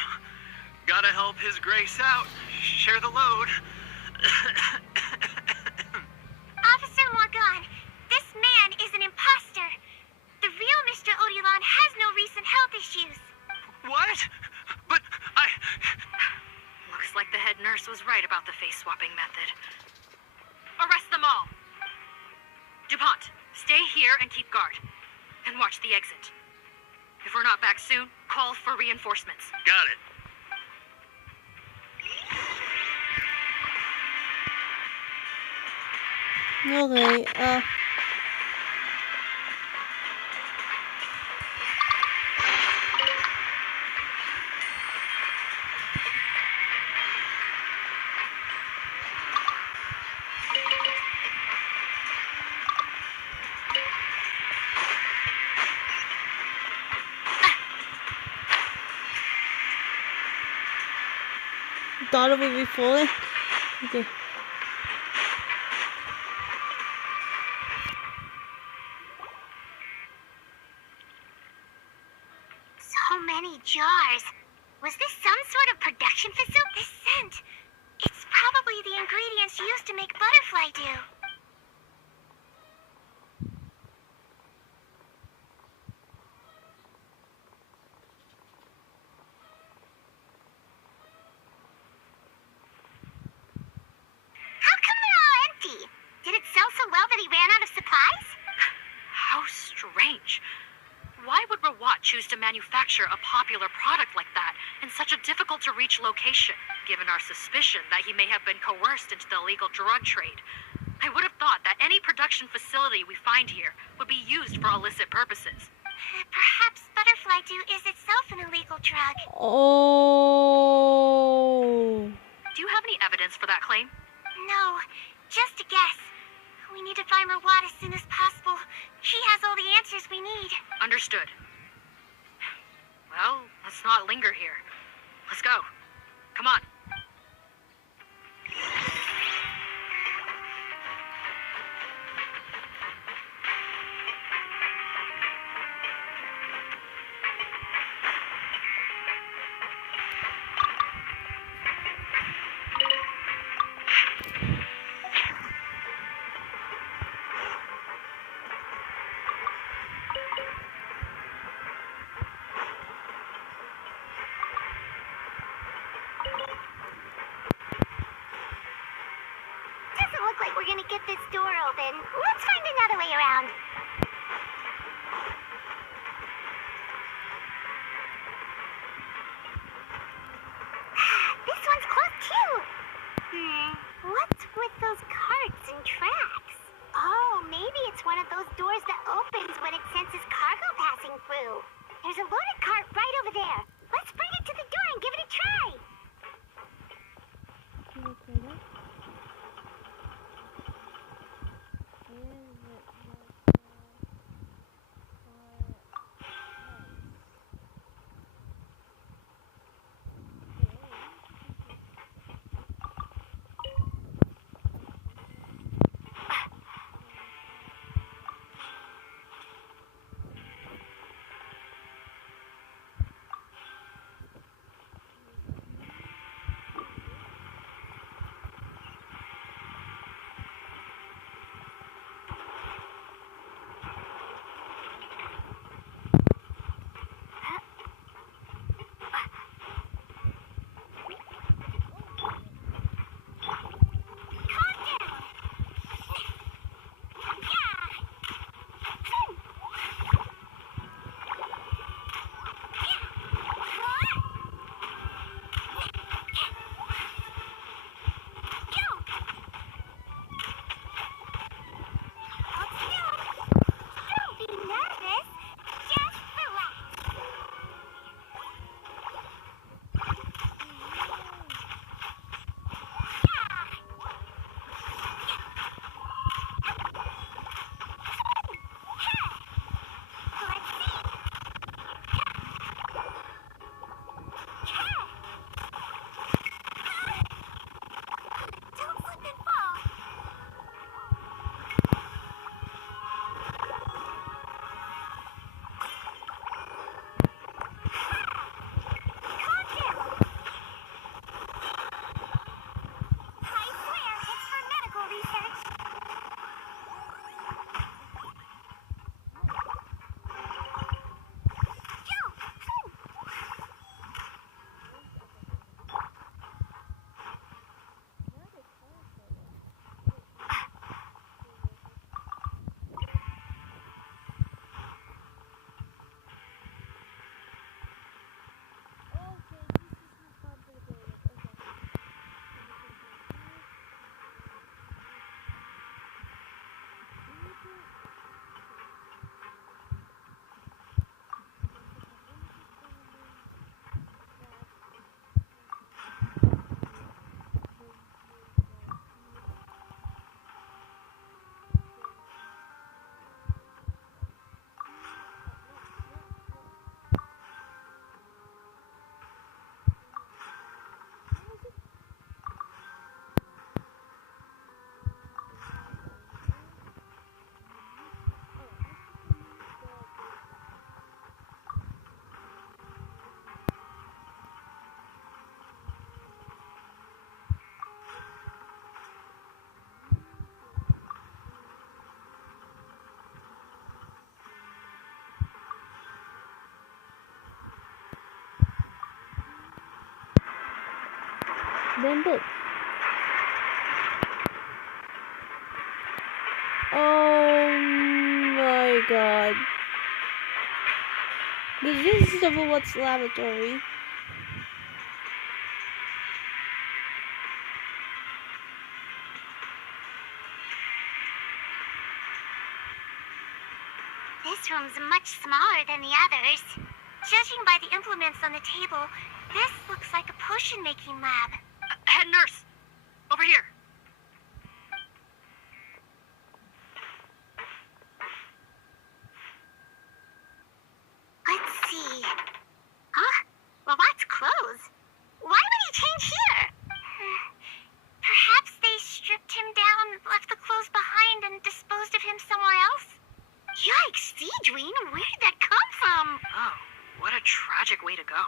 gotta help His Grace out. Share the load. Officer Morgan, this man is an imposter. The real Mr. Odilon has no recent health issues. What? But Looks like the head nurse was right about the face-swapping method. Arrest them all! DuPont, stay here and keep guard. And watch the exit. If we're not back soon, call for reinforcements. Got it. Okay, thought it would be fully. Okay. So many jars. Was this some sort of production facility? This scent. It's probably the ingredients used to make butterfly dew. choose to manufacture a popular product like that in such a difficult to reach location, given our suspicion that he may have been coerced into the illegal drug trade. I would have thought that any production facility we find here would be used for illicit purposes. Perhaps butterfly dew is itself an illegal drug. Oh. Do you have any evidence for that claim? No, just a guess. We need to find Rawat as soon as possible. She has all the answers we need. Understood. Well, let's not linger here. Let's go. Come on. Doesn't look like we're gonna get this door open. Let's find another way around. This one's closed too. What's with those carts and tracks? Oh, maybe it's one of those doors that opens when it senses cargo passing through. There's a loaded cart right over there. Let's bring it to the door and give it a try. Bended. Oh my god. This is the robot's laboratory. This room's much smaller than the others. Judging by the implements on the table, this looks like a potion-making lab. Head nurse, over here. Let's see. Huh? Well, that's clothes. Why would he change here? Perhaps they stripped him down, left the clothes behind, and disposed of him somewhere else? Yikes, Signwinne, where did that come from? Oh, what a tragic way to go.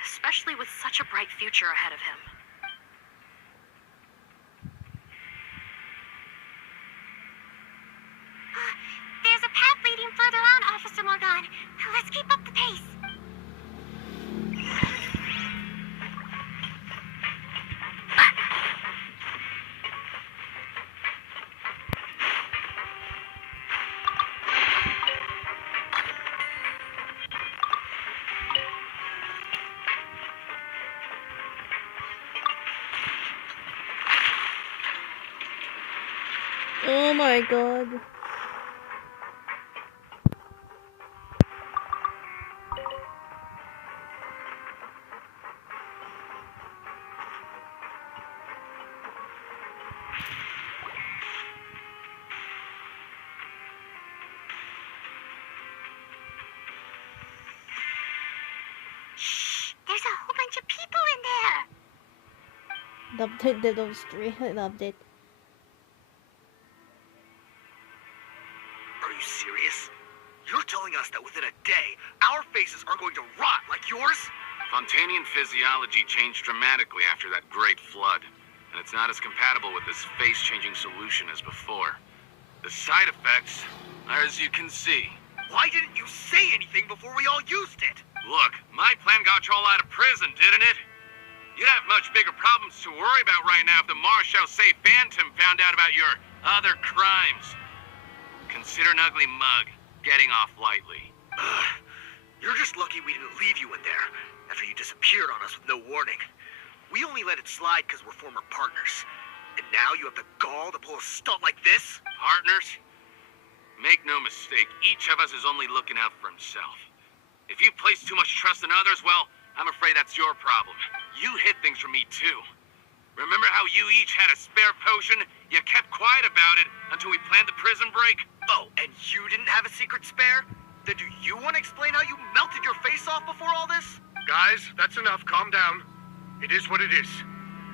Especially with such a bright future ahead of him. There's a path leading further on, Officer Morgan. Let's keep up the pace. Oh my god. Shh, there's a whole bunch of people in there. Loved it, those three. I loved it. Are you serious? You're telling us that within a day, our faces are going to rot like yours? Fontainian physiology changed dramatically after that great flood, and it's not as compatible with this face-changing solution as before. The side effects are as you can see. Why didn't you say anything before we all used it? Look, my plan got you all out of prison, didn't it? You'd have much bigger problems to worry about right now if the Marshal say Phantom found out about your other crimes. Consider an ugly mug getting off lightly. You're just lucky we didn't leave you in there after you disappeared on us with no warning. We only let it slide because we're former partners. And now you have the gall to pull a stunt like this? Partners? Make no mistake, each of us is only looking out for himself. If you place too much trust in others, well, I'm afraid that's your problem. You hid things from me too. Remember how you each had a spare potion? You kept quiet about it until we planned the prison break? Oh, and you didn't have a secret spare? Then do you want to explain how you melted your face off before all this? Guys, that's enough. Calm down. It is what it is.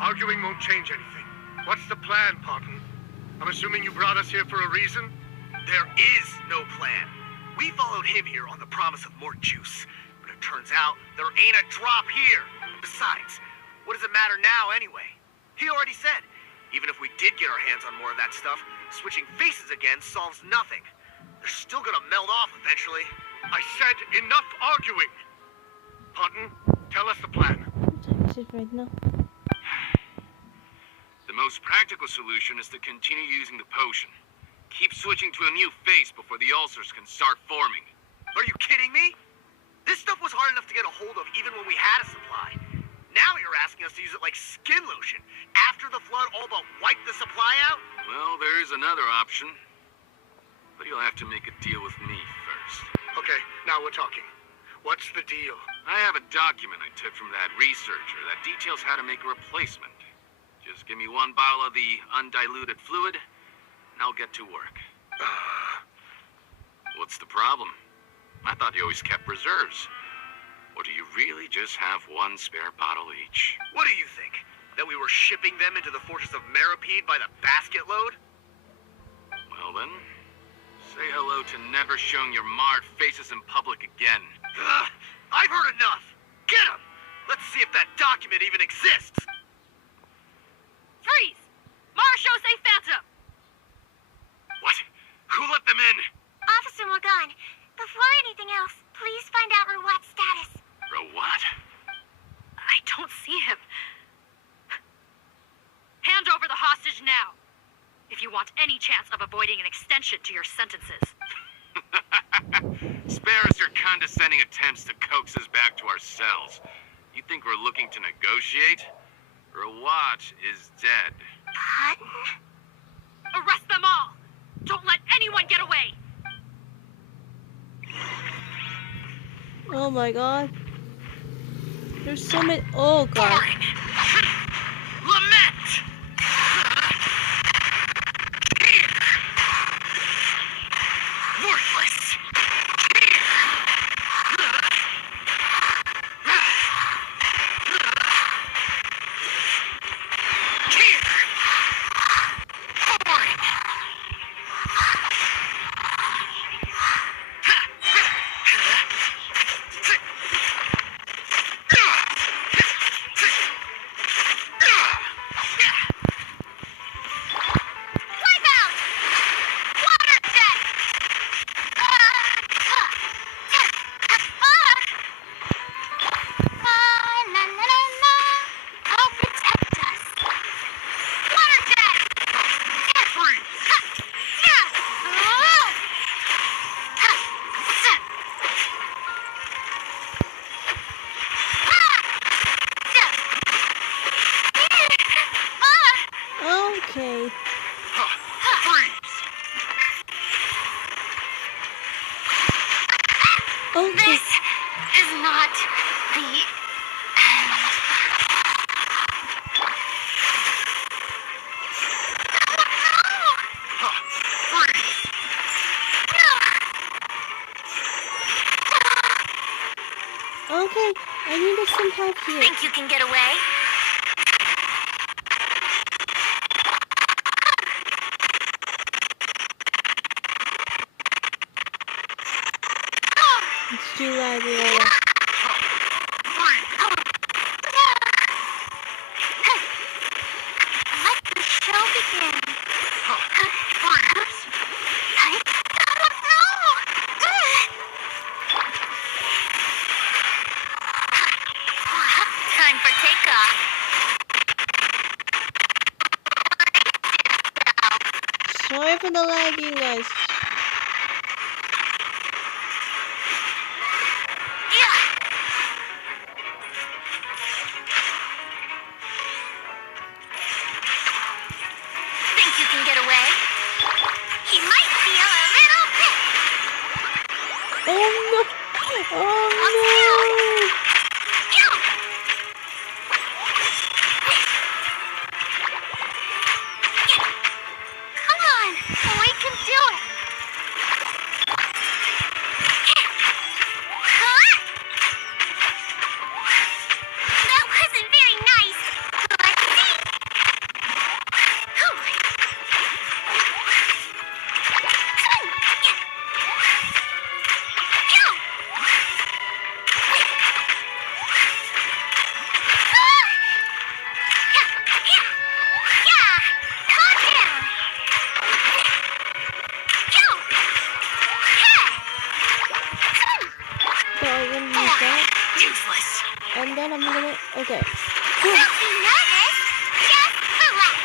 Arguing won't change anything. What's the plan, Fontaine? I'm assuming you brought us here for a reason? There is no plan. We followed him here on the promise of more juice. But it turns out there ain't a drop here. Besides, what does it matter now anyway? He already said, even if we did get our hands on more of that stuff, switching faces again solves nothing. They're still gonna melt off eventually. I said enough arguing! Fontaine, tell us the plan. Right now. The most practical solution is to continue using the potion. Keep switching to a new face before the ulcers can start forming. Are you kidding me? This stuff was hard enough to get a hold of even when we had a supply. Now you're asking us to use it like skin lotion after the flood all but wiped the supply out? Well, there is another option. But you'll have to make a deal with me first. Okay, now we're talking. What's the deal? I have a document I took from that researcher that details how to make a replacement. Just give me one bottle of the undiluted fluid, and I'll get to work. What's the problem? I thought you always kept reserves. Or do you really just have one spare bottle each? What do you think? That we were shipping them into the fortress of Meripede by the basket load? Well then, say hello to never showing your marred faces in public again. I've heard enough! Get him! Let's see if that document even exists! Freeze! Marshal say Phantom! What? Who let them in? Officer Morgan, before anything else, please find out Rawat's status. Rawat? I don't see him. Hand over the hostage now, if you want any chance of avoiding an extension to your sentences. Spare us your condescending attempts to coax us back to our cells. You think we're looking to negotiate? Rawat is dead. Pardon? Arrest them all! Don't let anyone get away! Oh my god. There's so many. Oh god. Lament! Worthless! Okay. Okay. This is not the end. Okay, I needed some help here. Think you can get away? It's too loud, Viola. Let the show begin. Time for takeoff. Sorry for the lagging, guys. Think you can get away? He might feel a little bit. Oh no! Oh no! Come on, we can do it. That wasn't very nice. Let's see. So I'm gonna use that. Useless. And then I'm gonna. Okay. Don't be nervous. Just relax.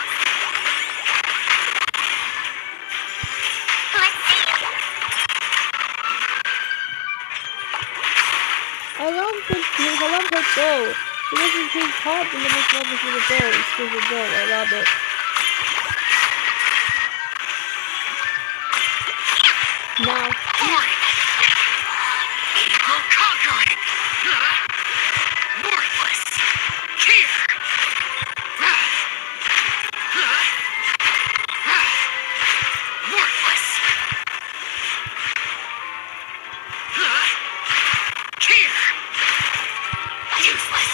Let's see. I love her bow. Because it's his heart in the most love for the bow. It's for the bow. I love it. Now. Evil conquering! Worthless! Here! Worthless! Here! Useless!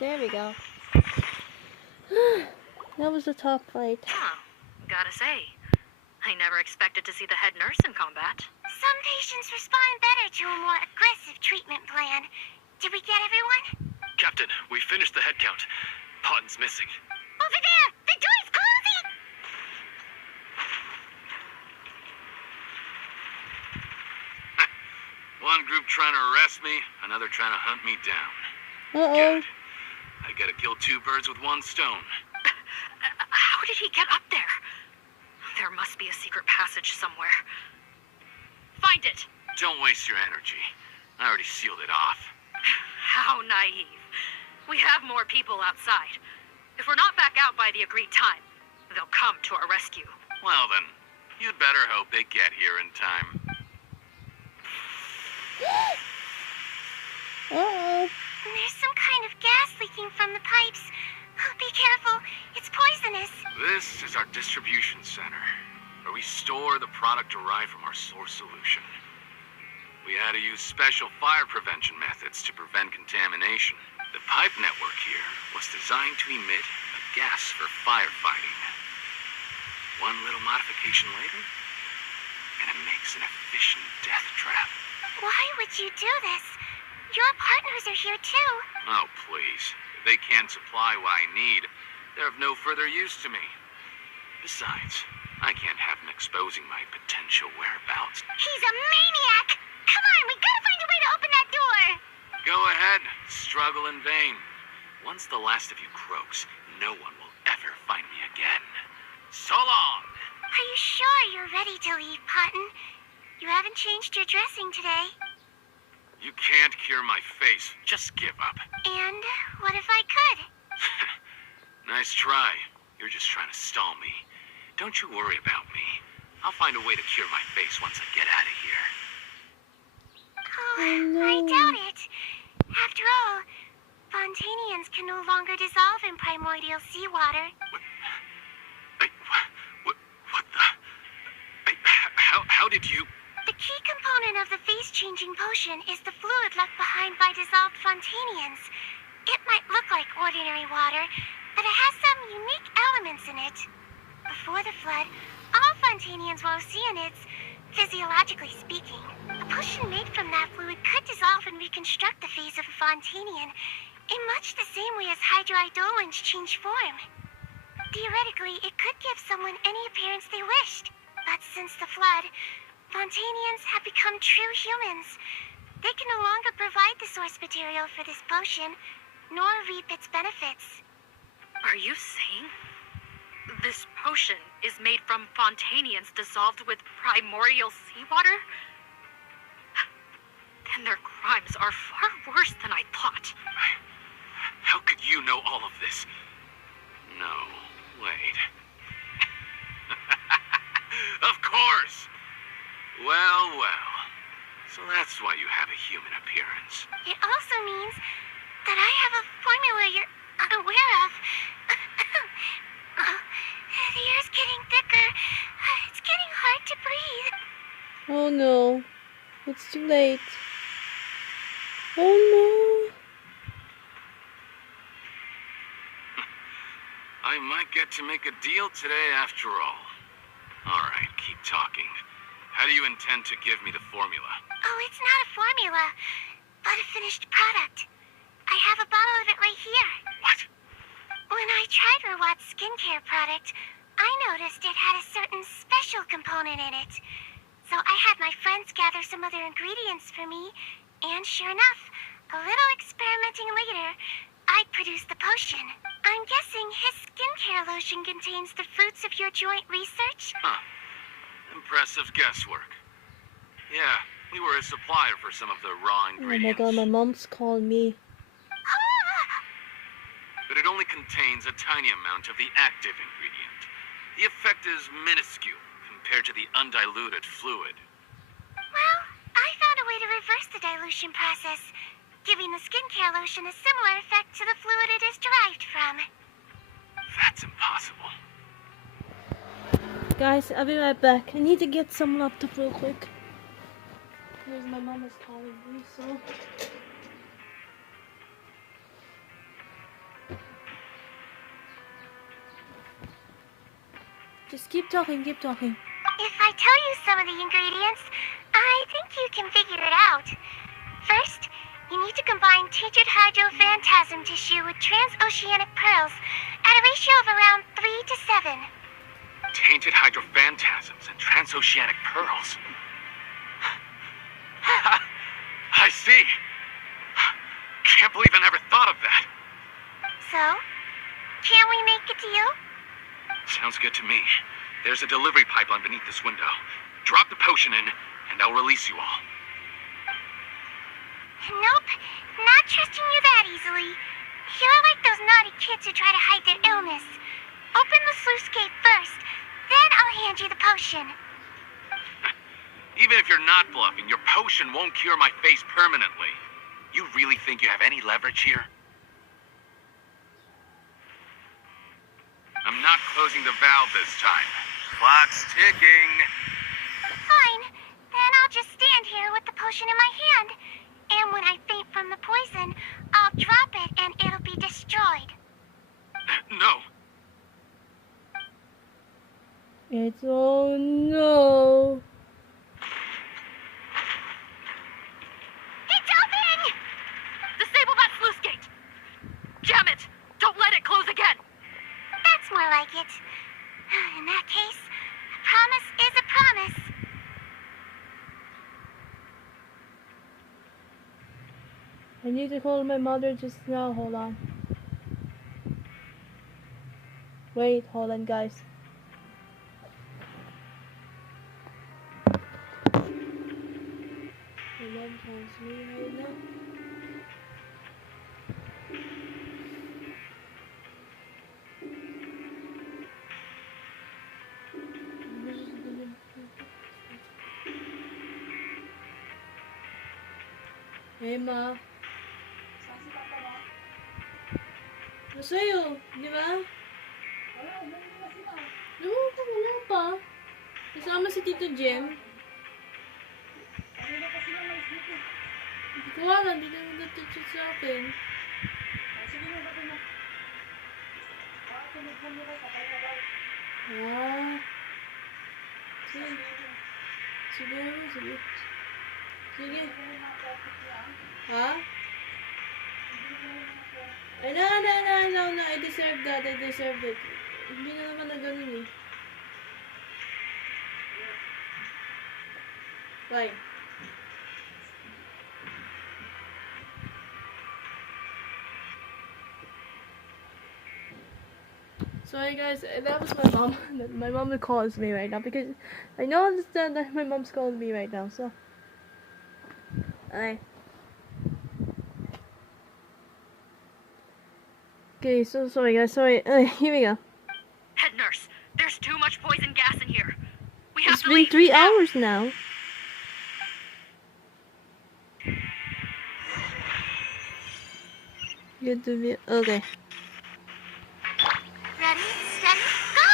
There we go. That was a tough fight. Huh. Gotta say, I never expected to see the head nurse in combat. Some patients respond better to a more aggressive treatment plan. Did we get everyone? Captain, we finished the head count. Potten's missing. Over there! The door's closing! One group trying to arrest me, another trying to hunt me down. Uh-oh. Good. I gotta kill two birds with one stone. How did he get up there? There must be a secret passage somewhere. Find it! Don't waste your energy. I already sealed it off. How naive. We have more people outside. If we're not back out by the agreed time, they'll come to our rescue. Well then, you'd better hope they get here in time. Uh-oh. There's some kind of gas leaking from the pipes. Oh, be careful. It's poisonous. This is our distribution center, where we store the product derived from our source solution. We had to use special fire prevention methods to prevent contamination. The pipe network here was designed to emit a gas for firefighting. One little modification later, and it makes an efficient death trap. Why would you do this? Your partners are here too. Oh, please. If they can't supply what I need, they're of no further use to me. Besides, I can't have them exposing my potential whereabouts. He's a maniac! Come on, we gotta find a way to open that door! Go ahead, struggle in vain. Once the last of you croaks, no one will ever find me again. So long! Are you sure you're ready to leave, Potten? You haven't changed your dressing today. You can't cure my face. Just give up. And what if I could? Nice try. You're just trying to stall me. Don't you worry about me. I'll find a way to cure my face once I get out of here. Oh, no. I doubt it. After all, Fontainians can no longer dissolve in primordial seawater. What the? How did you... The key component of the face-changing potion is the fluid left behind by dissolved Fontainians. It might look like ordinary water, but it has some unique elements in it. Before the flood, all Fontainians were oceanids, physiologically speaking. A potion made from that fluid could dissolve and reconstruct the face of a Fontainian in much the same way as hydroidolins change form. Theoretically, it could give someone any appearance they wished. But since the flood, Fontainians have become true humans. They can no longer provide the source material for this potion, nor reap its benefits. Are you saying this potion is made from Fontainians dissolved with primordial seawater? Then their crimes are far worse than I thought. How could you know all of this? No, wait. Of course! Well, well. So that's why you have a human appearance. It also means that I have a formula you're unaware of. The air's getting thicker. It's getting hard to breathe. Oh no. It's too late. Oh no. I might get to make a deal today after all. Alright, keep talking. How do you intend to give me the formula? Oh, it's not a formula, but a finished product. I have a bottle of it right here. What? When I tried Rawat's skincare product, I noticed it had a certain special component in it. So I had my friends gather some other ingredients for me, and sure enough, a little experimenting later, I produced the potion. I'm guessing his skincare lotion contains the fruits of your joint research? Huh. Impressive guesswork. Yeah, we were a supplier for some of the raw ingredients. Oh my god, my mom's calling me. But it only contains a tiny amount of the active ingredient. The effect is minuscule compared to the undiluted fluid. Well, I found a way to reverse the dilution process, giving the skincare lotion a similar effect to the fluid it is derived from. That's impossible. Guys, I'll be right back. I need to get some laptop real quick. Because my mom is calling me, so... Just keep talking, keep talking. If I tell you some of the ingredients, I think you can figure it out. First, you need to combine tainted hydrophantasm tissue with transoceanic pearls at a ratio of around 3 to 7. Tainted hydrophantasms and transoceanic pearls. I see. Can't believe I never thought of that. So, can we make a deal? Sounds good to me. There's a delivery pipeline beneath this window. Drop the potion in, and I'll release you all. Nope, not trusting you that easily. You're like those naughty kids who try to hide their illness. Open the sluice gate first, then I'll hand you the potion. Even if you're not bluffing, your potion won't cure my face permanently. You really think you have any leverage here? I'm not closing the valve this time. Clock's ticking. Fine, then I'll just stand here with the potion in my hand. And when I faint from the poison, I'll drop it and it'll be destroyed. No. It's oh no. It's open! Disable that sluice gate! Jam it! Don't let it close again! That's more like it. In that case, a promise is a promise. I need to call my mother just now. Hold on. Wait, hold on, guys. My mom calls me right now. Hey, Ma. Nasa'yo, di ba? Wala pa. Kasama si Tito Jem. Hindi ko alam, hindi naman nag-chat sa akin. Ah. Sige. Sige. Ha? Ay, no. I deserve that. I deserve it. Hindi na naman na ganun eh. Why? Sorry guys, that was my mom. My mom calls me right now because I know understand that my mom's calling me right now, so. Alright. Okay, so sorry guys, sorry. Here we go. Head nurse, there's too much poison gas in here. We have It's to been leave 3 now. hours now. Good to be okay. Ready, steady, go!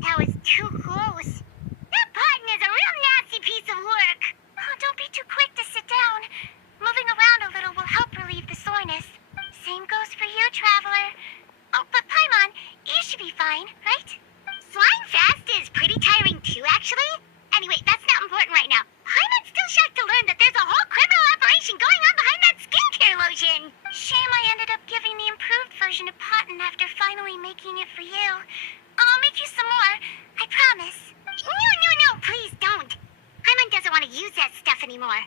That was too close. That button is a real nasty piece of work. Oh, don't be too quick to sit down. Moving around a little will help relieve the soreness. Same goes for you, traveler. Oh, but Paimon, you should be fine, right? Flying fast is pretty tiring too, actually. Anyway, that's not important right now. Paimon's still shocked to learn that there's a whole criminal operation going on behind that skincare lotion. Shame I ended up giving the improved version to Potten after finally making it for you. I'll make you some more, I promise. No, please don't. Paimon doesn't want to use that stuff anymore.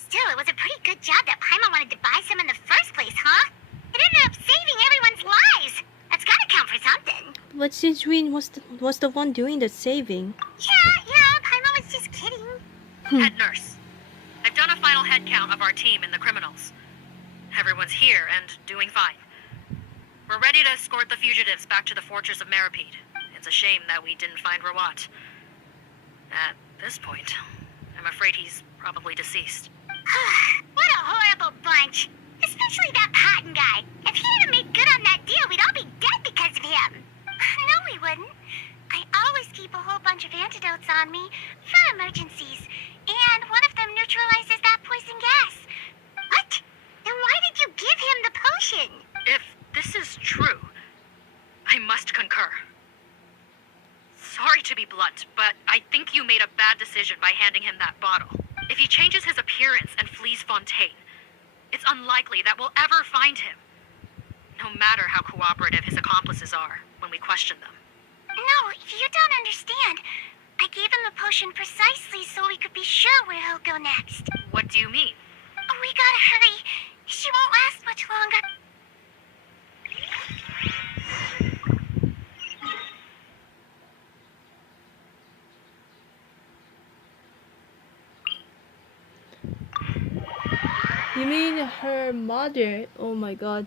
Still, it was a pretty good job that Paimon wanted to buy some in the first place, huh? It ended up saving everyone's lives. That's gotta count for something. But Signwinne was the one doing the saving. Yeah, Paimon was just kidding. Head nurse, I've done a final head count of our team and the criminals. Everyone's here and doing fine. We're ready to escort the fugitives back to the fortress of Meripede. It's a shame that we didn't find Rawat. At this point, I'm afraid he's probably deceased. What a horrible bunch. Especially that Cotton guy. If he hadn't made good on that deal, we'd all be dead because of him. No, we wouldn't. I always keep a whole bunch of antidotes on me for emergencies, and one of them neutralizes that poison gas. What? Then why did you give him the potion? If this is true, I must concur. Sorry to be blunt, but I think you made a bad decision by handing him that bottle. If he changes his appearance and flees Fontaine, it's unlikely that we'll ever find him. No matter how cooperative his accomplices are when we question them. No, you don't understand. I gave him the potion precisely so we could be sure where he'll go next. What do you mean? We gotta hurry. She won't last much longer. You mean her mother? Oh my god.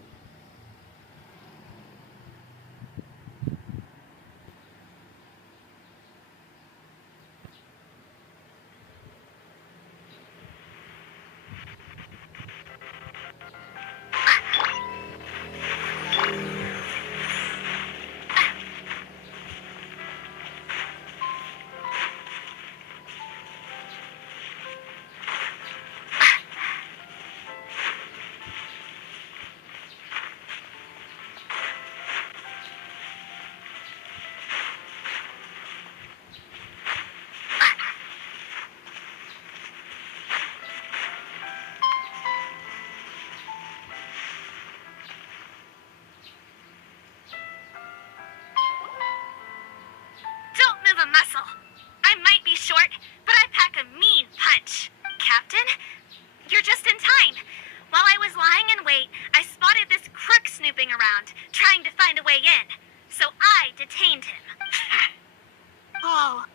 Don't move a muscle. I might be short, but I pack a mean punch. Captain, you're just in time. While I was lying in wait, I spotted this crook snooping around, trying to find a way in. So I detained him. Oh,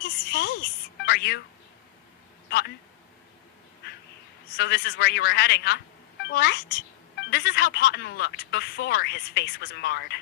his face. Are you... Potton? So this is where you were heading, huh? What? This is how Potton looked before his face was marred.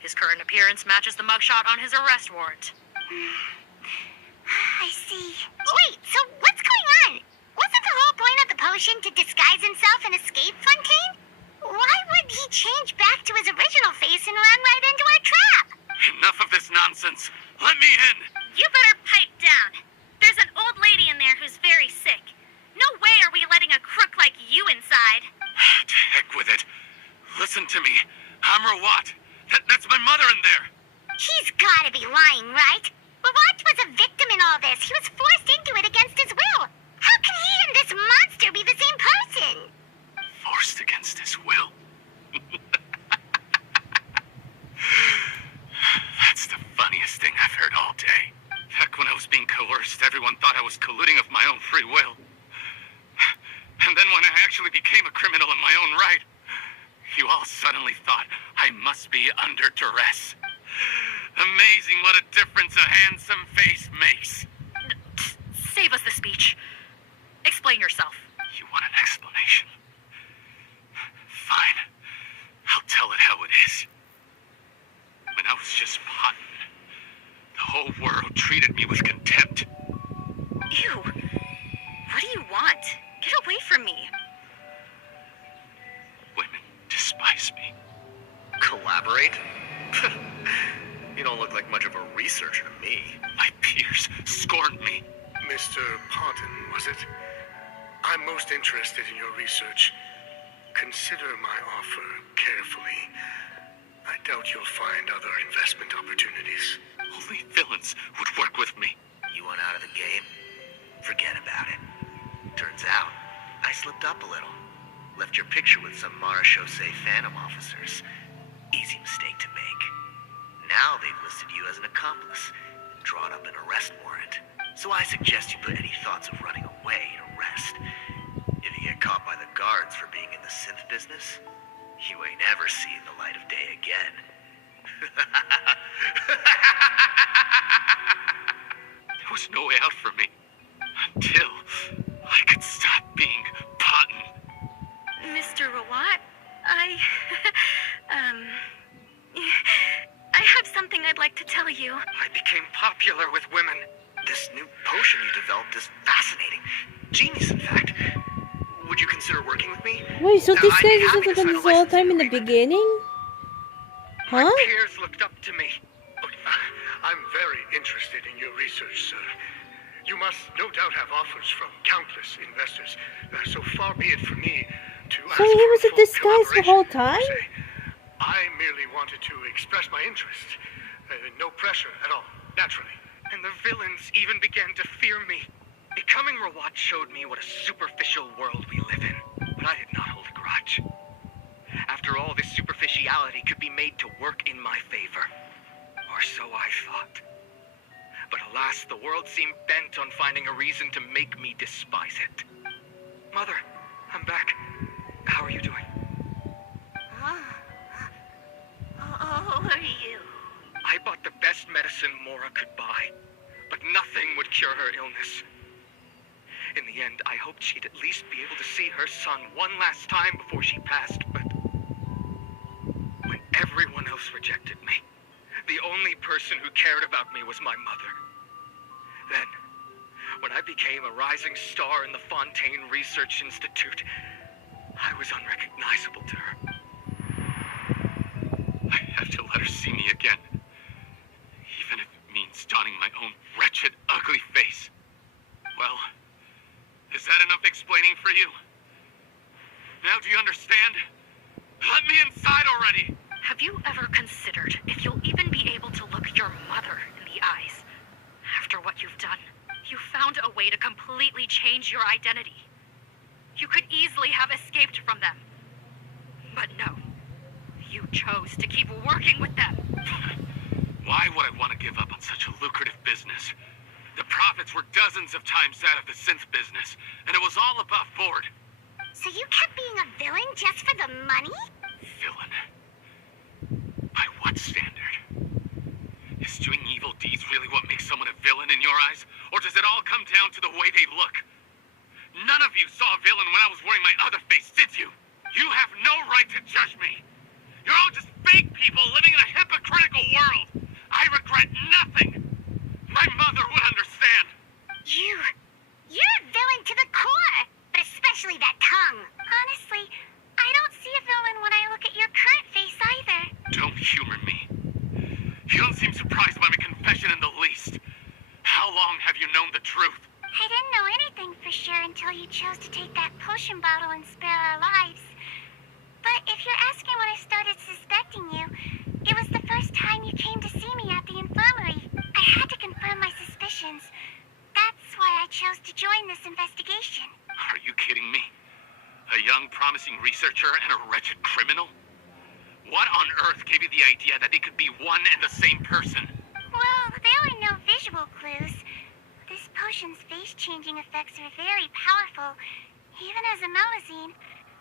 His current appearance matches the mugshot on his arrest warrant. I see. Wait, so what's going on? Wasn't the whole point of the potion to disguise himself and escape Fontaine? Why would he change back to his original face and run right into our trap? Enough of this nonsense. Let me in. You better pipe down. There's an old lady in there who's very sick. No way are we letting a crook like you inside. To heck with it. Listen to me. I'm Rawat. That's my mother in there. He's gotta be lying, right? Rawat was a victim in all this. He was forced into it against his will. How can he and this monster be the same person? Forced against his will. That's the funniest thing I've heard all day. Heck, when I was being coerced, everyone thought I was colluding of my own free will. And then when I actually became a criminal in my own right, you all suddenly thought I must be under duress. Amazing what a difference a handsome face makes. Save us the speech. Explain yourself. You want an explanation? Fine. I'll tell it how it is. When I was just Potton, the whole world treated me with contempt. Ew. What do you want? Get away from me. Women despise me. Collaborate? You don't look like much of a researcher to me. My peers scorned me. Mr. Potton, was it? I'm most interested in your research. Consider my offer carefully. I doubt you'll find other investment opportunities. Only villains would work with me. You want out of the game? Forget about it. Turns out, I slipped up a little. Left your picture with some marechaussee phantom officers. Easy mistake to make. Now they've listed you as an accomplice and drawn up an arrest warrant. So I suggest you put any thoughts of running away to rest. If you get caught by the guards for being in the synth business, you ain't ever seen the light of day again. There was no way out for me until I could well, just fascinating. Genius, in fact. Would you consider working with me? Wait, so this I'd guy be is happy to like sign a this all the licensing time in the agreement. beginning? My Huh? peers looked up to me. Look, I'm very interested in your research, sir. You must no doubt have offers from countless investors. So far be it from me to ask So he for was a full disguise the whole collaboration, time? per se. I merely wanted to express my interest. No pressure at all, naturally. And the villains even began to fear me. Becoming Rawat showed me what a superficial world we live in, but I did not hold a grudge. After all, this superficiality could be made to work in my favor. Or so I thought. But alas, the world seemed bent on finding a reason to make me despise it. Mother, I'm back. How are you doing? How are you? I bought the best medicine Mora could buy, but nothing would cure her illness. In the end, I hoped she'd at least be able to see her son one last time before she passed, but when everyone else rejected me, the only person who cared about me was my mother. Then, when I became a rising star in the Fontaine Research Institute, I was unrecognizable to her. I have to let her see me again. Even if it means donning my own wretched, ugly face. Well, is that enough explaining for you? Now do you understand? Let me inside already! Have you ever considered if you'll even be able to look your mother in the eyes? After what you've done, you found a way to completely change your identity. You could easily have escaped from them. But no, you chose to keep working with them. Why would I want to give up on such a lucrative business? The profits were dozens of times that of the synth business, and it was all above board. So you kept being a villain just for the money? Villain? By what standard? Is doing evil deeds really what makes someone a villain in your eyes? Or does it all come down to the way they look? None of you saw a villain when I was wearing my other face, did you? You have no right to judge me. You're all just fake people living in a hypocritical world. I regret nothing. My mother would understand. You're a villain to the core, but especially that tongue. Honestly, I don't see a villain when I look at your current face either. Don't humor me. You don't seem surprised by my confession in the least. How long have you known the truth? I didn't know anything for sure until you chose to take that potion bottle and spare our lives. But if you're asking when I started suspecting you, it was the first time you came to see me at the infirmary. I had to confirm my suspicions. That's why I chose to join this investigation. Are you kidding me? A young, promising researcher and a wretched criminal? What on earth gave you the idea that they could be one and the same person? Well, there were no visual clues. This potion's face-changing effects are very powerful. Even as a Melazine,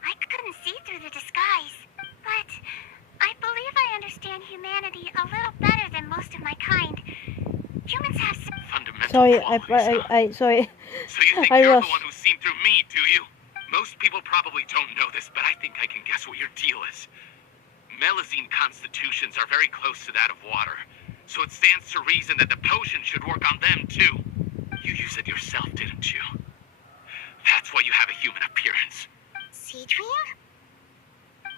I couldn't see through the disguise. But I believe I understand humanity a little better than most of my kind. Humans have some fundamental Sorry, qualities. sorry. So you think I you're rushed. the one who's seen through me, do you? Most people probably don't know this, but I think I can guess what your deal is. Melazine constitutions are very close to that of water, so it stands to reason that the potion should work on them too. You use it yourself, didn't you? That's why you have a human appearance. Signwinne?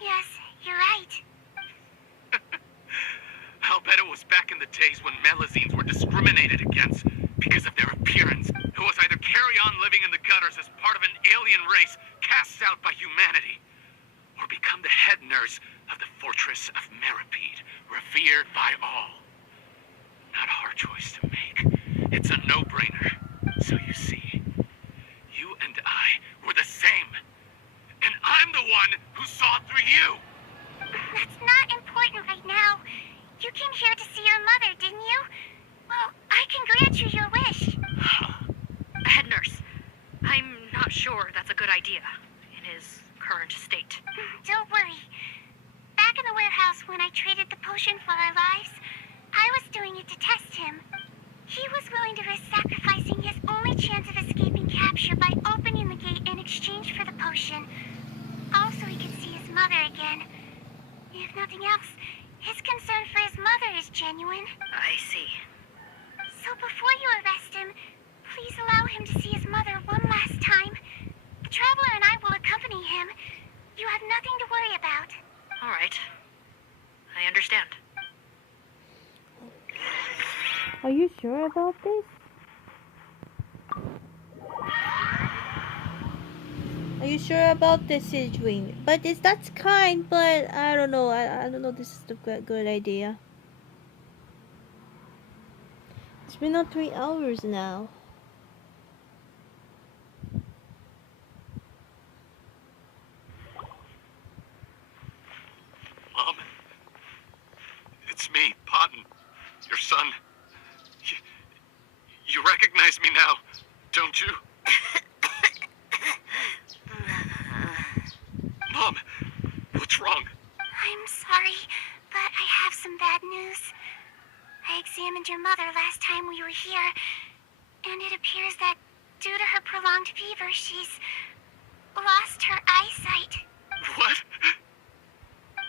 Yes, you're right. I'll bet it was back in the days when Melazines were discriminated against because of their appearance. It was either carry on living in the gutters as part of an alien race cast out by humanity, or become the head nurse of the fortress of Meripede, revered by all. Not a hard choice to make. It's a no-brainer. So you see, you and I were the same. And I'm the one who saw through you. That's not important right now. You came here to see your mother, didn't you? Well, I can grant you your wish. Head nurse, I'm not sure that's a good idea in his current state. Don't worry. Back in the warehouse when I traded the potion for our lives, I was doing it to test him. He was willing to risk sacrificing his only chance of escaping capture by opening the gate in exchange for the potion. Also, he could see his mother again. If nothing else, his concern for his mother is genuine. I see. So before you arrest him, please allow him to see his mother one last time? The Traveler and I will accompany him. You have nothing to worry about. All right. I understand. Are you sure about this? Are you sure about this, Signwinne? But that's kind, but I don't know. I don't know this is the good idea. It's been on 3 hours now. Mom? It's me, Potton. Your son. You recognize me now, don't you? Mom, what's wrong? I'm sorry, but I have some bad news. I examined your mother last time we were here, and it appears that due to her prolonged fever, she's lost her eyesight. What?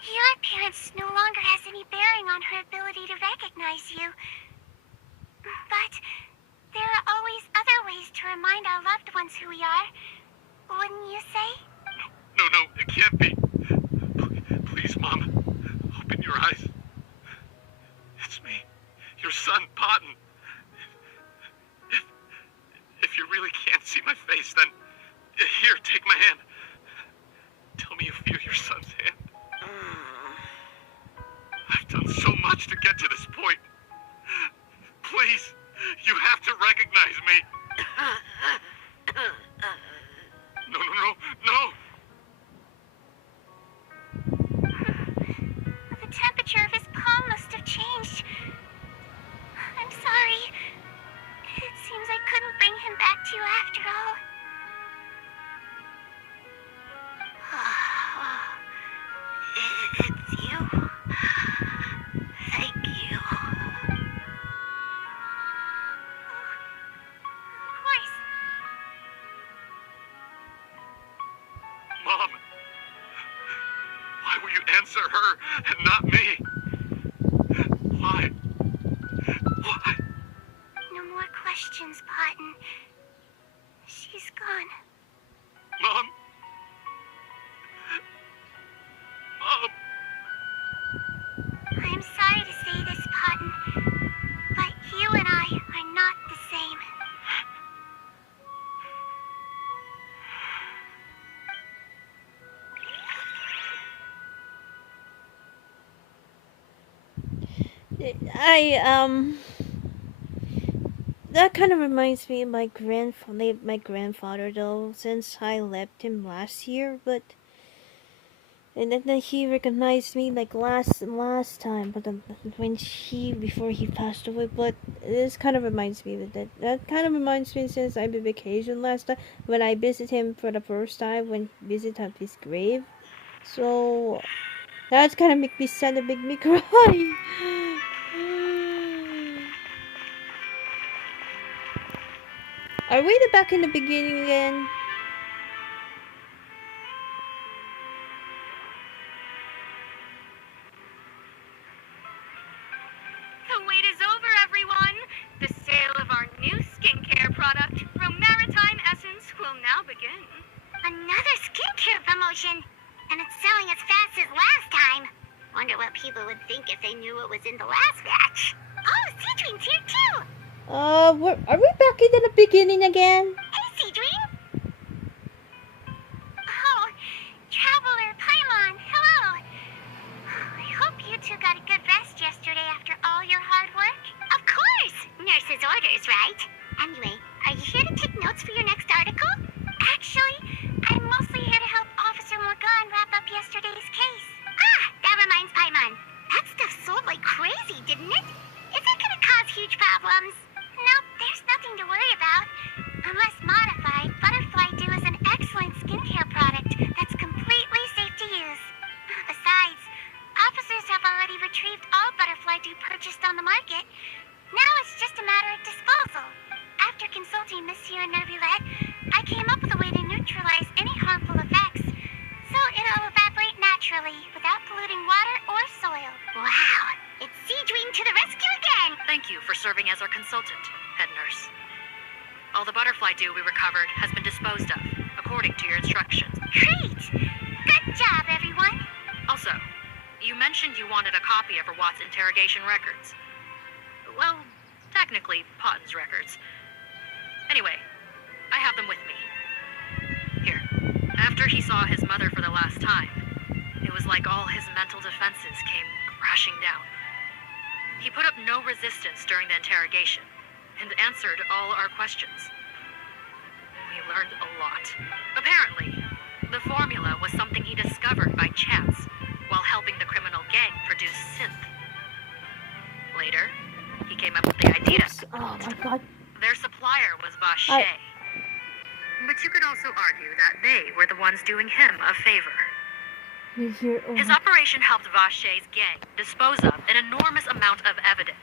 Your appearance no longer has any bearing on her ability to recognize you. But there are always other ways to remind our loved ones who we are. Wouldn't you say? No, it can't be. Please, Mom, open your eyes. It's me, your son, Potton. If you really can't see my face, then here, take my hand. Tell me you feel your son's hand. I've done so much to get to this point. Please, you have to recognize me. No. The temperature of his palm must have changed. I'm sorry. It seems I couldn't bring him back to you after all. It's you. Thank you. Of course. Mom, why will you answer her and not me? Why? No more questions, Potton. She's gone. Mom? I'm sorry to say this, Potton, but you and I are not the same. That kind of reminds me of my grandfather though, since I left him last year, but and then he recognized me like last time, but before he passed away. But this kind of reminds me of that. That kind of reminds me since I been vacation last time when I visited him for the first time when visited his grave. So that's kind of make me sad and make me cry. Are we back in the beginning again? The wait is over, everyone! The sale of our new skincare product from Maritime Essence will now begin. Another skincare promotion, and it's selling as fast as last time. Wonder what people would think if they knew what was in the last batch. Oh, Signwinne's here too! Are we back in the beginning again? Hey, Signwinne! Oh, Traveler, Paimon, hello! I hope you two got a good rest yesterday after all your hard work. Of course! Nurse's orders, right? Anyway, are you here to take notes for your next article? Actually, I'm mostly here to help Officer Morgan wrap up yesterday's case. Ah, that reminds Paimon. That stuff sold like crazy, didn't it? Is it gonna cause huge problems? Nope, there's nothing to worry about. Unless modified, Butterfly Dew is an excellent skincare product that's completely safe to use. Besides, officers have already retrieved all Butterfly Dew purchased on the market. Now it's just a matter of disposal. After consulting Monsieur Nervulette, I came up with a way to neutralize any harmful effects. So it'll evaporate naturally, without polluting water or soil. Wow, it's Signwinne to the rescue again! Thank you for serving as our consultant, head nurse. All the do we recovered has been disposed of, according to your instructions. Great! Good job, everyone! Also, you mentioned you wanted a copy of Rawat's interrogation records. Well, technically, Potten's records. Anyway, I have them with me. Here. After he saw his mother for the last time, it was like all his mental defenses came crashing down. He put up no resistance during the interrogation, and answered all our questions. We learned a lot. Apparently, the formula was something he discovered by chance while helping the criminal gang produce synth. Later, he came up with the idea. Oh my god. Their supplier was Vache. But you could also argue that they were the ones doing him a favor. His operation helped Vache's gang dispose of an enormous amount of evidence.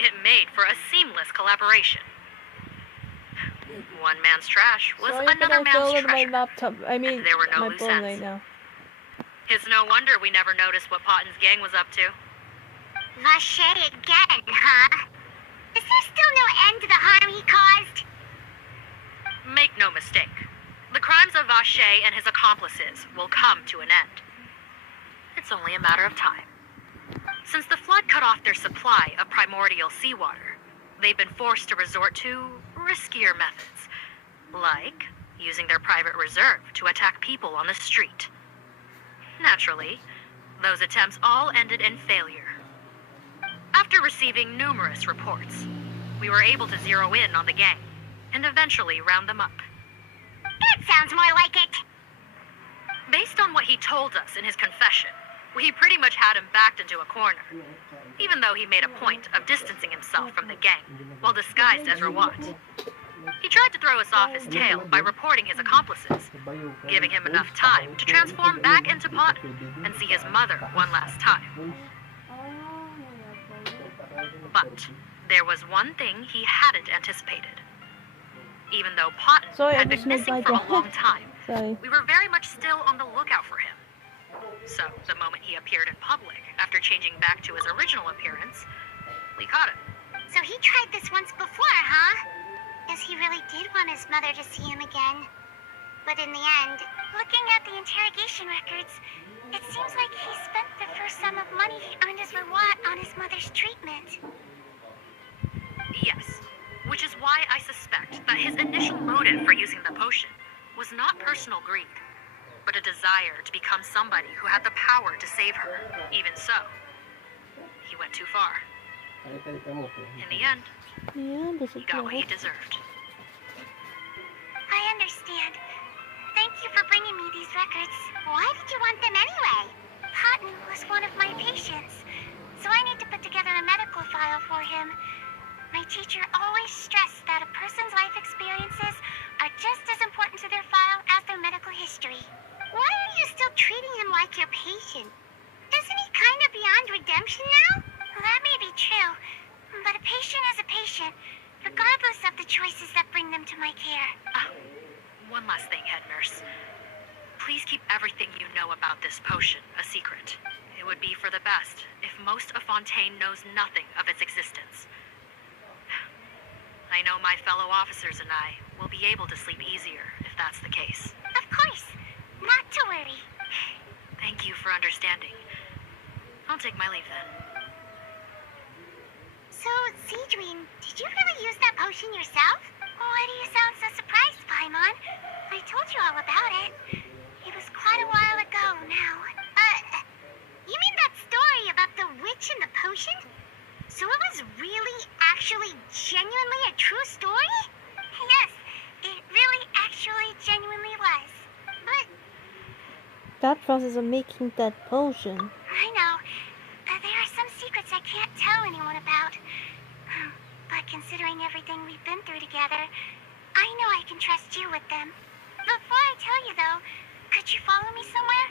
It made for a seamless collaboration. One man's trash was another man's treasure. My laptop. I mean, and there were no my loose phone ends. right now. It's no wonder we never noticed what Potten's gang was up to. Vache again, huh? Is there still no end to the harm he caused? Make no mistake. The crimes of Vache and his accomplices will come to an end. It's only a matter of time. Since the flood cut off their supply of primordial seawater, they've been forced to resort to riskier methods, like using their private reserve to attack people on the street. Naturally, those attempts all ended in failure. After receiving numerous reports, we were able to zero in on the gang and eventually round them up. That sounds more like it. Based on what he told us in his confession, we pretty much had him backed into a corner, even though he made a point of distancing himself from the gang while disguised as Rawat. He tried to throw us off his tail by reporting his accomplices, giving him enough time to transform back into Potten and see his mother one last time. But there was one thing he hadn't anticipated. Even though Potten had been missing for a long time, we were very much still on the lookout for him. So, the moment he appeared in public, after changing back to his original appearance, we caught him. So he tried this once before, huh? As he really did want his mother to see him again. But in the end, looking at the interrogation records, it seems like he spent the first sum of money he earned as reward on his mother's treatment. Yes, which is why I suspect that his initial motive for using the potion was not personal greed, but a desire to become somebody who had the power to save her. Even so, he went too far. In the end, he got what he deserved. I understand. Thank you for bringing me these records. Why did you want them anyway? Potten was one of my patients, so I need to put together a medical file for him. My teacher always stressed that a person's life experiences are just as important to their file as their medical history. Why are you still treating him like your patient? Isn't he kind of beyond redemption now? Well, that may be true, but a patient is a patient, regardless of the choices that bring them to my care. One last thing, head nurse. Please keep everything you know about this potion a secret. It would be for the best if most of Fontaine knows nothing of its existence. I know my fellow officers and I will be able to sleep easier if that's the case. Of course. Not to worry. Thank you for understanding. I'll take my leave then. So, Signwinne, did you really use that potion yourself? Why do you sound so surprised, Paimon? I told you all about it. It was quite a while ago now. You mean that story about the witch and the potion? So it was really, actually, genuinely a true story? Yes, it really, actually, genuinely was. But that process of making that potion. I know. There are some secrets I can't tell anyone about. But considering everything we've been through together, I know I can trust you with them. Before I tell you, though, could you follow me somewhere?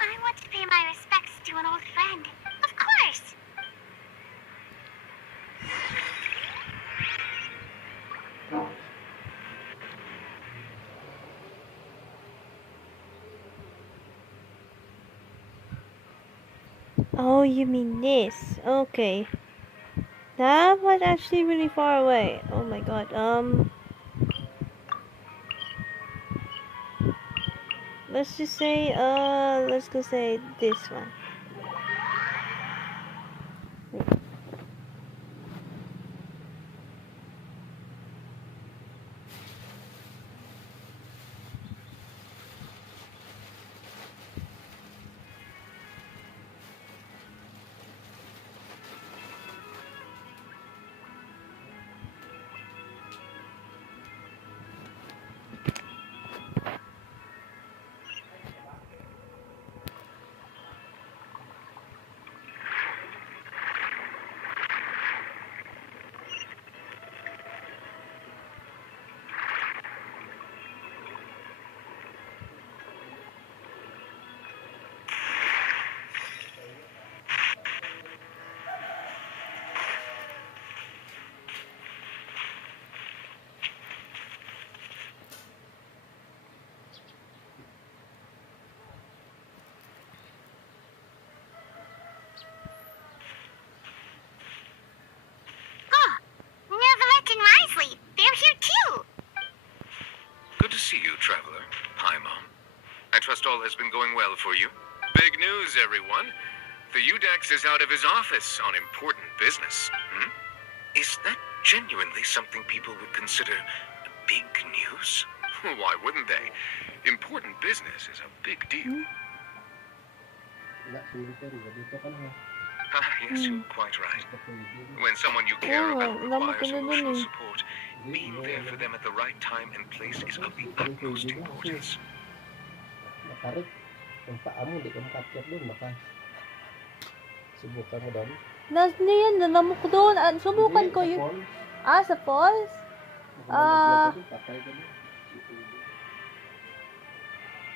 I want to pay my respects to an old friend. Of course! Oh, you mean this? Okay. That was actually really far away. Oh my god. Let's just say, let's go say this one. Oh, Neverett and Risley, they're here too. Good to see you, traveler. Hi, Mom. I trust all has been going well for you. Big news, everyone. The Udex is out of his office on important business. Is that genuinely something people would consider big news? Why wouldn't they? Important business is a big deal. Yes, you're quite right. When someone you care about requires emotional support, being there for them at the right time and place is of the utmost importance. Last yan, nalamok ko doon. Subukan ko yun. Sa falls?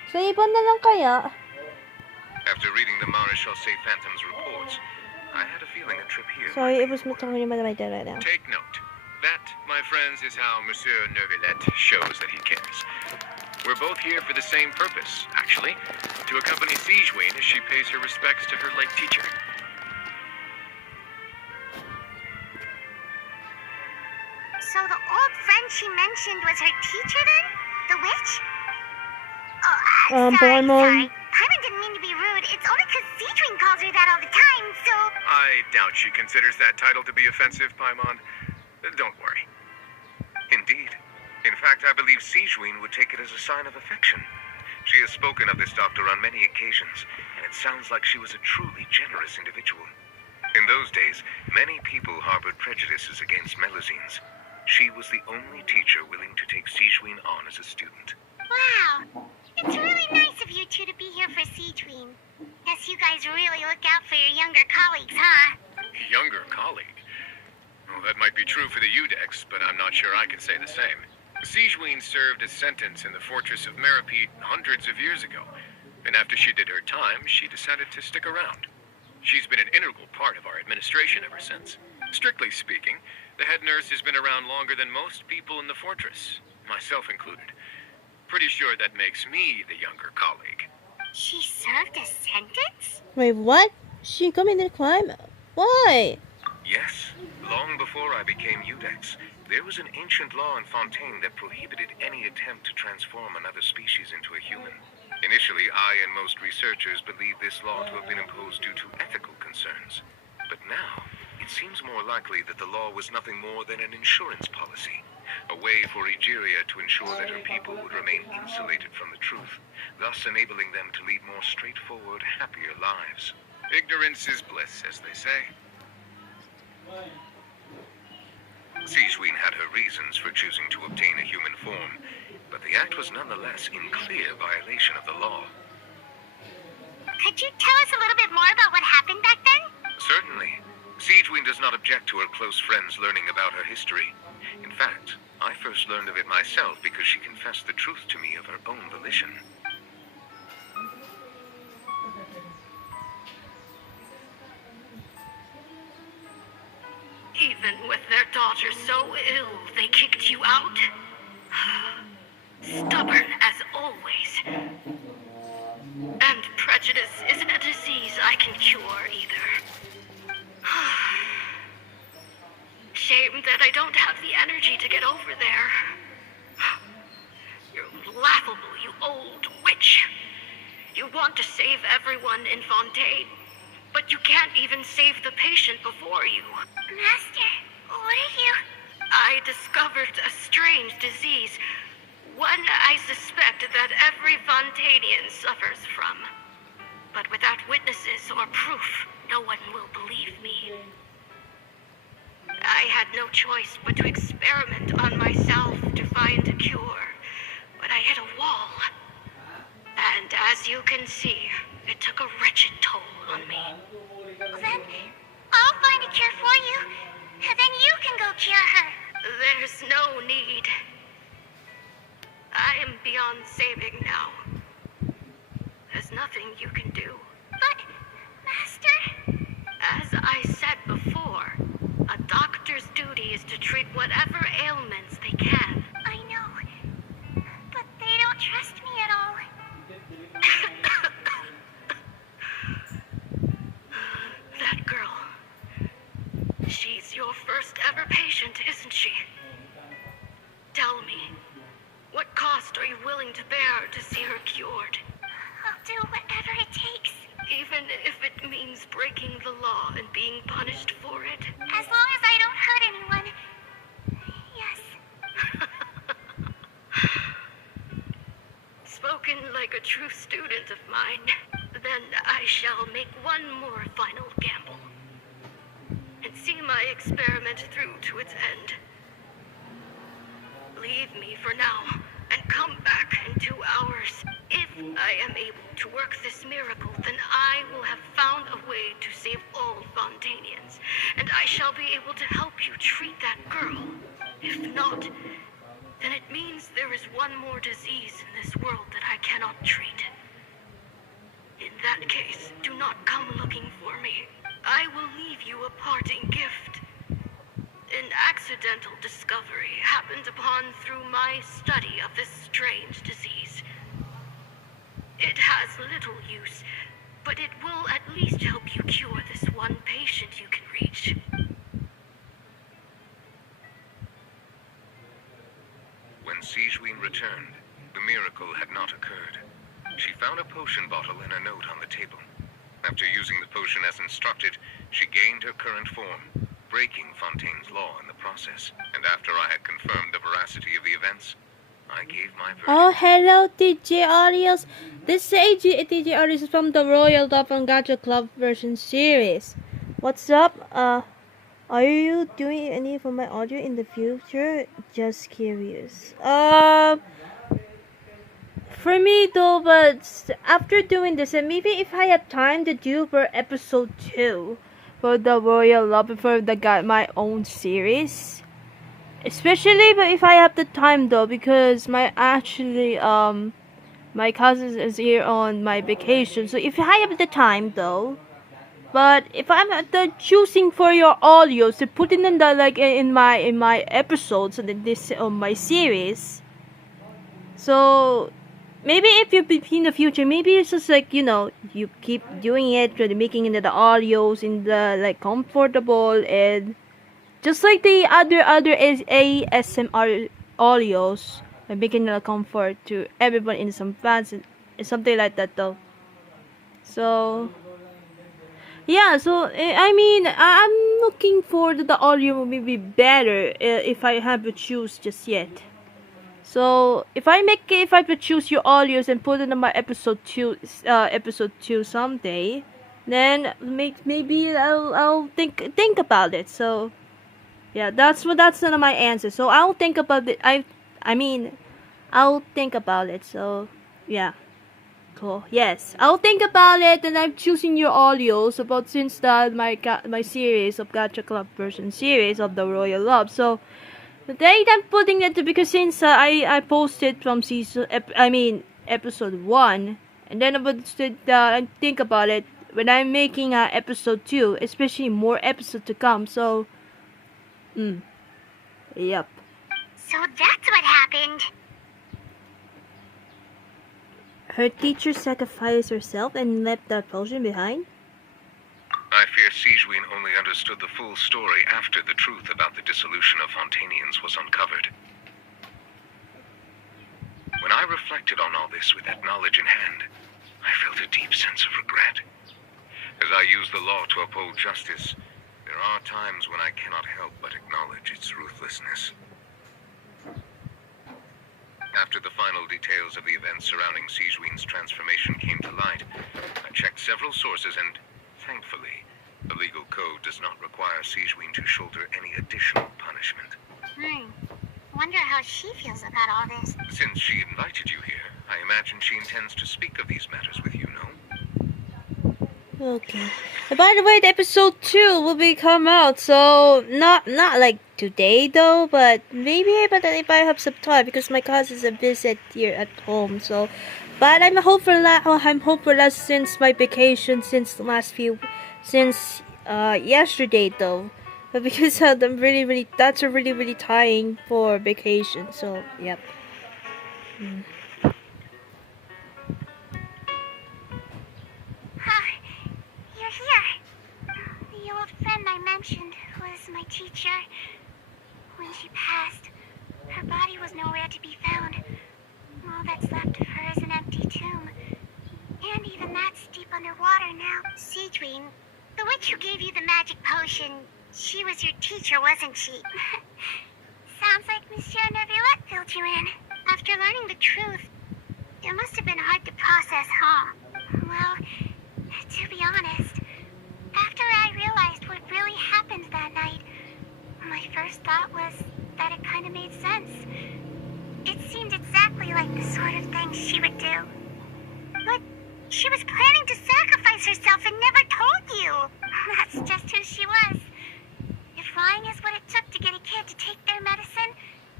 Sa ibon na lang kaya? After reading the Maréchal Phantom's reports, I had a feeling a trip here. Sorry, it was talking about my dad right now. Take note. That, my friends, is how Monsieur Neuvillette shows that he cares. We're both here for the same purpose, actually, to accompany Signwinne as she pays her respects to her late teacher. So the old friend she mentioned was her teacher then? The witch? Oh, sorry. Paimon didn't mean to be rude. It's only because Signwinne calls her that all the time, so... I doubt she considers that title to be offensive, Paimon. Don't worry. Indeed. In fact, I believe Signwinne would take it as a sign of affection. She has spoken of this doctor on many occasions, and it sounds like she was a truly generous individual. In those days, many people harbored prejudices against Melusines. She was the only teacher willing to take Signwinne on as a student. Wow. It's really nice of you two to be here for Signwinne. Guess you guys really look out for your younger colleagues, huh? Younger colleague? Well, that might be true for the Udex, but I'm not sure I can say the same. Signwinne served a sentence in the fortress of Meripede hundreds of years ago, and after she did her time, she decided to stick around. She's been an integral part of our administration ever since. Strictly speaking, the head nurse has been around longer than most people in the fortress, myself included. Pretty sure that makes me the younger colleague. She served a sentence? Wait, what? She committed a crime? Why? Yes. Long before I became Udex, there was an ancient law in Fontaine that prohibited any attempt to transform another species into a human. Initially, I and most researchers believed this law to have been imposed due to ethical concerns. But now, it seems more likely that the law was nothing more than an insurance policy, a way for Egeria to ensure that her people would remain insulated from the truth, thus enabling them to lead more straightforward, happier lives. Ignorance is bliss, as they say. Signwinne had her reasons for choosing to obtain a human form, but the act was nonetheless in clear violation of the law. Could you tell us a little bit more about what happened back then? Certainly. Signwinne does not object to her close friends learning about her history. In fact, I first learned of it myself because she confessed the truth to me of her own volition. Even with their daughter so ill, they kicked you out? Stubborn as always. And prejudice isn't a disease I can cure either. Shame that I don't have the energy to get over there. You're laughable, you old witch. You want to save everyone in Fontaine, but you can't even save the patient before you. Master, what are you... I discovered a strange disease, one I suspect that every Fontainian suffers from. But without witnesses or proof, no one will believe me. I had no choice but to experiment on myself to find a cure, but I hit a wall. And as you can see, it took a wretched toll on me. Then, I'll find a cure for you, and then you can go cure her. There's no need. I am beyond saving now. There's nothing you can do. But, Master... As I said before, a doctor's duty is to treat whatever ailments they can. I know, but they don't trust me at all. That girl. She's your first ever patient, isn't she? Tell me, what cost are you willing to bear to see her cured? I'll do whatever it takes. Even if it means breaking the law and being punished for it? As long as I don't hurt anyone. Yes. Spoken like a true student of mine. Then I shall make one more final gamble. And see my experiment through to its end. Leave me for now, and come back in 2 hours. If I am able to work this miracle, then I will have found a way to save all Fontainians, and I shall be able to help you treat that girl. If not, then it means there is one more disease in this world that I cannot treat. In that case, do not come looking for me. I will leave you a parting gift. An accidental discovery happened upon through my study of this strange disease. It has little use, but it will at least help you cure this one patient you can reach. When Signwinne returned, the miracle had not occurred. She found a potion bottle and a note on the table. After using the potion as instructed, she gained her current form, breaking Fontaine's law in the process. And after I had confirmed the veracity of the events, I gave my verdict. Oh, hello, DJ Audios. This is DJ Audios from the Royal Dolphin Gacha Club version series. What's up? Are you doing any for my audio in the future? Just curious. For me though, but after doing this, and maybe if I have time to do for episode 2 for the Royal Love for my own series, especially but if I have the time though, because my cousin is here on my vacation, so if I have the time though. But if I'm choosing for your audios to put in the in my episodes and this on my series, so maybe if you in the future, maybe it's just you keep doing it, making it the audios in the comfortable and just like the other ASMR audios, and making it a comfort to everyone in some fans and something like that though. So yeah, so I mean I'm looking for the audio will be better if I have to choose just yet. So if I could choose your audios and put it in my episode 2 someday, then maybe I'll think about it. So yeah, that's not my answer. So I'll think about it. I mean I'll think about it. So yeah. Cool. Yes, I'll think about it, and I'm choosing your audios about since my series of Gacha Club version series of the Royal Love. So today I'm putting it because since I posted from episode 1, and then I think about it when I'm making episode 2, especially more episodes to come. So, yep. So that's what happened. her teacher sacrificed herself and left that potion behind? I fear Signwinne only understood the full story after the truth about the dissolution of Fontainians was uncovered. When I reflected on all this with that knowledge in hand, I felt a deep sense of regret. As I use the law to uphold justice, there are times when I cannot help but acknowledge its ruthlessness. After the final details of the events surrounding Signwinne's transformation came to light, I checked several sources and, thankfully, the legal code does not require Signwinne to shoulder any additional punishment. Wonder how she feels about all this. Since she invited you here, I imagine she intends to speak of these matters with you, no? Okay. And by the way, the episode 2 will be come out, so not like today though, but maybe if I have some time, because my cousin's a visit here at home. So, but I'm hopeful that since my vacation since yesterday though, but because I'm really that's a really tiring for vacation. So yep. You're here. The old friend I mentioned was my teacher. When she passed, her body was nowhere to be found. All that's left of her is an empty tomb. And even that's deep underwater now. Signwinne, the witch who gave you the magic potion, she was your teacher, wasn't she? Sounds like Monsieur Neuvillette filled you in. After learning the truth, it must have been hard to process, huh? Well, to be honest, after I realized what really happened that night, my first thought was that it kind of made sense. It seemed exactly like the sort of thing she would do. But she was planning to sacrifice herself and never told you. That's just who she was. If lying is what it took to get a kid to take their medicine,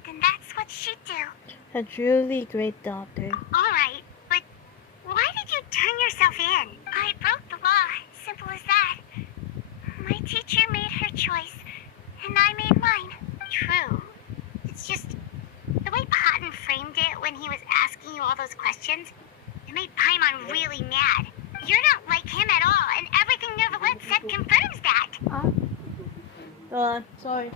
then that's what she'd do. A truly great doctor. Alright, but why did you turn yourself in? I broke the law, simple as that. My teacher made her choice, and I made mine. True. It's just the way Patton framed it when he was asking you all those questions, it made Paimon really mad. You're not like him at all, and everything Neuvillette said confirms that. Sorry.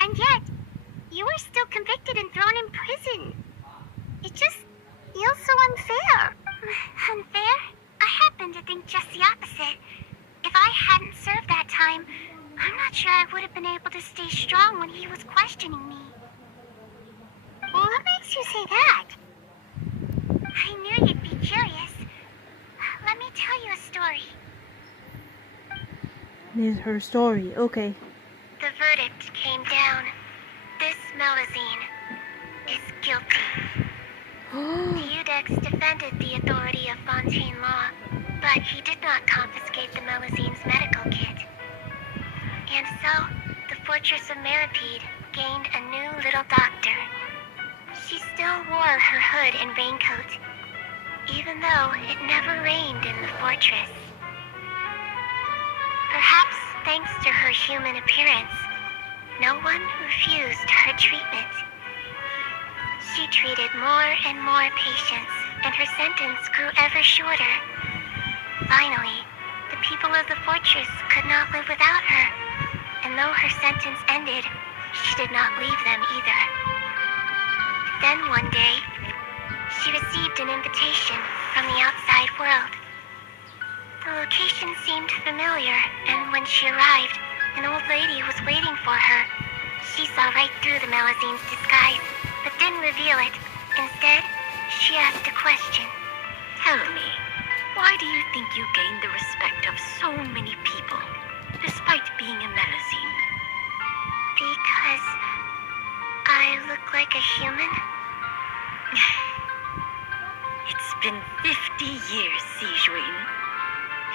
And yet, you were still convicted and thrown in prison. It just feels so unfair. Unfair? I happen to think just the opposite. If I hadn't served that time, I'm not sure I would have been able to stay strong when he was questioning me. What makes you say that? I knew you'd be curious. Let me tell you a story. This is her story. Okay. The verdict came down. This Melusine is guilty. Eudex defended the authority of Fontaine law, but he did not confiscate the Melusine's medical kit. And so, the fortress of Meripede gained a new little doctor. She still wore her hood and raincoat, even though it never rained in the fortress. Perhaps thanks to her human appearance, no one refused her treatment. She treated more and more patients, and her sentence grew ever shorter. Finally, the people of the fortress could not live without her, and though her sentence ended, she did not leave them either. Then one day, she received an invitation from the outside world. The location seemed familiar, and when she arrived, an old lady was waiting for her. She saw right through the Melusine's disguise, but didn't reveal it. Instead, she asked a question. Tell me, why do you think you gained the respect of so many people, despite being a Melusine? Because I look like a human? It's been 50 years, Signwinne,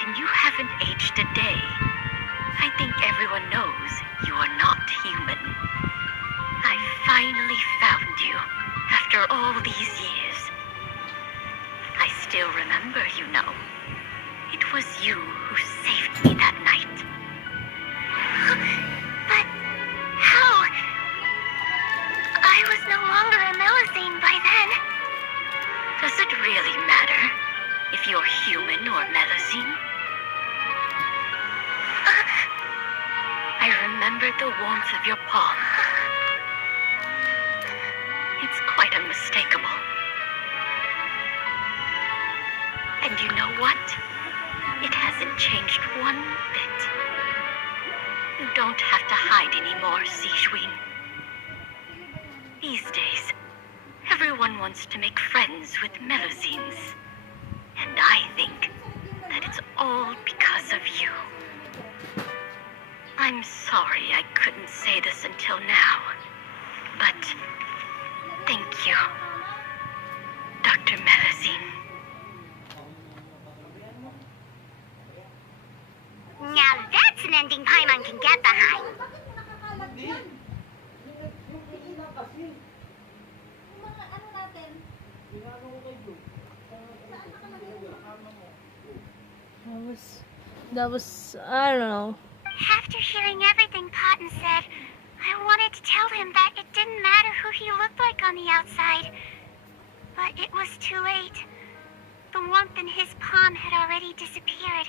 and you haven't aged a day. I think everyone knows you are not human. I finally found you after all these years. I still remember, you know. It was you who saved me that night. But how? I was no longer a Melusine by then. Does it really matter if you're human or Melusine? I remember the warmth of your palm. It's quite unmistakable. And you know what? It hasn't changed one bit. You don't have to hide anymore, Signwinne. These days, everyone wants to make friends with Melusines. And I think that it's all because of you. I'm sorry I couldn't say this until now, but thank you, Dr. Melusine. Now that's an ending Paimon can get behind. That was, I don't know. After hearing everything Cotton said, I wanted to tell him that it didn't matter who he looked like on the outside. But it was too late. The warmth in his palm had already disappeared.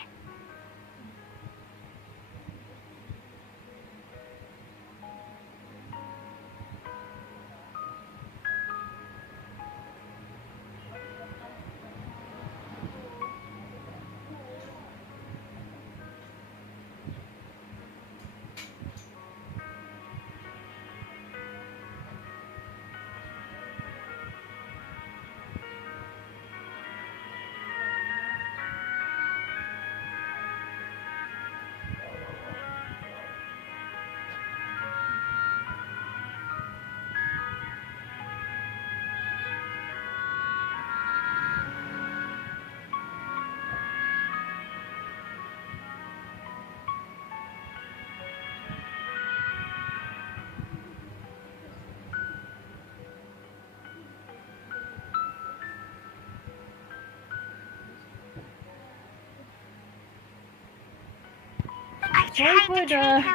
Sorry for the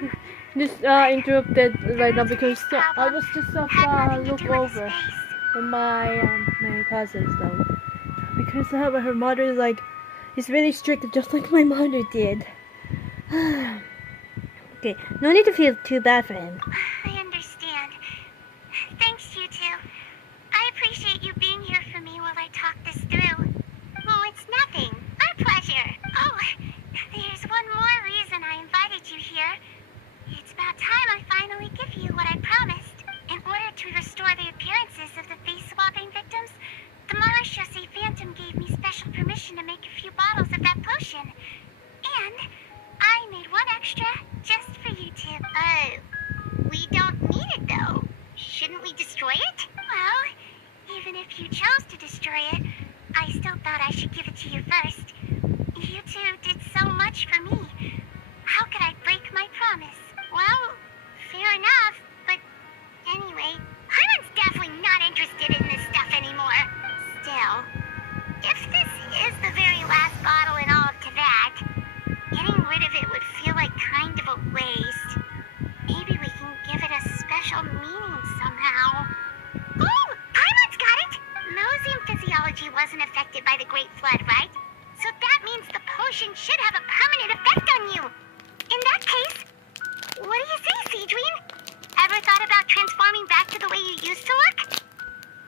interrupted right now because I was just look over from my my cousins though, because her mother is really strict just like my mother did. Okay, no need to feel too bad for him. I understand. Thanks, you two. I appreciate you being here for me while I talk this through. Oh, it's nothing. Our pleasure. Oh, there's one more reason I invited you here. It's about time I finally give you what I promised. In order to restore the appearances of the face swapping victims, the Marashose Phantom gave me special permission to make a few bottles of that potion. And I made one extra just for you two. We don't need it though. Shouldn't we destroy it? Well, even if you chose to destroy it, I still thought I should give it to you first. You two did so much for me. How could I break my promise? Well, fair enough, but anyway, Paimon's definitely not interested in this stuff anymore. Still, if this is the very last bottle in all of Teyvat, getting rid of it would feel like kind of a waste. Maybe we can give it a special meaning somehow. Oh, Paimon's got it! Melusine physiology wasn't affected by the Great Flood, right? So that means the potion should have a permanent effect on you. In that case, what do you say, Signwinne? Ever thought about transforming back to the way you used to look?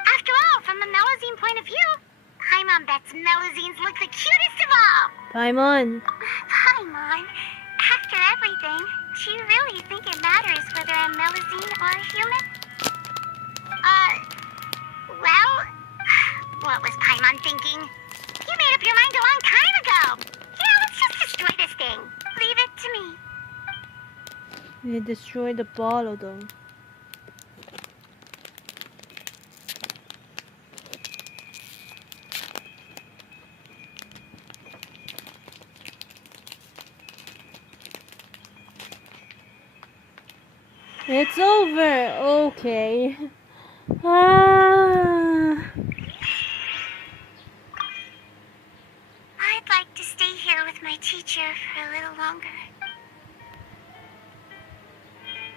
After all, from the Melusine point of view, Paimon bets Melusines look the cutest of all. Paimon. Paimon, after everything, do you really think it matters whether I'm Melusine or a human? Well, what was Paimon thinking? You made up your mind a long time ago. Yeah, let's just destroy this thing. Leave it to me. They destroyed the bottle though. It's over. Okay. Ah. I'd like to stay here with my teacher for a little longer.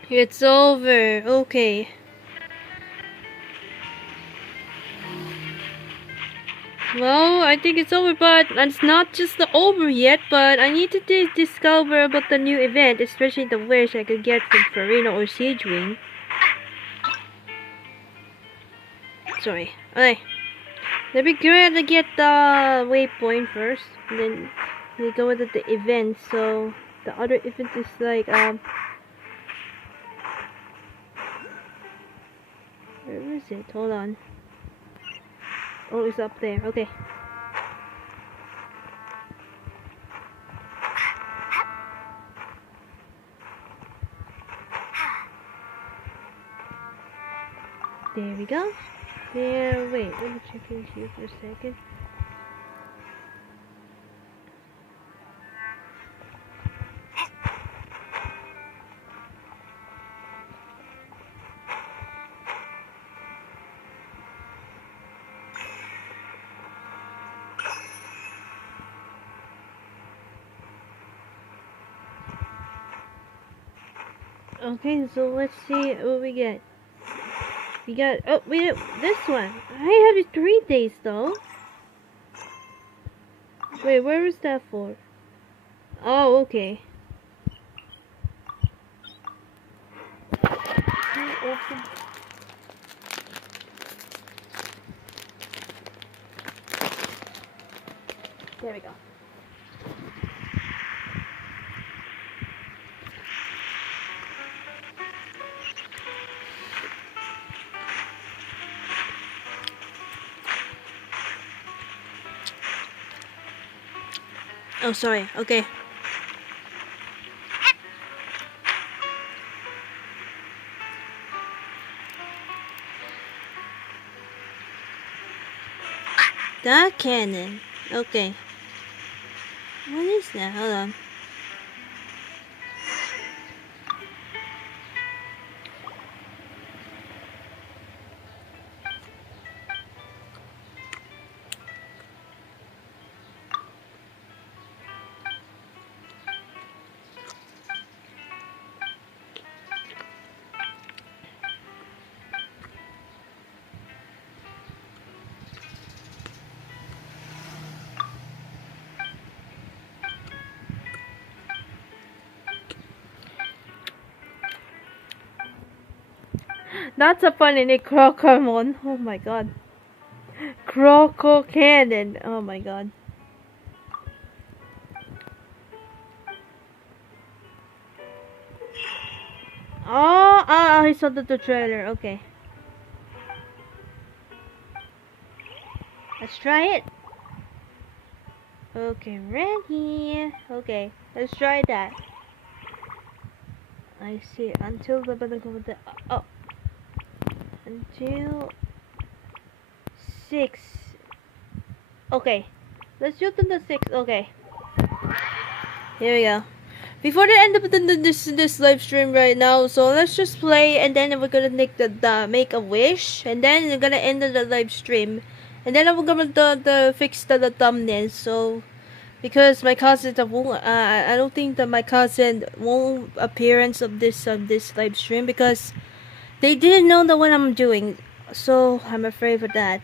It's over. Okay. Well, I think it's over, but it's not just over yet. But I need to discover about the new event, especially the wish I could get from Furina or Signwinne. Sorry. Okay. Let me grab to get the waypoint first, and then we go into the event. So the other event is like where is it? Hold on. Oh, it's up there. Okay. There we go. There, wait, let me check in here for a second. Okay, so let's see what we get. We got, oh, wait, this one. I have it 3 days though. Wait, where is that for? Oh, okay. There we go. Oh, sorry. Okay. That cannon. Okay. What is that? Hold on. That's a funny name, Crocomon. Oh my god. Croco Cannon. Oh my god. Oh, I saw the trailer. Okay. Let's try it. Okay, ready. Okay, let's try that. I see. Until the oh. Until 6. Okay. Let's do the 6. Okay. Here we go. Before the end of this live stream right now, so let's just play, and then we're gonna make make a wish, and then we're gonna end the live stream, and then I'm gonna fix the thumbnail. So because my cousin won't, I don't think that my cousin won't appearance of this live stream because they didn't know that what I'm doing, so I'm afraid for that.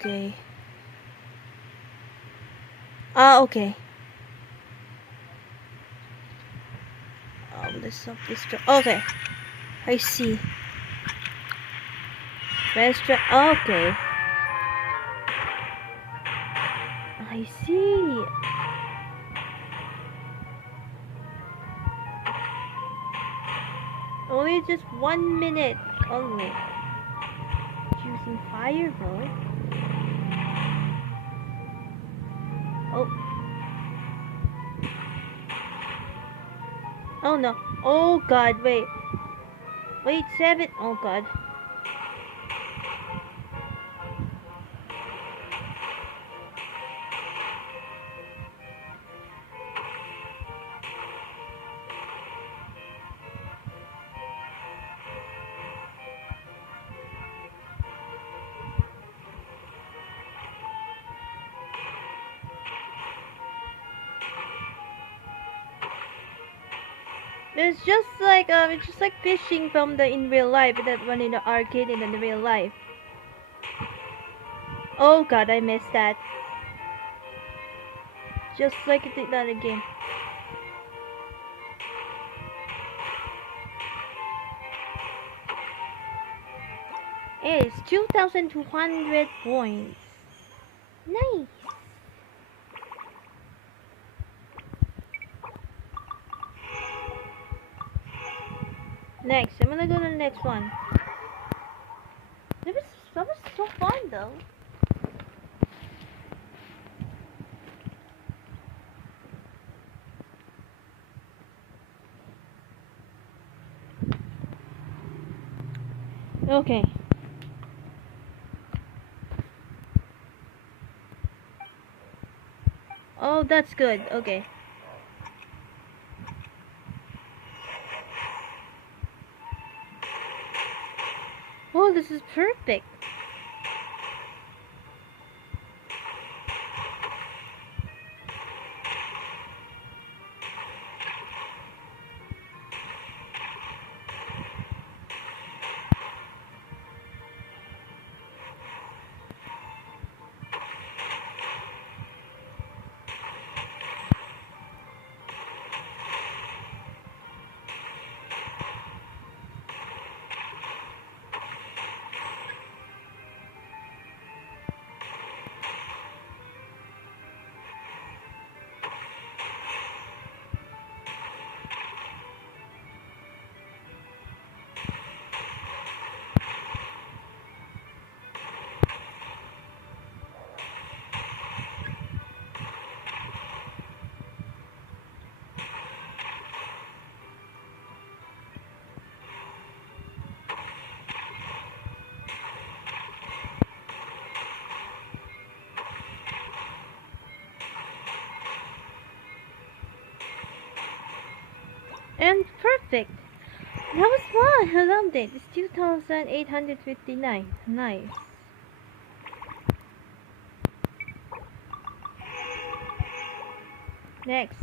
Okay. Okay. This up this okay. I see. Restaurant. Okay. I see. Only just 1 minute only. Using fire mode. Oh. Oh no. Oh god, wait. Wait, 7. Oh god. It's just like fishing from the in real life, that one in the arcade and in the real life. Oh god, I missed that. Just like it did that again. It's 2,200 points. Nice. Next, I'm gonna go to the next one. That was so fun though. Okay. Oh, that's good. Okay. Oh, this is perfect. And perfect. That was fun. I loved it. It's 2,859. Nice. Next.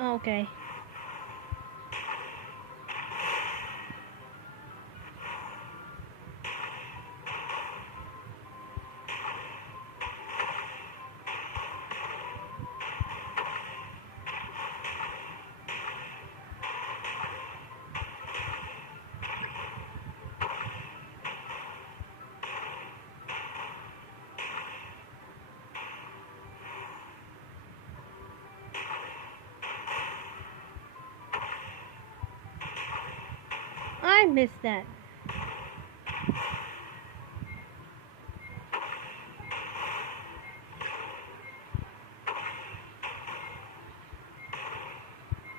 Okay. I missed that.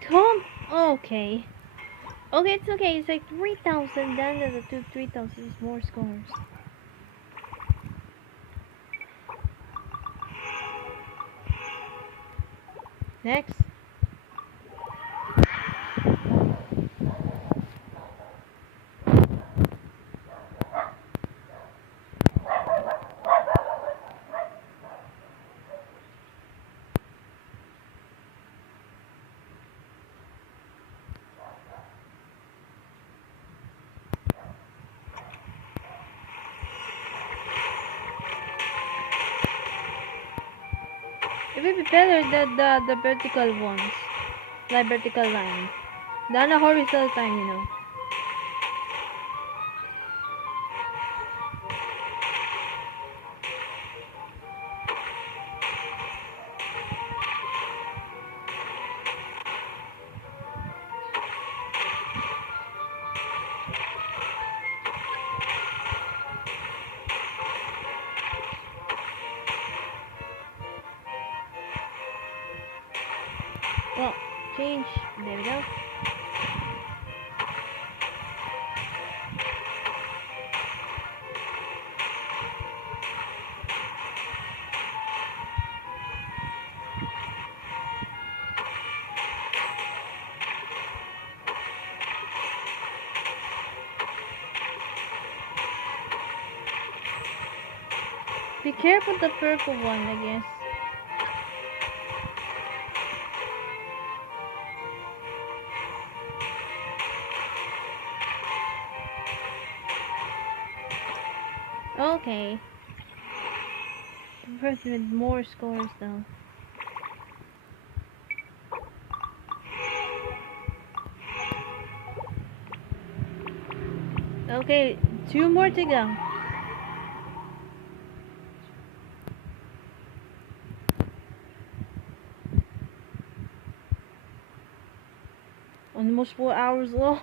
Tom. Okay. Okay, it's okay. It's like 3,000. Then the 3,000 is more scores. Next. It would be better than the vertical ones, like vertical line, than a horizontal line, you know. Be careful the purple one, I guess. Okay. The person with more scores though. Okay, 2 more to go. Almost 4 hours long.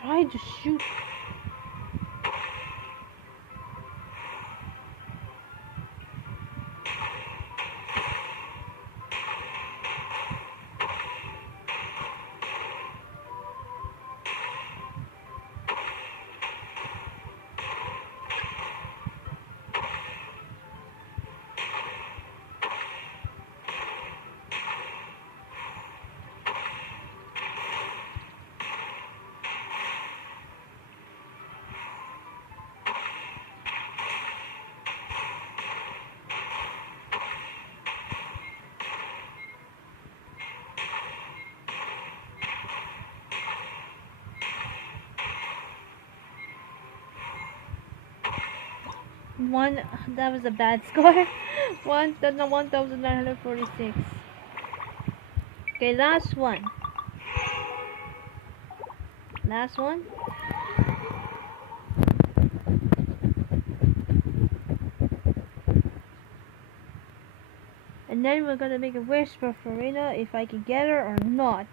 Try to shoot. One, that was a bad score. 1946. Okay, last one. Last one. And then we're gonna make a wish for Furina if I can get her or not.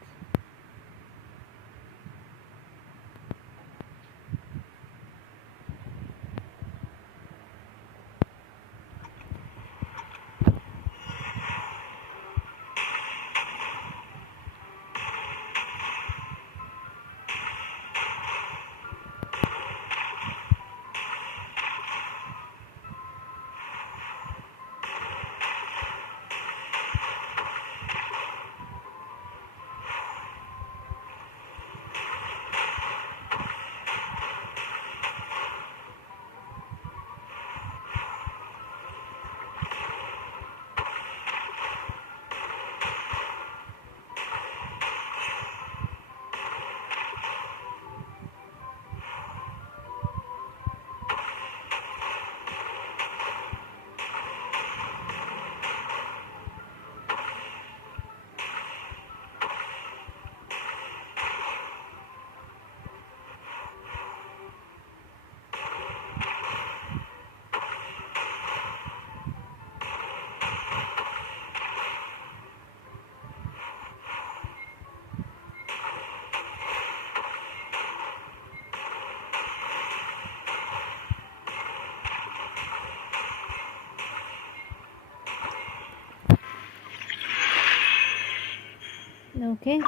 Okay.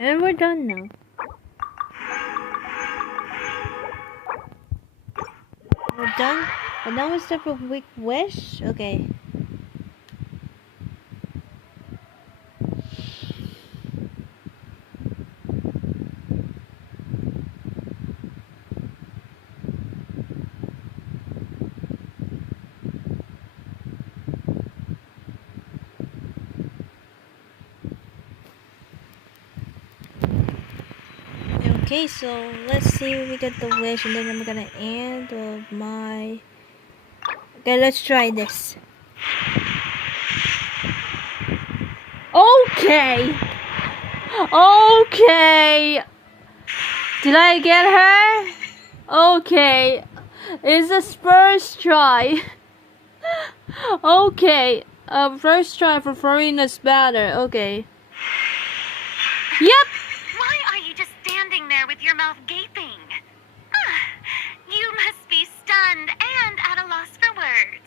And we're done now. We're done. But now it's time for a quick wish. Okay. Okay, so let's see if we get the wish, and then I'm gonna end of my. Okay, let's try this. Okay. Okay. Did I get her? Okay. It's a first try. Okay. First try for Furina's banner. Okay. Yep. your mouth gaping. You must be stunned and at a loss for words.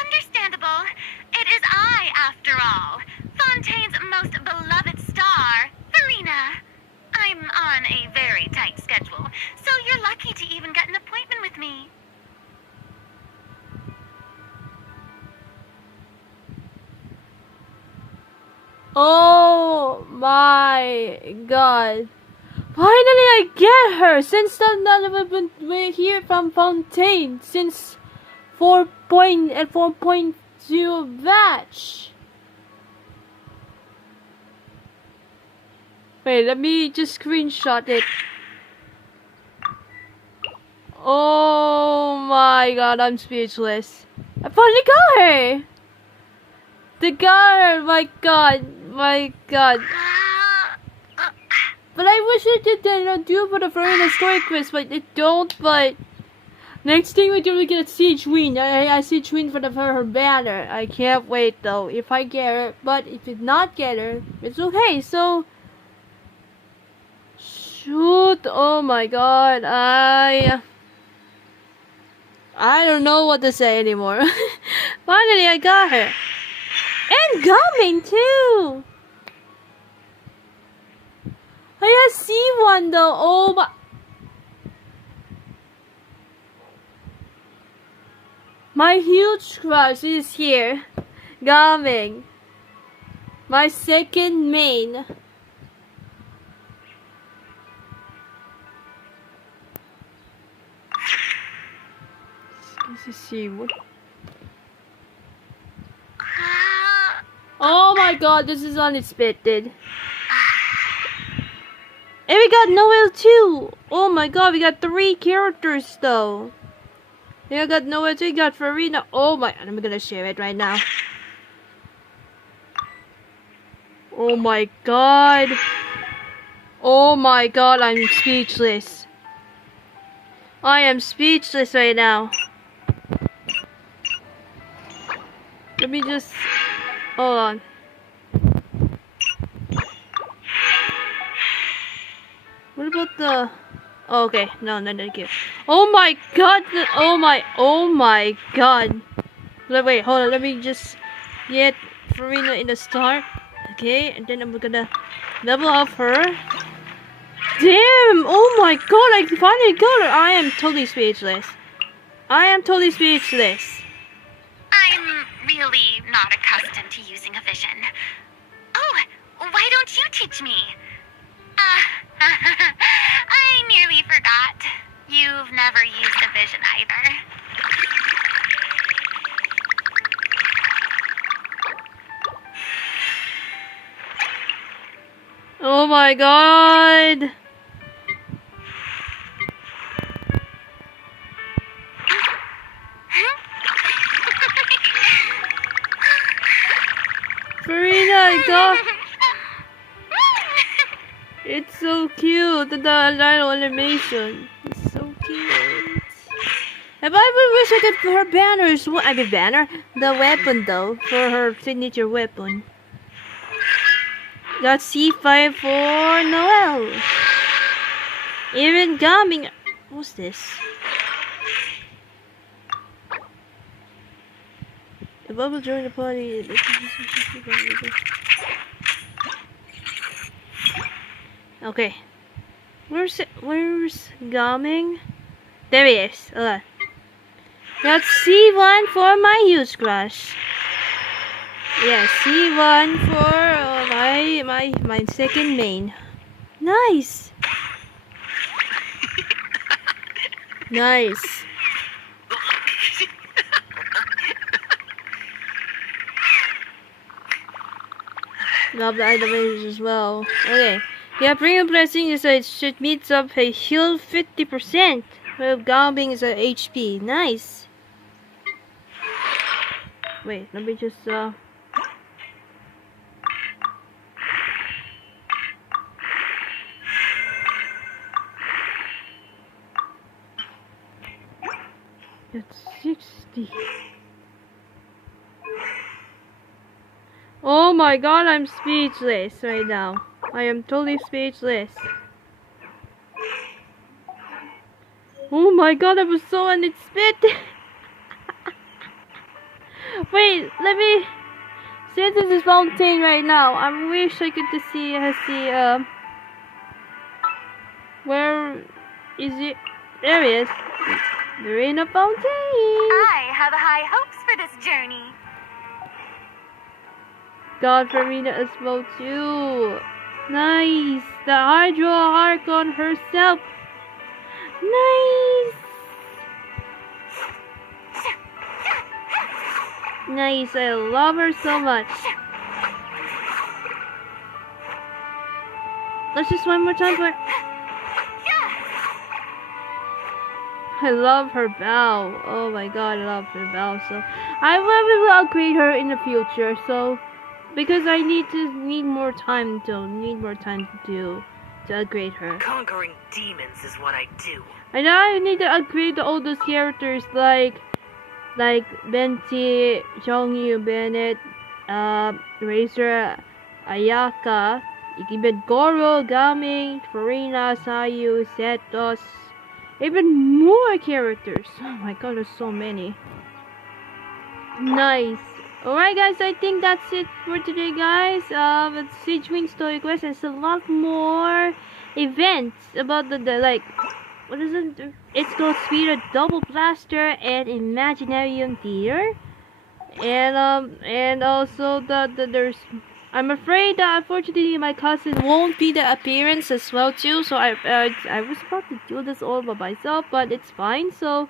Understandable. It is I, after all. Fontaine's most beloved star, Furina. I'm on a very tight schedule, so you're lucky to even get an appointment with me. Oh my god. Finally I get her! Since I've been here from Fontaine since 4.0 batch. Wait, let me just screenshot it. Oh my god, I'm speechless. I finally got her! They got her, my god. But I wish it did do for the Furina story quiz, but it don't. But next thing we're gonna get Signwinne. I Signwinne for her banner. I can't wait though. If I get her, but if it not get her, it's okay. So shoot! Oh my god! I don't know what to say anymore. Finally, I got her. And coming too. I see one though. Oh my! My huge crush is here, coming. My second main. Let's see what. Oh my god, this is unexpected. And we got Noel too. Oh my god, we got 3 characters though. Yeah, I got Noel too. We got Furina. Oh my, I'm gonna share it right now. Oh my god. Oh my god, I'm speechless. I am speechless right now. Let me just hold on. What about the? Oh, okay, no, thank you. Oh my god! Oh my god! Wait, hold on. Let me just get Furina in the start. Okay, and then I'm gonna level up her. Damn! Oh my god! I finally got her. I am totally speechless. I am totally speechless. I'm really not accustomed to using a vision. Oh, why don't you teach me? I nearly forgot. You've never used a vision either. Oh my god! Furina, I got. It's so cute. The little animation. It's so cute. If I would wish I could put her banners. I mean banner. The weapon though, for her signature weapon. Got C5 for Noel. Even coming. What's this? The bubble join the party. Okay. Where's Gaming? There he is. Got C1 for my huge crush. Yeah, C1 for my second main. Nice. Nice. Love the items as well. Okay. Yeah, bring a blessing is it should meet up a heal 50%. Well, Gambing is a HP. Nice. Wait, let me just it's 60. Oh my god, I'm speechless right now. I am totally speechless. Oh my god, I was so unexpected. Wait, let me. Since this is Fontaine right now, I wish I could just see where is it? There it is. Furina Fontaine. I have high hopes for this journey. God, Furina as well too. Nice. The Hydro Archon herself. Nice. Nice. I love her so much. Let's just one more time for it. I love her bow. Oh my god, I love her bow. So I will upgrade her in the future. So because I need more time to upgrade her. Conquering demons is what I do. And I need to upgrade all those characters like Benti, Jongyu, Bennett, Razor, Ayaka, even Goro, Gaming, Furina, Sayu, Zetos, even more characters. Oh my god, there's so many. Nice. Alright guys, I think that's it for today guys. Signwinne Story Quest. There's a lot more events about the like, what is it? It's called Speed Double Blaster and Imaginarium Theater. And also there's, I'm afraid that unfortunately my cousin won't be the appearance as well too. So I was about to do this all by myself, but it's fine. So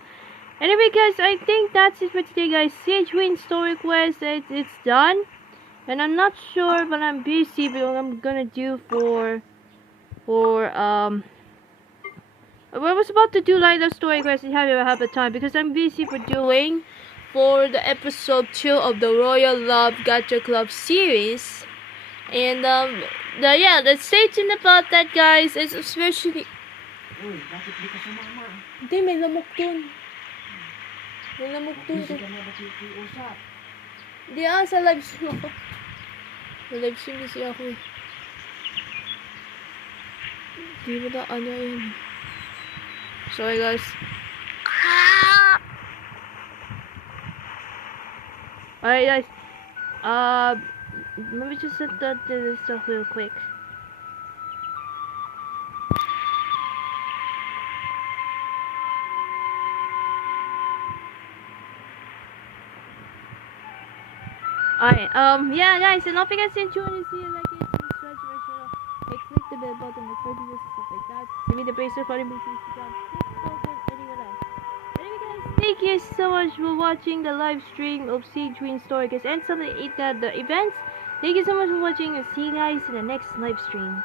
anyway guys, I think that's it for today guys. Signwinne Story Quest, it's done. And I'm not sure, but I'm busy with what I'm gonna do for I was about to do like the story quest and have a time because I'm busy for doing for the episode 2 of the Royal Love Gacha Club series. And let's stay tuned about that guys. It's especially hindi, may lamok dun. May lamok dun. Hindi sa live stream ako. Sa live stream kasi ako eh. Di ba na ano yun? Sorry guys. Alright guys. Let me just set this stuff real quick. Alright, yeah guys, and don't forget to join us here, like it, subscribe to my channel, and click the bell button, like for videos and stuff like that. Give me the bracelet for the Instagram, anyone else. Anyway guys, thank you so much for watching the live stream of Signwinne Story Quest and some of the events. Thank you so much for watching, and see you guys in the next live stream.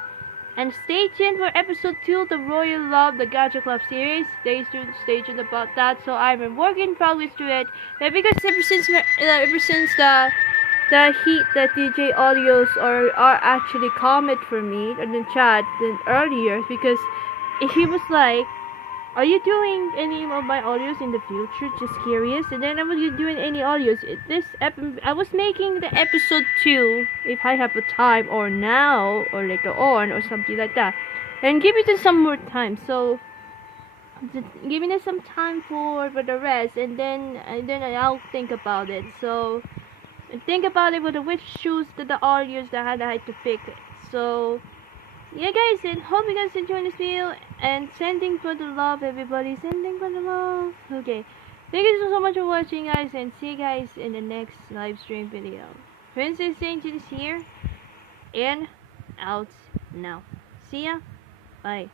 And stay tuned for episode 2 of the Royal Love, the Gacha Club series. Stay tuned about that. So I'm a work in progress to it. But because ever since the DJ audios are actually comment for me in the chat earlier, because he was like, are you doing any of my audios in the future? Just curious. And then I was doing any audios. I was making the episode 2 if I have a time, or now, or later on, or something like that. And give it some more time. So giving it some time for the rest, and then I'll think about it. So think about it with which shoes the audios that I had to pick. So yeah guys, and hope you guys enjoy this video, and sending for the love everybody, sending for the love. Okay, thank you so much for watching guys, and see you guys in the next live stream video. Princess Angel is here and out now. See ya, bye.